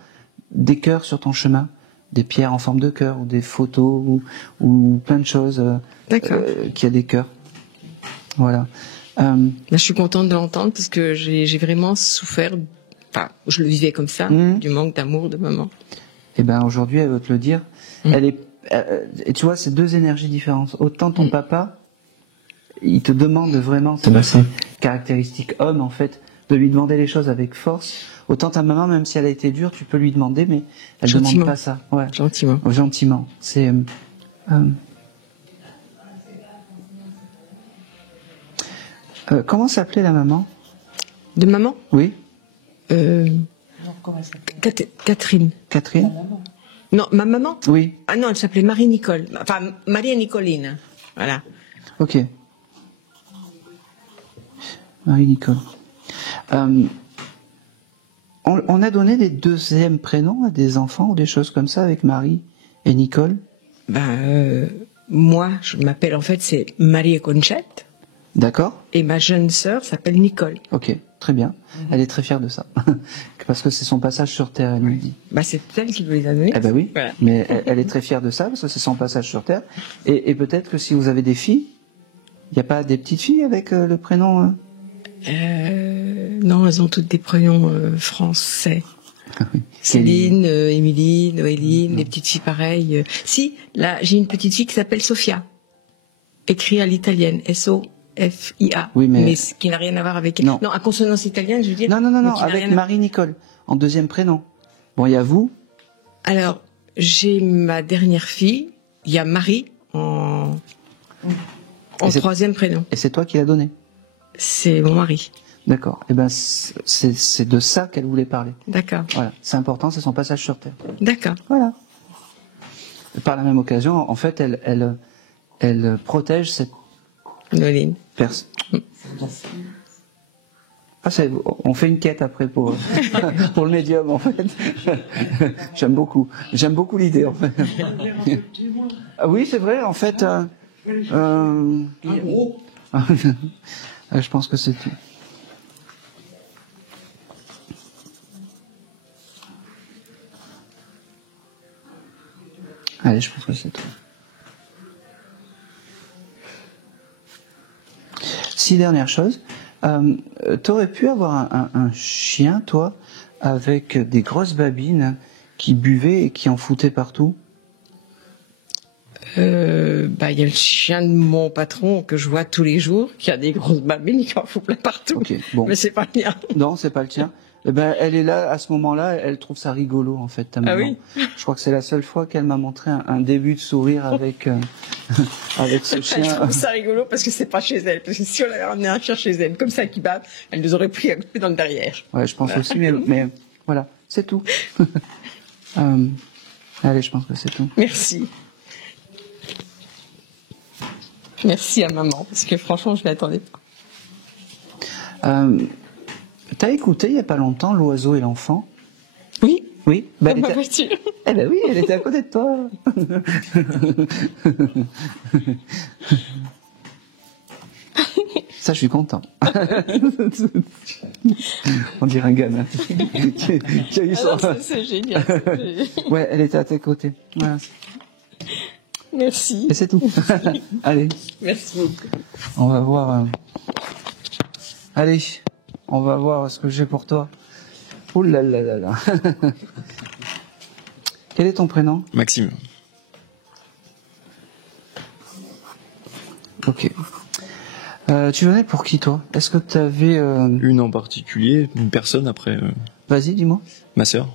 des cœurs sur ton chemin, des pierres en forme de cœur ou des photos ou plein de choses qui a des cœurs. Voilà. Je suis contente de l'entendre parce que j'ai vraiment souffert. Enfin, je le vivais comme ça, du manque d'amour de maman. Et ben aujourd'hui, elle veut te le dire. Et tu vois, c'est deux énergies différentes. Autant ton papa, il te demande vraiment, c'est caractéristique homme en fait, de lui demander les choses avec force. Autant ta maman, même si elle a été dure, tu peux lui demander, mais elle ne demande pas ça. Ouais. Gentiment. Gentiment. C'est comment s'appelait la maman de maman? Oui. Catherine. Catherine? Non, ma maman? Oui. Ah non, elle s'appelait Marie-Nicole. Enfin, Marie-Nicoline. Voilà. Ok. Marie-Nicole. On a donné des deuxièmes prénoms à des enfants ou des choses comme ça avec Marie et Nicole? Moi, je m'appelle en fait, c'est Marie Conchette. D'accord. Et ma jeune sœur s'appelle Nicole. Ok, très bien. Elle est très fière de ça. Parce que c'est son passage sur Terre, elle me dit. C'est elle qui nous les a donnés. Eh ben oui, voilà. Mais elle est très fière de ça, parce que c'est son passage sur Terre. Et peut-être que si vous avez des filles, il n'y a pas des petites filles avec le prénom Non, elles ont toutes des prénoms français. Céline, Émilie, Noéline, des petites filles pareilles. Si, là, j'ai une petite fille qui s'appelle Sofia. Écrit à l'italienne, S-O-F-I-A. Oui, mais ce qui n'a rien à voir avec... Non, à consonance italienne, je veux dire. Non, avec Marie-Nicole, en deuxième prénom. Bon, il y a vous. Alors, j'ai ma dernière fille, il y a Marie en troisième prénom. Et c'est toi qui l'as donné? C'est mon mari. D'accord. Eh ben, c'est de ça qu'elle voulait parler. D'accord. Voilà. C'est important, c'est son passage sur Terre. D'accord. Voilà. Par la même occasion, en fait, elle protège cette personne. On fait une quête après pour le médium, en fait. J'aime beaucoup l'idée, en fait. Oui, c'est vrai, en fait. Je pense que c'est tout. Allez, je pense que c'est tout. 6 dernières choses. T'aurais pu avoir un chien, toi, avec des grosses babines qui buvaient et qui en foutaient partout? Il y a le chien de mon patron que je vois tous les jours, qui a des grosses babines et qui en fout plein partout. Okay, bon. Mais c'est pas le mien. Non, c'est pas le tien. Eh ben, elle est là, à ce moment-là, elle trouve ça rigolo, en fait, ta maman. Ah oui? Je crois que c'est la seule fois qu'elle m'a montré un début de sourire avec ce chien. Elle trouve ça rigolo parce que c'est pas chez elle. Parce que si on avait ramené un chien chez elle, comme ça, qui bave, elle nous aurait pris un coup dans le derrière. Ouais, je pense aussi, mais voilà, c'est tout. Allez, je pense que c'est tout. Merci. Merci à maman, parce que franchement, je ne l'attendais pas. T'as écouté il n'y a pas longtemps L'oiseau et l'enfant? Oui. Oui. Dans ma voiture. Eh ben oui, elle était à côté de toi. Ça, je suis content. On dirait un gamin qui a eu son... C'est génial. Ouais, elle était à tes côtés. Voilà. Merci. Et c'est tout. Allez. Merci beaucoup. On va voir. Allez, on va voir ce que j'ai pour toi. Ouh là là là là. Quel est ton prénom? Maxime. Ok. Tu venais pour qui, toi? Est-ce que tu avais... Une en particulier, une personne après... Vas-y, dis-moi. Ma sœur.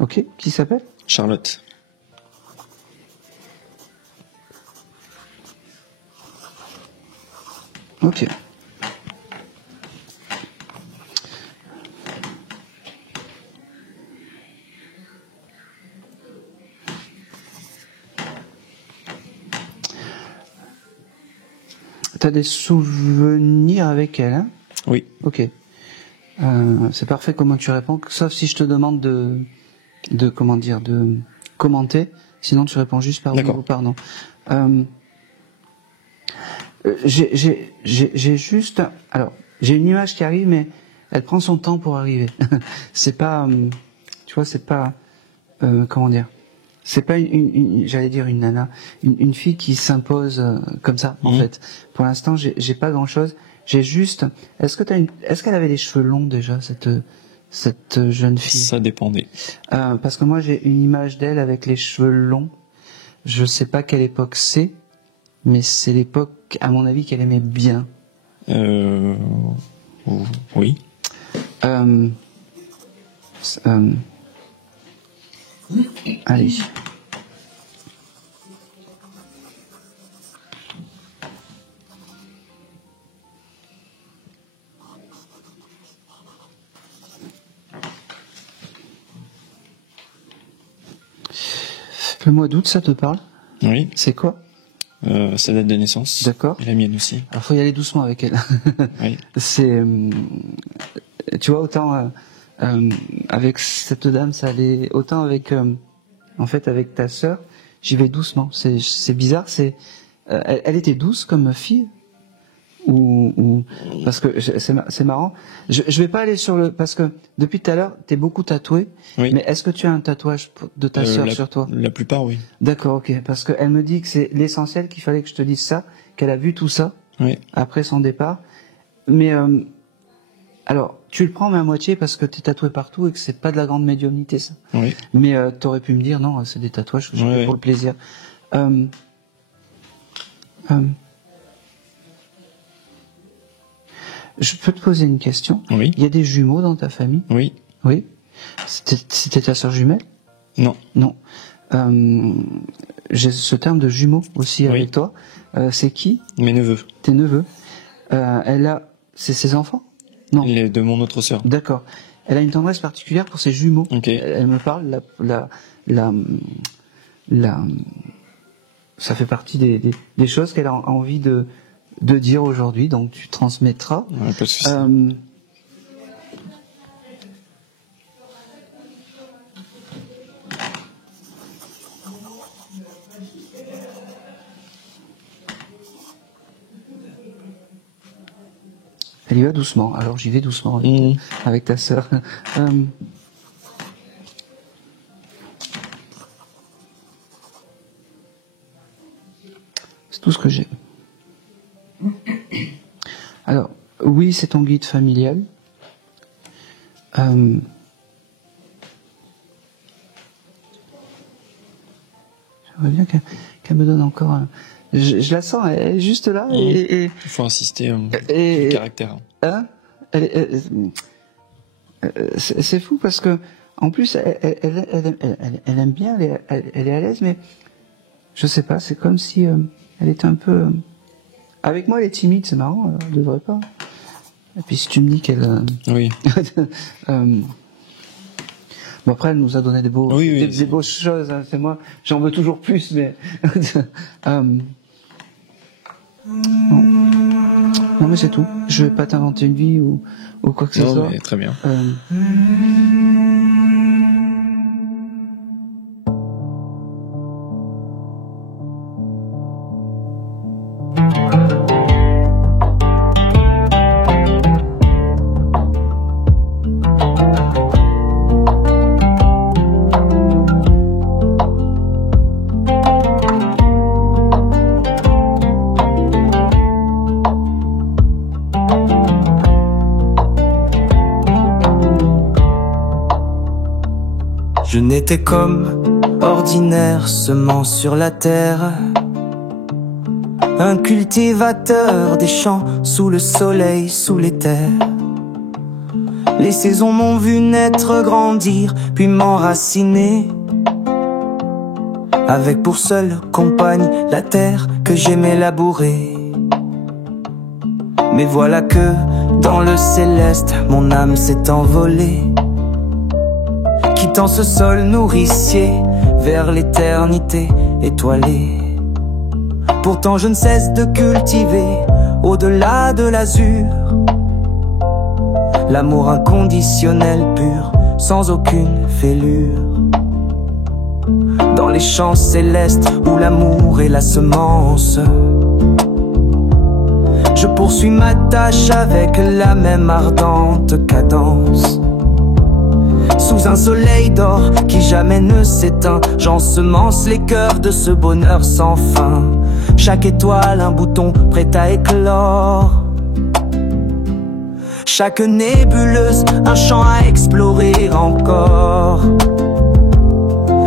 Ok. Qui s'appelle? Charlotte. Ok. T'as des souvenirs avec elle, hein? Oui. Ok. C'est parfait comment tu réponds, sauf si je te demande de comment dire, de commenter. Sinon, tu réponds juste par oui ou par non. J'ai juste, alors, j'ai une image qui arrive, mais elle prend son temps pour arriver. C'est pas, tu vois, c'est pas, comment dire, c'est pas j'allais dire une nana, une fille qui s'impose comme ça, en fait. Pour l'instant, j'ai pas grand chose. J'ai juste, est-ce qu'elle avait les cheveux longs déjà, cette jeune fille? Ça dépendait. Parce que moi, j'ai une image d'elle avec les cheveux longs. Je sais pas quelle époque c'est, mais c'est l'époque, à mon avis, qu'elle aimait bien. Oui. Allez. Le mois d'août, ça te parle? Oui. C'est quoi? Sa date de naissance. D'accord. Et la mienne aussi. Alors, faut y aller doucement avec elle. Oui. C'est, tu vois, autant avec cette dame, ça allait, autant avec, en fait, avec ta sœur, j'y vais doucement. C'est bizarre. Elle était douce comme fille. Ou parce que c'est marrant. Je vais pas aller sur le, parce que depuis tout à l'heure t'es beaucoup tatoué. Oui. Mais est-ce que tu as un tatouage de ta sœur sur toi? La plupart, oui. D'accord, ok. Parce que elle me dit que c'est l'essentiel, qu'il fallait que je te dise ça, qu'elle a vu tout ça après son départ. Mais alors tu le prends mais à moitié parce que t'es tatoué partout et que c'est pas de la grande médiumnité ça. Oui. Mais t'aurais pu me dire non, c'est des tatouages que j'ai fait pour le plaisir. Je peux te poser une question? Oui. Il y a des jumeaux dans ta famille? Oui. Oui. C'était ta sœur jumelle? Non. Non. J'ai ce terme de jumeau aussi avec toi. C'est qui? Mes neveux. Tes neveux. C'est ses enfants? Non. Les de mon autre sœur. D'accord. Elle a une tendresse particulière pour ses jumeaux. Okay. Elle me parle, ça fait partie des choses qu'elle a envie de dire aujourd'hui, donc tu transmettras. Ouais, pas de souci. Elle y va doucement, alors j'y vais doucement avec ta sœur. C'est tout ce que j'ai. Alors, oui, c'est ton guide familial. J'aimerais bien qu'elle me donne encore un... Je la sens, elle est juste là. Il faut insister au caractère. Hein, c'est fou parce que, en plus, elle aime bien, elle est à l'aise, mais je sais pas, c'est comme si elle était un peu... Avec moi, elle est timide, c'est marrant, elle devrait pas. Et puis si tu me dis qu'elle... Oui. Bon, après, elle nous a donné des beaux choses, hein, c'est moi, j'en veux toujours plus, mais... Non, mais c'est tout. Je vais pas t'inventer une vie ou quoi que ce soit. Non, mais très bien. Je n'étais comme ordinaire, semant sur la terre, un cultivateur des champs sous le soleil, sous les terres. Les saisons m'ont vu naître, grandir, puis m'enraciner, avec pour seule compagne la terre que j'aimais labourer. Mais voilà que dans le céleste mon âme s'est envolée, quittant ce sol nourricier vers l'éternité étoilée. Pourtant je ne cesse de cultiver au-delà de l'azur l'amour inconditionnel pur, sans aucune fêlure. Dans les champs célestes où l'amour est la semence, je poursuis ma tâche avec la même ardente cadence. Sous un soleil d'or qui jamais ne s'éteint, j'ensemence les cœurs de ce bonheur sans fin. Chaque étoile un bouton prêt à éclore, chaque nébuleuse un champ à explorer encore.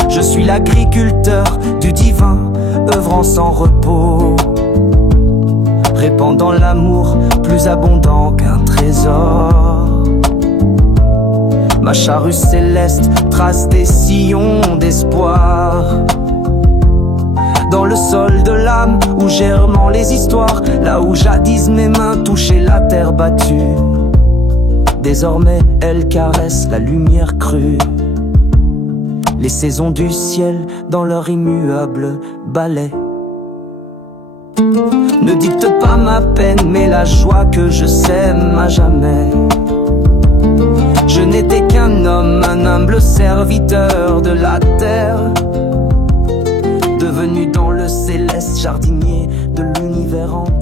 Je suis l'agriculteur du divin, œuvrant sans repos, répandant l'amour plus abondant qu'un trésor. Ma charrue céleste trace des sillons d'espoir dans le sol de l'âme où germent les histoires, là où jadis mes mains touchaient la terre battue. Désormais elles caressent la lumière crue, les saisons du ciel dans leur immuable balai. Ne dicte pas ma peine, mais la joie que je sème à jamais. Je n'étais qu'un homme, un humble serviteur de la terre, devenu dans le céleste jardinier de l'univers entier.